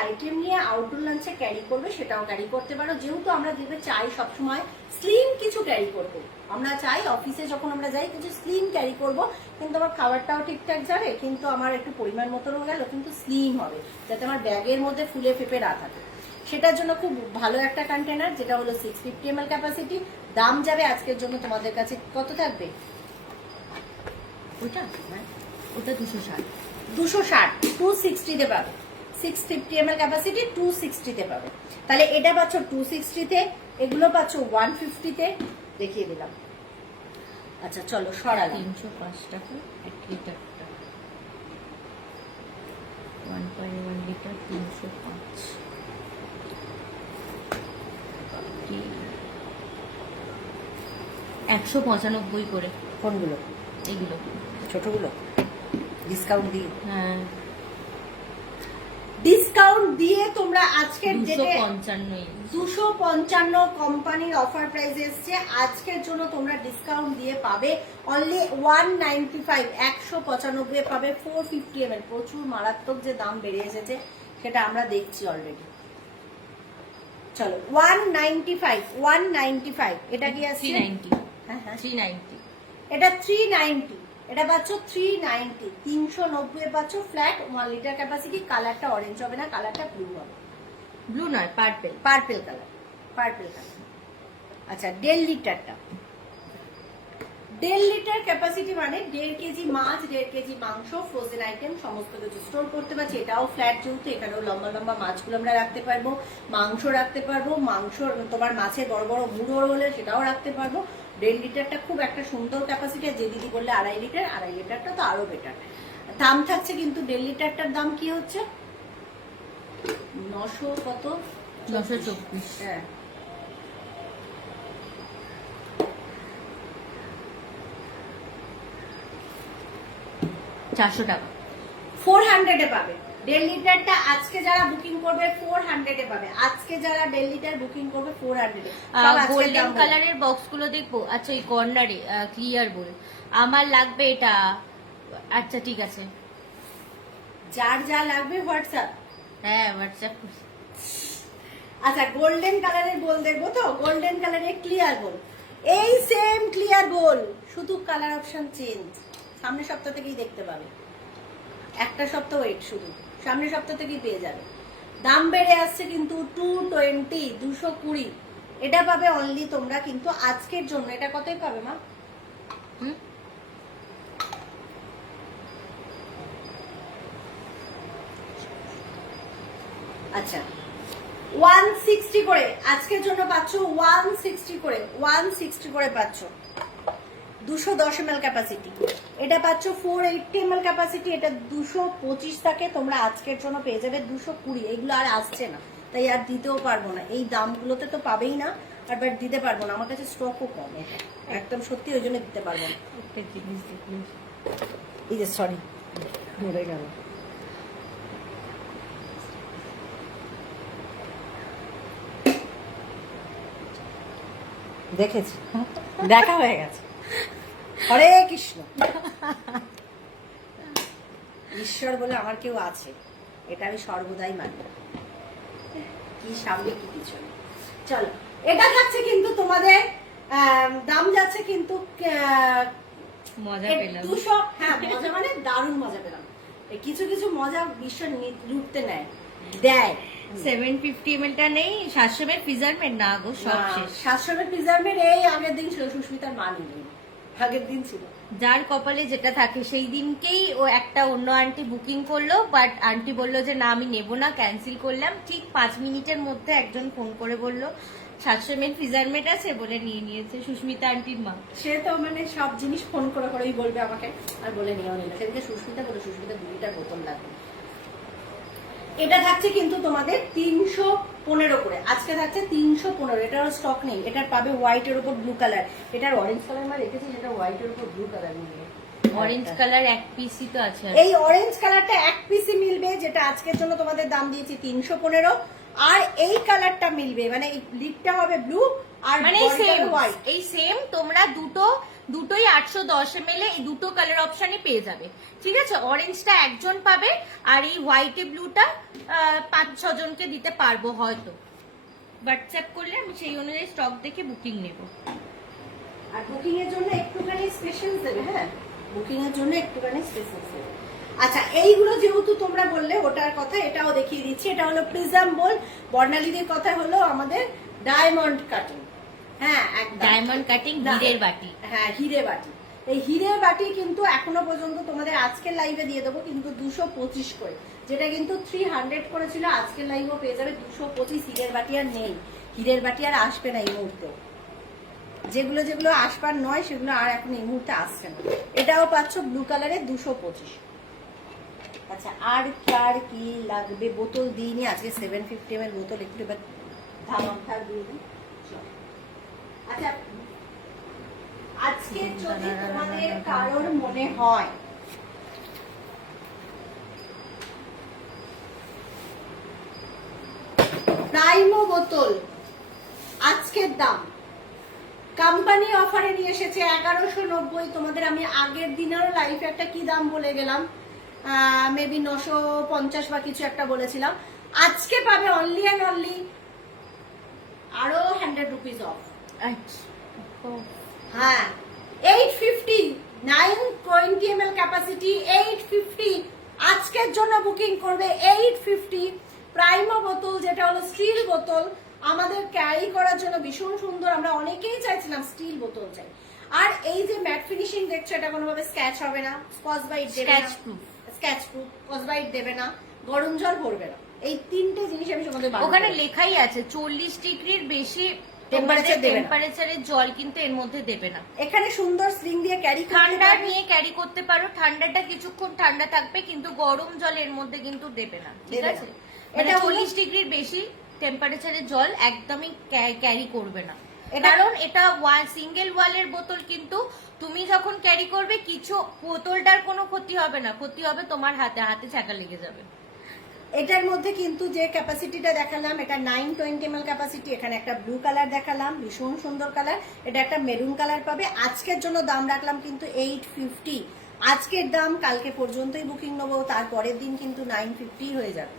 আইটেম নিয়ে আউটডোর লাঞ্চে ক্যারি করবে, সেটাও ক্যারি করতে পারো। যেহেতু আমরা দেখবে চাই সবসময় স্লিম কিছু ক্যারি করবো, আমরা চাই অফিসে যখন আমরা যাই কিছু স্লিম ক্যারি করব, কিন্তু আমার খাবারটাও ঠিকঠাক যাবে, কিন্তু আমার একটু পরিমাণ মতনও গেল, কিন্তু স্লিম হবে, যাতে আমার ব্যাগের মধ্যে ফুলে ফেপে না থাকে। সেটার জন্য খুব ভালো একটা কন্টেনার, যেটা হলো 650 ml ক্যাপাসিটি। দাম যাবে আজকের জন্য তোমাদের কাছে কত থাকবে? ওটা ওটা 260। 260, 260 তে পাবে। 650 ml ক্যাপাসিটি 260 তে পাবে। তাহলে এটা পাচ্ছ 260 তে, এগুলো পাচ্ছ 150 তে। দেখিয়ে দিলাম। আচ্ছা চলো সরালাম। 305 টাকা 1 লিটারটা, 1.1 লিটার 305। 195 করে কোনগুলো? এগুলো। ছোটগুলো ডিসকাউন্ট দিয়ে? হ্যাঁ, ডিসকাউন্ট দিয়ে তোমরা আজকের ডেটে 255। 255 কোম্পানির অফার প্রাইস এসছে। আজকের জন্য তোমরা ডিসকাউন্ট দিয়ে পাবে অনলি 195, 195 পাবে 450 ml। প্রচুর মারাত্মক যে দাম বেড়ে এসেছে সেটা আমরা দেখছি অলরেডি। চলো 195, এটা কি আছে? 390। হ্যাঁ হ্যাঁ, 390। এটা 390, এটা পাচ্ছ 390। 390 পাচ্ছ ফ্ল্যাট 1 লিটার ক্যাপাসিটি। কালারটা অরেঞ্জ হবে না, কালারটা ব্লু হবে, ব্লু নয়, purple. Purple colour, purple colour. আচ্ছা 1.5 লিটারটা, 1.5 লিটার ক্যাপাসিটি মানে 1.5 কেজি মাছ, 1.5 কেজি মাংস, ফ্রোজেন আইটেম সমস্ত কিছু স্টোর করতে পারছি। এটাও ফ্ল্যাট যেহেতু, এখানেও লম্বা লম্বা মাছগুলো আমরা রাখতে পারবো, মাংস রাখতে পারবো, মাংস তোমার মাছের বড় বড় মুড়ো হলে সেটাও রাখতে পারবো। 1.5 লিটারটা খুব একটা সুন্দর ক্যাপাসিটি। যে দিদি বললে 2.5 লিটার, 2.5 লিটারটা তো আরো বেটার। দাম থাকছে কিন্তু 1.5 লিটারটার দাম কি হচ্ছে 900 কত 924। হ্যাঁ, চারশো টাকা। 400 এ পাবে 1.5 লিটারটা। আজকে যারা বুকিং করবে 400 এ পাবে। আজকে যারা 1.5 লিটার বুকিং করবে 400 এ। সব আজকের গোল্ডেন দাম বলে। কালারের বক্স গুলো দেখবো। আচ্ছা এই কর্নারে ক্লিয়ার বল, আমার লাগবে এটা। আচ্ছা ঠিক আছে, যার যা লাগবে হোয়াটসঅ্যাপ। হ্যাঁ হোয়াটসঅ্যাপ। আচ্ছা গোল্ডেন কালারের বল দেখবো তো। গোল্ডেন কালারের ক্লিয়ার বল, এই সেম ক্লিয়ার বল, শুধু কালার অপশন চেঞ্জ। সামনের সপ্তাহ থেকেই দেখতে পাবে, একটা সপ্তাহ ওয়েট, শুধু সামনের সপ্তাহ থেকেই পেয়ে যাবে। দাম বেড়ে আসছে কিন্তু 220, 220। এটা পাবে অনলি তোমরা কিন্তু আজকের জন্য। এটা কতই পাবে মা? হুম, আচ্ছা 160 করে আজকের জন্য পাচ্ছ। 160 করে 160 করে পাচ্ছ। 210 ml ক্যাপাসিটি। এটা পাচ্ছ 480 ml ক্যাপাসিটি। এটা 225 থাকে, তোমরা আজকের জন্য পেয়ে যাবে 220। এগুলো আর আসছে না, তাই আর দিতেও পারবো না। এই দামগুলোতে তো পাবেই না, আর বাট দিতে পারবো না, আমার কাছে স্টকও কম। এটা একদম সত্যি, ওই জন্য দিতে পারবো না। একটা জিনিস দেখুন, এই যে সরি ধরে গেল। দেখেছি, দেখা হয়ে গেছে। হরে কৃষ্ণ। ঈশ্বর বলে আমার কেউ আছে, এটা আমি সর্বদাই মানি। কি সামনে কি পিছনে। চলো, এটা যাচ্ছে কিন্তু তোমাদের দাম যাচ্ছে কিন্তু মজা পেলাম। 200। হ্যাঁ মজা মানে দারুণ মজা পেলাম। এই কিছু কিছু মজা বিশ্ব লুটতে নেয় দেয়। 750 ml টা নেই, 700 ml ফিজারমেন্ট না গো, সব শেষ। 700 প্রিজার্ভের এই আগের দিন ছিল, সুস্মিতার মা নিয়ে আগের দিন ছিল। যার কপালে যেটা থাকে সেই দিনকেই ও একটা অন্য আন্টি বুকিং করলো, বাট আন্টি বললো যে না আমি নেবো না, ক্যান্সেল করলাম। ঠিক 5 মিনিটের মধ্যে একজন ফোন করে বললো 700 ml ফিজারমেন্ট আছে, বলে নিয়ে নিয়েছে সুস্মিতা আন্টির মা। সে তো মানে সব জিনিস ফোন করে করেই বলবে আমাকে, আর বলে নিয়েও নিল। সেদিকে সুস্মিতা বলে সুস্মিতা 2 লিটার বোতল লাগবে। এটা থাকছে কিন্তু তোমাদের 315 করে। আজকে থাকছে 315। এটারও স্টক নেই। এটার পাবে হোয়াইটের উপর ব্লু কালার। এটার অরেঞ্জ কালার মানে রেখেছি, যেটা হোয়াইটের উপর ব্লু কালার মিলবে। অরেঞ্জ কালার এক পিসই তো আছে। এই অরেঞ্জ কালারটা এক পিসই মিলবে, যেটা আজকের জন্য তোমাদের দাম দিয়েছি 315। আর এই কালারটা মিলবে, মানে এই লিপটা হবে ব্লু আর মানে হোয়াইট। এই সেম তোমরা দুটোই 810 ml এই দুটো কালার অপশনই পেয়ে যাবে। ঠিক আছে, অরেঞ্জটা একজন পাবে, আর এই হোয়াইট ব্লুটা 5-6 জনকে দিতে পারবো হয়তো। হোয়াটসঅ্যাপ করলে আমি সেই অনুযায়ী স্টক দেখে বুকিং নেব। আর বুকিং এর জন্য একটুখানি স্পেশাল দেবে। হ্যাঁ, বুকিং এর জন্য একটুখানি স্পেশাল দেবে। আচ্ছা এইগুলো যেহেতু তোমরা বললে ওটার কথা, এটাও দেখিয়ে দিচ্ছি। এটা হলো প্রিজম বোল। বর্ণালীদের কথা হলো আমাদের ডায়মন্ড কাটিং। হ্যাঁ একদম ডায়মন্ড কাটিং হীরের বাটি। হ্যাঁ হিরে বাটি। এই হিরে বাটি কিন্তু এখনো পর্যন্ত তোমাদের আজকের লাইভে দিয়ে দেবো কিন্তু 225 করে, যেটা কিন্তু 300 করেছিল। আজকের লাইভও পেয়ে যাবে 225। হিরের বাটি আর নেই, হিরের বাটি আর আসবে না এই মুহূর্তে। যেগুলো যেগুলো আসবার নয় সেগুলো আর এখন এই মুহূর্তে আসছে না। এটাও পাচ্ছ ব্লু কালারে 225। আচ্ছা আর কি লাগবে? বোতল দিইনি আজকে, 750 ml বোতল। একটু এবার ধামাকা দিয়ে দিই। আচ্ছা আজকে যদি তোমাদের কারোর মনে হয় প্রাইমো বোতল আজকের দাম কোম্পানি অফারে নিয়ে এসেছে 1190। তোমাদের আমি আগের দিনেরও লাইফে একটা কি দাম বলে গেলাম, মেবি 950 বা কিছু একটা বলেছিলাম। আজকে পাবে অনলি অ্যান্ড অনলি আরো 100 রুপিস অফ। হ্যাঁ 850, 920 ml ক্যাপাসিটি 850। আজকের জন্য বুকিং করবে 850। প্রাইমো বোতল, যেটা হলো স্টিল বোতল, আমাদের ক্যারি করার জন্য ভীষণ সুন্দর। আমরা অনেকেই চাইছিলাম স্টিল বোতল চাই। আর এই যে ম্যাট ফিনিশিং দেখছো, এটা কোনোভাবে স্ক্র্যাচ হবে না, স্কচ বাইট দেবে না, scratch proof, scratch proof, Scotch byte দেবে না, গরম জল পড়বে না। এই তিনটে জিনিস আমি তোমাদের ওখানে লেখাই আছে 40 ডিগ্রির বেশি টেম্পারেচার দেবে না, টেম্পারেচারের জল কিন্তু এর মধ্যে দেবে না। এখানে সুন্দর স্লিং দিয়ে ক্যারি ঠান্ডা নিয়ে ক্যারি করতে পারো, ঠান্ডাটা কিছুক্ষণ ঠান্ডা থাকবে, কিন্তু গরম জল এর মধ্যে কিন্তু দেবে না, ঠিক দেবে আছে? না। এটা এটা হলো- 40 ডিগ্রির বেশি টেম্পারেচারের জল একদমই ক্যারি করবে না, এটা- কারণ এটা সিঙ্গেল ওয়ালের বোতল, কিন্তু তুমি যখন ক্যারি করবে কিছু বোতলটার কোনো ক্ষতি হবে না, ক্ষতি হবে তোমার হাতে, হাতে ছাকা লেগে যাবে। এটার মধ্যে কিন্তু যে ক্যাপাসিটিটা দেখালাম, এটা 920 ml ক্যাপাসিটি। এখানে একটা ব্লু কালার দেখালাম, ভীষণ সুন্দর কালার, এটা একটা মেরুন কালার পাবে। আজকের জন্য দাম রাখলাম কিন্তু 850। আজকের দাম, কালকে পর্যন্তই বুকিং নেবো, তারপরের দিন কিন্তু 950 হয়ে যাবে।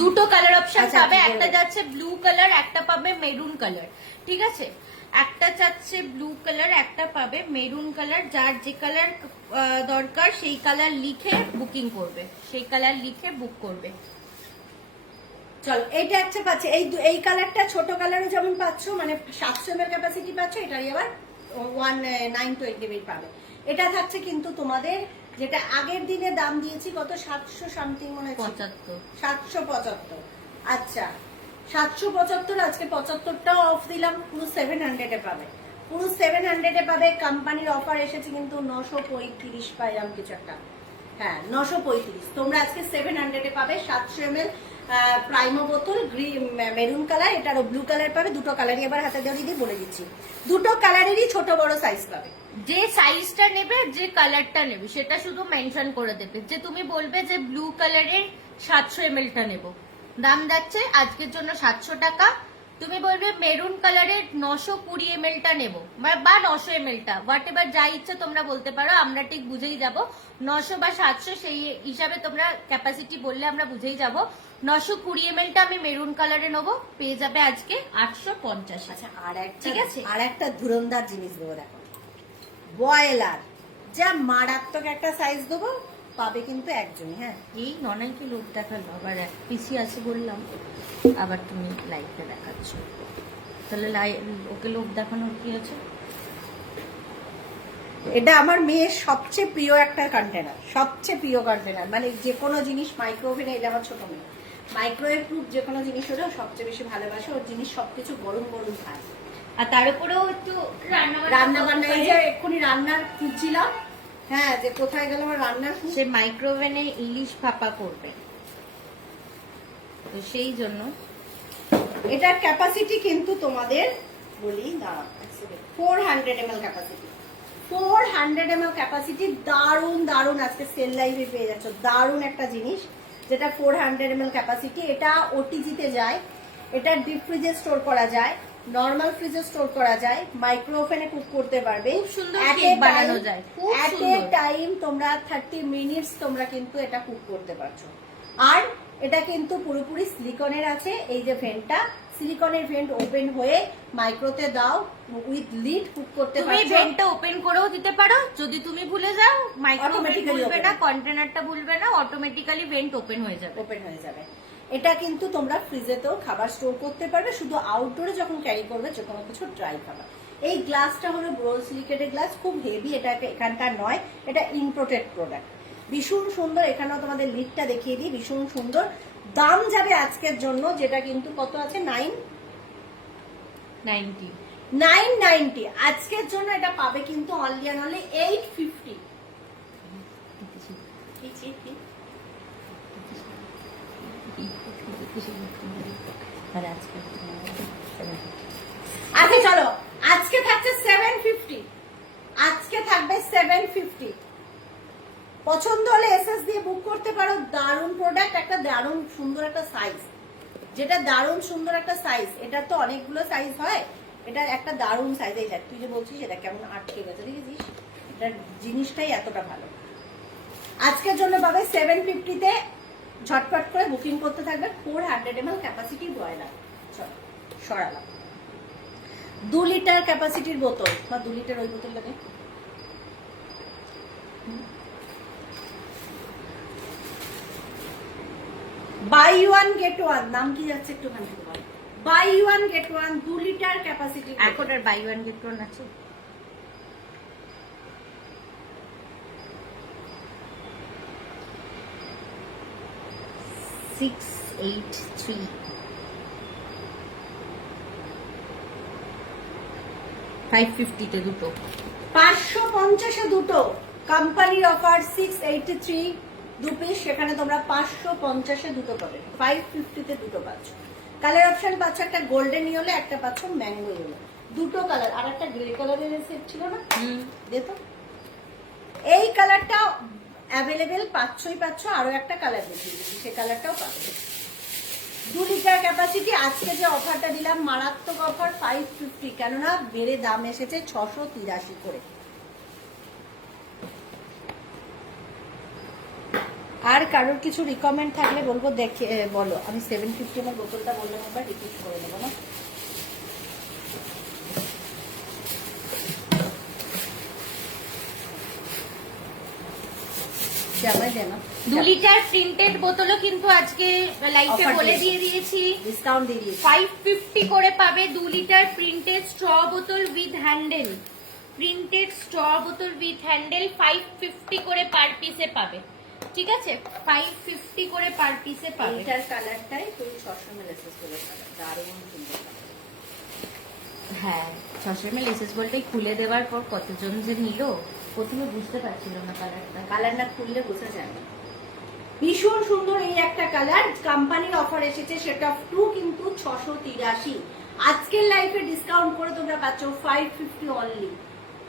দুটো কালার অপশন আচ্ছা, পাবে, কি একটা বলবো? যাচ্ছে ব্লু কালার, একটা পাবে মেরুন কালার, ঠিক আছে? একটা চাচ্ছে ব্লু কালার, একটা পাবে মেরুন কালার। যার যে কালার দরকার সেই কালার লিখে বুকিং করবে, সেই কালার লিখে বুক করবে। চলো, এইটা একটা পাচ্ছে, এই কালারটা ছোট কালারও যেমন পাচ্ছ, মানে 700 ml ক্যাপাসিটি পাচ্ছ, এটারই আবার 920 ml পাবে। এটা থাকছে কিন্তু তোমাদের, যেটা আগের দিনে দাম দিয়েছি কত, 700 সামথিং মনে হচ্ছে, 75। 775। আচ্ছা, 775, আজকে 75টাও অফ দিলাম, পুরো 700 এ পাবে, পুরো 700 এ পাবে। কোম্পানির অফার এসেছে কিন্তু 935 পাইলাম কিছু একটা, হ্যাঁ 935। তোমরা আজকে 700 এ পাবে 700 ml প্রাইমো বোতল, মেরুন কালার, এটারও ব্লু কালার পাবে। দুটো কালারই আবার হাতে ধরে দিয়ে বলে দিচ্ছি, দুটো কালারেরই ছোট বড় সাইজ পাবে। যে সাইজটা নেবে, যে কালারটা নেবে সেটা শুধু মেনশন করে দেবে, যে তুমি বলবে যে ব্লু কালারের 700 ml টা নেবো, দাম যাচ্ছে আজকের জন্য 700 টাকা। তুমি বলবে মেরুন কালারের 920 ml টা নেবো, বা 900 ml টা, হোয়াট এভার যা ইচ্ছে তোমরা বলতে পারো, আমরা ঠিক বুঝেই যাব। 900 বা 700 সেই হিসাবে তোমরা ক্যাপাসিটি বললে আমরা বুঝেই যাব। 920 ml টা আমি মেরুন কালারে নেবো, পেয়ে যাবে আজকে 850। আচ্ছা, আর একটা, ঠিক আছে? আর একটা ধুরন্ধার জিনিস দেবো, দেখো বয়েলার, যা মারাত্মক একটা সাইজ দেবো, পাবে কিন্তু একজনই। হ্যাঁ, এই ননাইকে লোক দেখালো, আবার এক পিসি আছে বললাম, আবার তুমি লাইভে দেখাচ্ছ, তাহলে ওকে লোক দেখানোর কি আছে? এটা আমার মেয়ের সবচেয়ে প্রিয় একটা কন্টেনার, সবচেয়ে প্রিয় কন্টেনার, মানে যে কোনো জিনিস মাইক্রোওভেনে, এটা আমার ছোট মেয়ে মাইক্রোওয়েভ প্রুফ, যে কোনো জিনিস হলে সবচেয়ে বেশি ভালোবাসে, ওর জিনিস সবকিছু গরম গরম খায়। আর তার উপরেও একটু রান্না বান্না, এই যে এক্ষুনি রান্নার খুঁজছিলাম, হ্যাঁ, যে কোথায় গেল আমার রান্নার খুঁজ। সে মাইক্রোওভেনে ইলিশ ভাপা করবে, তো সেই জন্য এটার ক্যাপাসিটি কিন্তু তোমাদের বলি, দাঁড়াও 400 ml ক্যাপাসিটি, 400 ml ক্যাপাসিটি। দারুণ দারুণ, আজকে সেল লাইভে পেয়ে যাচ্ছ দারুণ একটা জিনিস, যেটা 400 ml ক্যাপাসিটি। এটা ওটিজিতে যায়, এটা ডিপ ফ্রিজে স্টোর করা যায়, নরমাল ফ্রিজে স্টোর করা যায়, মাইক্রো ওভেনে কুক করতে পারবে, খুব সুন্দর কেক বানানো যায়, খুব এট এ সুন্দর। টাইম তোমরা 30 মিনিটস তোমরা কিন্তু এটা কুক করতে পারছো। আর এটা কিন্তু পুরোপুরি সিলিকনের আছে, এই যে ভেন্টটা, সিলিকনের ভেন্ট ওপেন হয়ে মাইক্রোতে দাও, উইথ লিড কুক করতে তুমি পারছো। ভেন্টটা ওপেন করেও দিতে পারো, যদি তুমি ভুলে যাও মাইক্রোওভেন Automatically ভুলবে open। না, কন্টেনারটা ভুলবে না, অটোমেটিক্যালি ভেন্ট ওপেন হয়ে যাবে। ওপেন হয়ে যাবে। এটা কিন্তু তোমরা ফ্রিজেতেও খাবার স্টোর করতে পারবে, শুধু আউটডোরে যখন ক্যারি করবে যে কোনো কিছু ড্রাই খাবার। এই গ্লাসটা হলো বোরোসিলিকেটের গ্লাস, খুব হেভি, এটা এখানকার নয়, এটা ইম্পোর্টেড প্রোডাক্ট, ভীষণ সুন্দর। এখানেও তোমাদের লিডটা দেখিয়ে দিই, ভীষণ সুন্দর। দাম যাবে আজকের জন্য, যেটা কিন্তু কত আছে, 990। আজকের জন্য এটা পাবে কিন্তু অনলি অ্যান্ড অনলি 850। আচ্ছা চলো, আজকে থাকছে 750, আজকে থাকবে 750। পছন্দ হলে এসএস দিয়ে বুক করতে পারো। দারুণ প্রোডাক্ট, একটা দারুণ সুন্দর একটা সাইজ, যেটা দারুণ সুন্দর একটা সাইজ। এটা তো অনেকগুলো সাইজ হয়, এটার একটা দারুণ সাইজ। এই দেখ, তুই যে বলছিস এটা কেমন আটকে গেছে, দেখেছিস, এটার জিনিসটাই এতটা ভালো। আজকের জন্য পাবে 750-তে, ঝটপট করে বুকিং করতে থাকবে। 400 ml ক্যাপাসিটি বয়লার, চলো সরালাম। 2 লিটার ক্যাপাসিটির বোতল, বা 2 লিটার ওই বোতল লাগে, বাই ওয়ান গেট ওয়ান, নাম কি যাচ্ছে একটুখানি, buy one get one 2 litre capacity. এখন আর বাই ওয়ান গেট ওয়ান আছে? 683 550 দুটো, 550 দুটো কোম্পানির অফার 683 দু পিস, সেখানে তোমরা 550 দুটো পাবে, 550 দুটো পাচ্ছ। কালার অপশন পাচ্ছ, একটা গোল্ডেন ইয়েলো, একটা পাচ্ছ ম্যাঙ্গো ইয়েলো, দুটো কালার। আর একটা গ্রে কালারের সেট ছিল না, দে তো। এই কালারটা অ্যাভেলেবেল পাচ্ছই পাচ্ছ, আরো একটা কালার দেখিয়ে দিচ্ছি, সেই কালারটাও পাবে। 2 লিটার ক্যাপাসিটি। আজকে যে অফারটা দিলাম মারাত্মক অফার 550, কেননা বেড়ে দাম এসেছে 683 করে। আর কারোর কিছু রিকমেন্ড থাকলে বলবো, দেখে বলো। আমি 750 এর বোতলটা বললাম, একবার রিপিট করে দেবো না। জামাই দে না, 2 লিটার প্রিন্টেড বোতলও কিন্তু আজকে লাইভে Offer বলে দিয়েছি। দিয়ে দিয়েছি, ডিসকাউন্ট দিয়ে দিয়েছি। 550 করে পাবে 2 লিটার প্রিন্টেড স্ট্র বোতল উইথ হ্যান্ডেল। প্রিন্টেড স্ট্র বোতল উইথ হ্যান্ডেল 550 করে পার পিসে পাবে, ঠিক আছে? 550 করে পার পিসে পাবে। এটার কালারটাই তুই 600 ml এসএস কালার, দারুণ সুন্দর কালার। হ্যাঁ, 600 ml এসএস বলতেই খুলে দেওয়ার পর কতজন যে নিল, প্রথমে বুঝতে পারছিল না কালারটা। কালার না খুললে বোঝা যায় না। ভীষণ সুন্দর এই একটা কালার। কোম্পানির অফার এসেছে সেট অফ 2 কিন্তু 683। আজকের লাইফে ডিসকাউন্ট করে তোমরা পাচ্ছ 550 অনলি।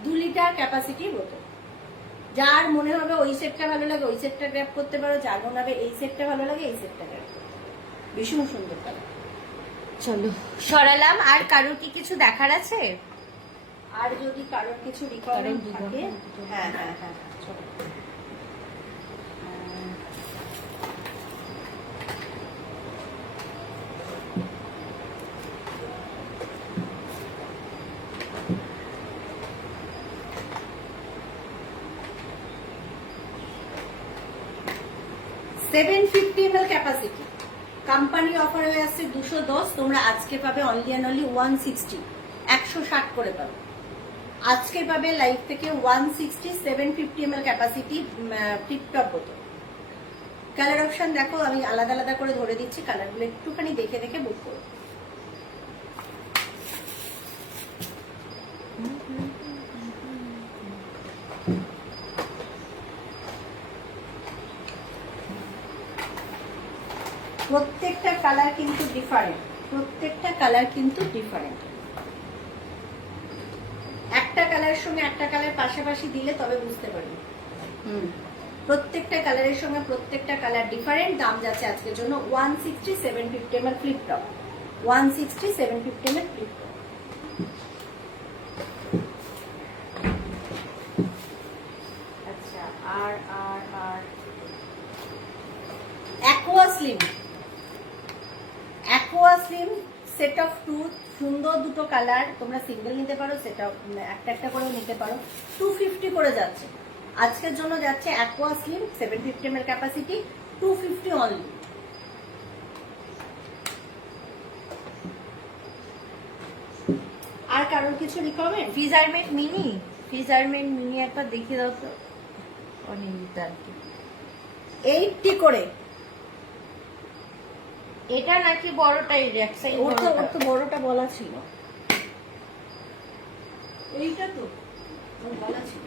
2 লিটার ক্যাপাসিটি বোতল। যার মনে হবে ওই সেটটা ভালো লাগে ওই সেটটা গ্র্যাব করতে পারো, যার মনে হবে এই সেটটা ভালো লাগে এই সেটটা গ্র্যাব করতে পারো। ভীষণ সুন্দর কালার। চলো সরালাম। আর কারোর কি কিছু দেখার আছে? আর যদি কারোর কিছু রিকোয়ারমেন্ট কারণ থাকে, দুটো। হ্যাঁ হ্যাঁ হ্যাঁ চলো। 750 ml ক্যাপাসিটি। কোম্পানি অফার হয়ে আসছে 210, তোমরা আজকে পাবে অনলি অ্যান্ড অনলি 160, 160 করে পাবে। আজকে পাবে লাইভ থেকে 160 750 ml ক্যাপাসিটি টিপটপ বোতল। কালার অপশন দেখো, আমি আলাদা আলাদা করে ধরে দিচ্ছি, কালারগুলো একটুখানি দেখে দেখে বুক করো। প্রত্যেকটা কালার কিন্তু ডিফারেন্ট, প্রত্যেকটা কালার কিন্তু ডিফারেন্ট। একটা কালারের সঙ্গে একটা কালার পাশাপাশি দিলে তবে বুঝতে পারবে। প্রত্যেকটা কালারের সঙ্গে প্রত্যেকটা কালার ডিফারেন্ট। দাম যাচ্ছে আজকের জন্য 160 750 ml flip top, 160 750 ml flip top. আচ্ছা, আর আর আর aqua slim, aqua slim set of 2, সুন্দর দুটো কালার। তোমরা সিঙ্গেল নিতে পারো, সেটা একটা একটা করেও নিতে পারো। 250 করে যাচ্ছে আজকের জন্য, যাচ্ছে aqua slim 750 ml capacity 250 only. আর কারোর কিছু রিকমেন্ড? ফিজারমেন্ট মিনি, ফিজারমেন্ট মিনি একবার দেখিয়ে দাও তো। অনেক লিটার 80 করে। এটা নাকি বড়টাই রেক্সাই? ওর তো বড়টা বলা ছিল, এইটা তো ওর বলা ছিল।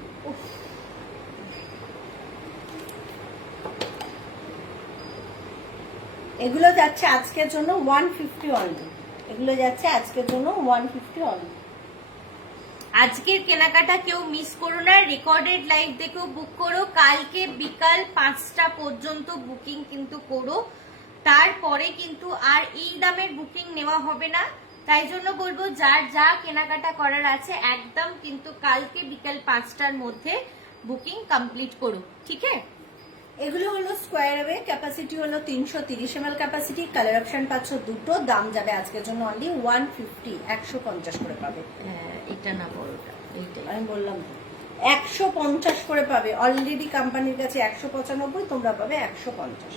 এগুলো যাচ্ছে আজকের জন্য 150 অনলি, এগুলো যাচ্ছে আজকের জন্য 150 অনলি। আজকের কেনাকাটা কেউ মিস করো না, রেকর্ডেড লাইভ দেখেও বুক করো। কালকে বিকাল 5টা পর্যন্ত বুকিং কিন্তু করো, তারপরে কিন্তু আর এই দামের বুকিং নেওয়া হবে না। তাই জন্য বলবো যার যা কেনাকাটা করার আছে একদম কিন্তু কালকে বিকাল 5টার মধ্যে বুকিং কমপ্লিট করো, ঠিক আছে? এগুলো হলো স্কোয়ার ওয়ে, ক্যাপাসিটি হলো 330 ml ক্যাপাসিটি। কালার অপশন পাচ্ছ দুটো, দাম যাবে আজকের জন্য অনলি 150, 150 করে পাবে। হ্যাঁ, এটা না বড়টা, এইটাই আমি বললাম 150 করে পাবে। অলরেডি কোম্পানির কাছে 195, তোমরা পাবে 150।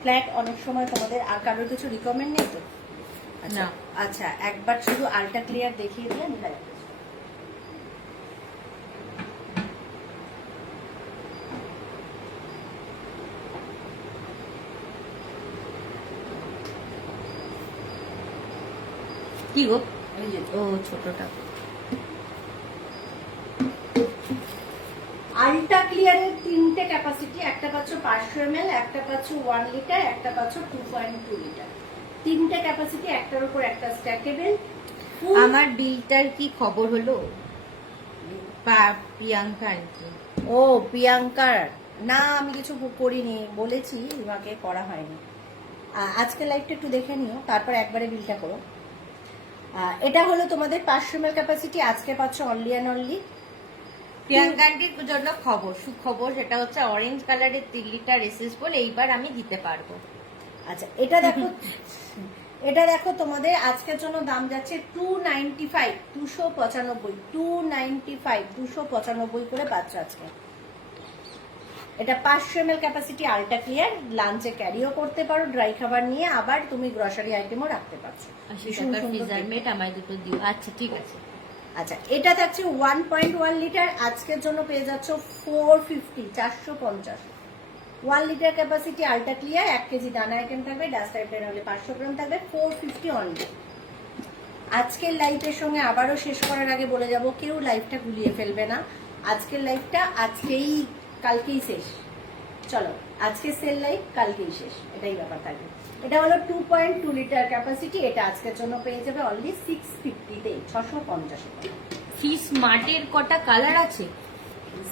ফ্ল্যাট অনেক সময় তোমাদের আর কারোর কিছু রিকমেন্ড নেই তো? আচ্ছা না। আচ্ছা, একবার শুধু আলটা ক্লিয়ার দেখিয়ে দিলে আমি লাইভ কি গো? এই যে ও ছোটটা। আলটা ক্লিয়ারের তিনটে ক্যাপাসিটি, একটা পাচ্ছ 500 ml, একটা পাচ্ছ 1 লিটার, একটা পাচ্ছ 2.2 লিটার। তিনটে ক্যাপাসিটি, একটার উপর একটা স্ট্যাকেবল। আমার বিলটার কি খবর হলো? প্রিয়াঙ্কা আন্টি। ও প্রিয়াঙ্কার, না আমি কিছু করিনি, বলেছি তোমাকে, করা হয়নি। আজকে লাইভটা একটু দেখে নিও, তারপর একবারে বিলটা করো। এটা হলো তোমাদের 500 ml ক্যাপাসিটি, আজকে পাচ্ছ অনলি অ্যান্ড অনলি। প্রিয়াঙ্কা আন্টির জন্য খবর, সুখবর, সেটা হচ্ছে অরেঞ্জ কালারের 3 লিটার এসএস বলে এইবার আমি দিতে পারবো। আচ্ছা এটা দেখো, এটা দেখো তোমাদের আজকের জন্য দাম যাচ্ছে 295, 295, 295 করে পাচ্ছ আজকে। এটা 500 ml ক্যাপাসিটি, আলটা ক্লিয়ার, লাঞ্চে ক্যারিও করতে পারো, ড্রাই খাবার নিয়ে, আবার তুমি গ্রসারি আইটেমও রাখতে পারছো। ভীষণ সুন্দর ফ্রিজার দেখতে। মেট আমায় দুটো দিও। আচ্ছা ঠিক আছে। আচ্ছা এটা থাকছে 1.1 লিটার, আজকের জন্য পেয়ে যাচ্ছ 450, 450। 1 লিটার ক্যাপাসিটি, আলটা ক্লিয়ার, 1 কেজি দানা আইটেম থাকবে, ডাস্ট আইটেম হলে 500 গ্রাম থাকবে, 450 অনলি। আজকের লাইভের সঙ্গে আবারও শেষ করার আগে বলে যাব, কেউ লাইভটা গুলিয়ে ফেলবে না। আজকের লাইভটা আজকেই, কালকেই শেষ। চলো আজকে সেল লাইভ, কালকেই শেষ, এটাই ব্যাপার থাকবে। এটা হলো 2.2 লিটার ক্যাপাসিটি, এটা আজকের জন্য পেয়ে যাবে অনলি 650 তে, 650 টাকা। ফিস মার্টের কটা কালার আছে?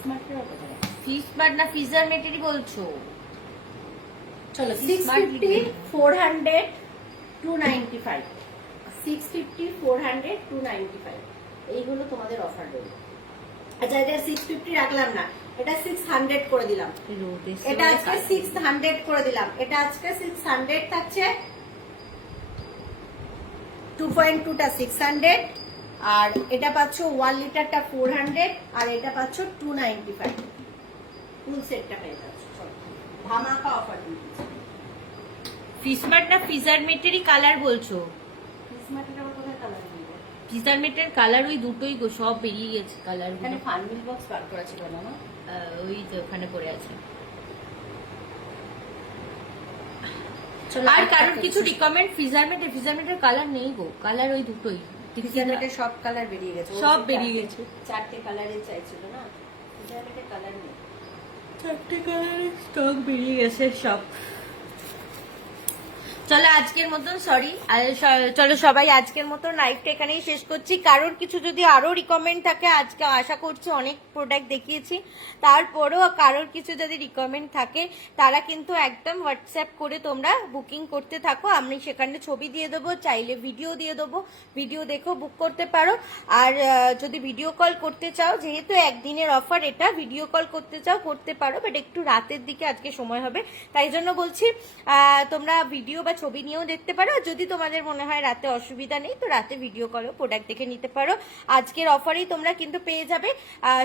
স্মার্টের কত টাকা? ফিস মার্ট না ফ্রিজার মেটেরই বলছো? চলো Smart 650, 400, 295, 650, 400, 295, এই হলো তোমাদের অফার রইল। আচ্ছা এটা 650 রাখলাম না, এটা 600 করে দিলাম, এটা আজকে 600 করে দিলাম, এটা আজকে 600 থাকছে, 2.2 টা 600, আর এটা পাচ্ছ 1 লিটারটা 400, আর এটা পাচ্ছ 295, ফুল সেটটা পেয়ে যাচ্ছ। চলো ধামাকা অফার দিচ্ছি। ফিস মার্ট না ফ্রিজার মেটেরই কালার বলছো? স্মার্টের আবার কোথায় কালার দিবে? ফ্রিজার মেটের কালার ওই দুটোই গো, সব বেরিয়ে গেছে কালার। এখানে ফার্মিল বক্স বার করা ছিল না? ওই যে ওখানে পড়ে আছে। চলো আর কারোর কিছু রিকমেন্ড? ফ্রিজার মেটের কালার নেই গো, কালার ওই দুটোই। ডিজাইনের সব কালার বেরিয়ে গেছে, সব বেরিয়ে গেছে। চারটে কালারের চাইছিল না, ডিজাইনের কালার নেই। 4টে কালারের স্টক বেরিয়ে গেছে সব। চলো আজকের মতন চলো সবাই আজকের মতন লাইভটা এখানেই শেষ করছি। কারোর কিছু যদি আরো রিকমেন্ড থাকে, আজকে আশা করছি অনেক প্রোডাক্ট দেখিয়েছি, তারপরেও কারোর কিছু যদি রিকমেন্ড থাকে তারা কিন্তু একদম হোয়াটসঅ্যাপ করে তোমরা বুকিং করতে থাকো, আমি সেখানে ছবি দিয়ে দেবো, চাইলে ভিডিও দিয়ে দেবো, ভিডিও দেখো বুক করতে পারো। আর যদি ভিডিও কল করতে চাও, যেহেতু একদিনের অফার এটা, ভিডিও কল করতে চাও করতে পারো, বাট একটু রাতের দিকে আজকে সময় হবে, তাই জন্য বলছি তোমরা ভিডিও বা ছবি নিয়েও দেখতে পারো। যদি তোমাদের মনে হয় রাতে অসুবিধা নেই, তো রাতে ভিডিও কলেও প্রোডাক্ট দেখে নিতে পারো। আজকের অফারেই তোমরা কিন্তু পেয়ে যাবে।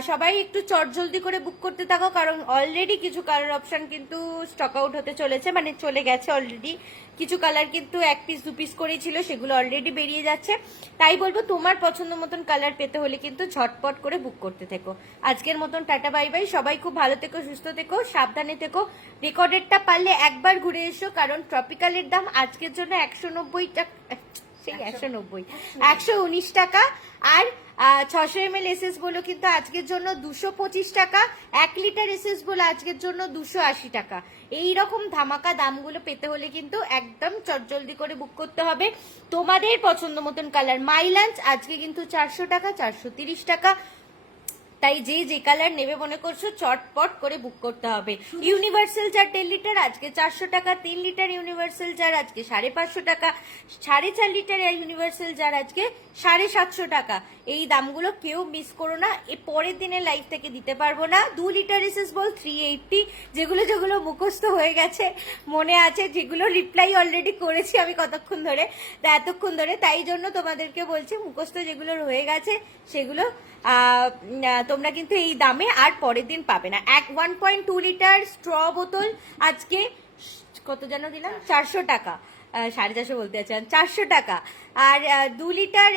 সবাই একটু চটজলদি করে বুক করতে থাকো, কারণ অলরেডি কিছু কালার অপশন কিন্তু স্টক আউট হতে চলেছে, মানে চলে গেছে অলরেডি। কিছু কালার কিন্তু 1 পিস 2 পিস করেই ছিল, সেগুলো অলরেডি বেরিয়ে যাচ্ছে। তাই বলবো তোমার পছন্দ মতন কালার পেতে হলে কিন্তু ঝটপট করে বুক করতে থেকো। আজকের মতন টাটা বাই বাই, সবাই খুব ভালো থেকো, সুস্থ থেকো, সাবধানে থেকো। রেকর্ডেডটা পারলে একবার ঘুরে এসো, কারণ ট্রপিক্যালের দাম আজকের জন্য 190 টাকা, সেই 190, 119 টাকা। আর 600 ml এসএস বলো কিন্তু আজকের জন্য 225 টাকা, 1 লিটার এসএস বলো আজকের জন্য 280 টাকা। এই রকম ধামাকা দামগুলো পেতে হলে কিন্তু একদম চটজলদি করে বুক করতে হবে। তোমাদের পছন্দ মতন কালার, মাই লাঞ্চ আজকে কিন্তু 400 টাকা, 430 টাকা। তাই যে কালার নেবে মনে করছো চটপট করে বুক করতে হবে। ইউনিভার্সাল জার 10 লিটার আজকে 400 টাকা, 3 লিটার ইউনিভার্সাল জার আজকে 550 টাকা, 4.5 লিটার ইউনিভার্সাল জার আজকে 750 টাকা। এই দামগুলো কেউ মিস করো না, এর পরের দিনের লাইভ থেকে দিতে পারবো না। 2 লিটার এসএস বল 380, যেগুলো মুখস্থ হয়ে গেছে, মনে আছে, যেগুলো রিপ্লাই অলরেডি করেছি আমি এতক্ষণ ধরে, তাই জন্য তোমাদেরকে বলছি মুখস্থ যেগুলো হয়ে গেছে সেগুলো তোমরা কিন্তু এই দামে আর পরের দিন পাবে না। 1.2 লিটার স্ট্র বোতল আজকে কত যেন দিলাম, 400 টাকা, 450 বলতে চাচ্ছিলাম, 400 টাকা। আর 2 লিটার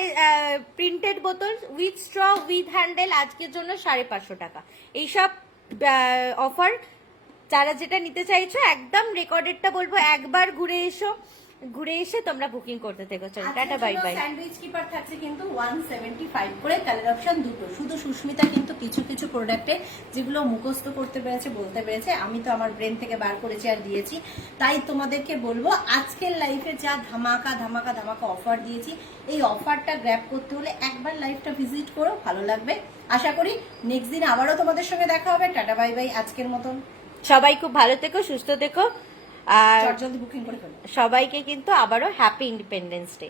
প্রিন্টেড বোতল উইথ স্ট্র উইথ হ্যান্ডেল আজকের জন্য 550 টাকা। এইসব অফার যারা যেটা নিতে চাইছো একদম রেকর্ডেডটা বলবো, একবার ঘুরে এসো, ঘুরে এসে তোমরা বুকিং করতে থেকো। চলো tata bye bye. Sandwich keeper থাকছে কিন্তু 175 করে, কালার অপশন দুটো। শুধু সুস্মিতা কিন্তু কিছু কিছু প্রোডাক্টে যেগুলো মুখস্থ করতে পেরেছে, বলতে পেরেছে, আমি তো আমার ব্রেন থেকে বার করেছি আর দিয়েছি। তাই তোমাদেরকে বলবো আজকের লাইফে যা ধামাকা ধামাকা ধামাকা অফার দিয়েছি, এই অফারটা গ্র্যাব করতে হলে একবার লাইভটা ভিজিট করো, ভালো লাগবে। আশা করি নেক্সট দিন আবারও তোমাদের সঙ্গে দেখা হবে। টাটা বাই বাই, আজকের মতন। সবাই খুব ভালো থেকো, সুস্থ থেকো, আর জলদি বুকিং করে ফেলো। সবাইকে কিন্তু আবারও হ্যাপি ইন্ডিপেন্ডেন্স ডে।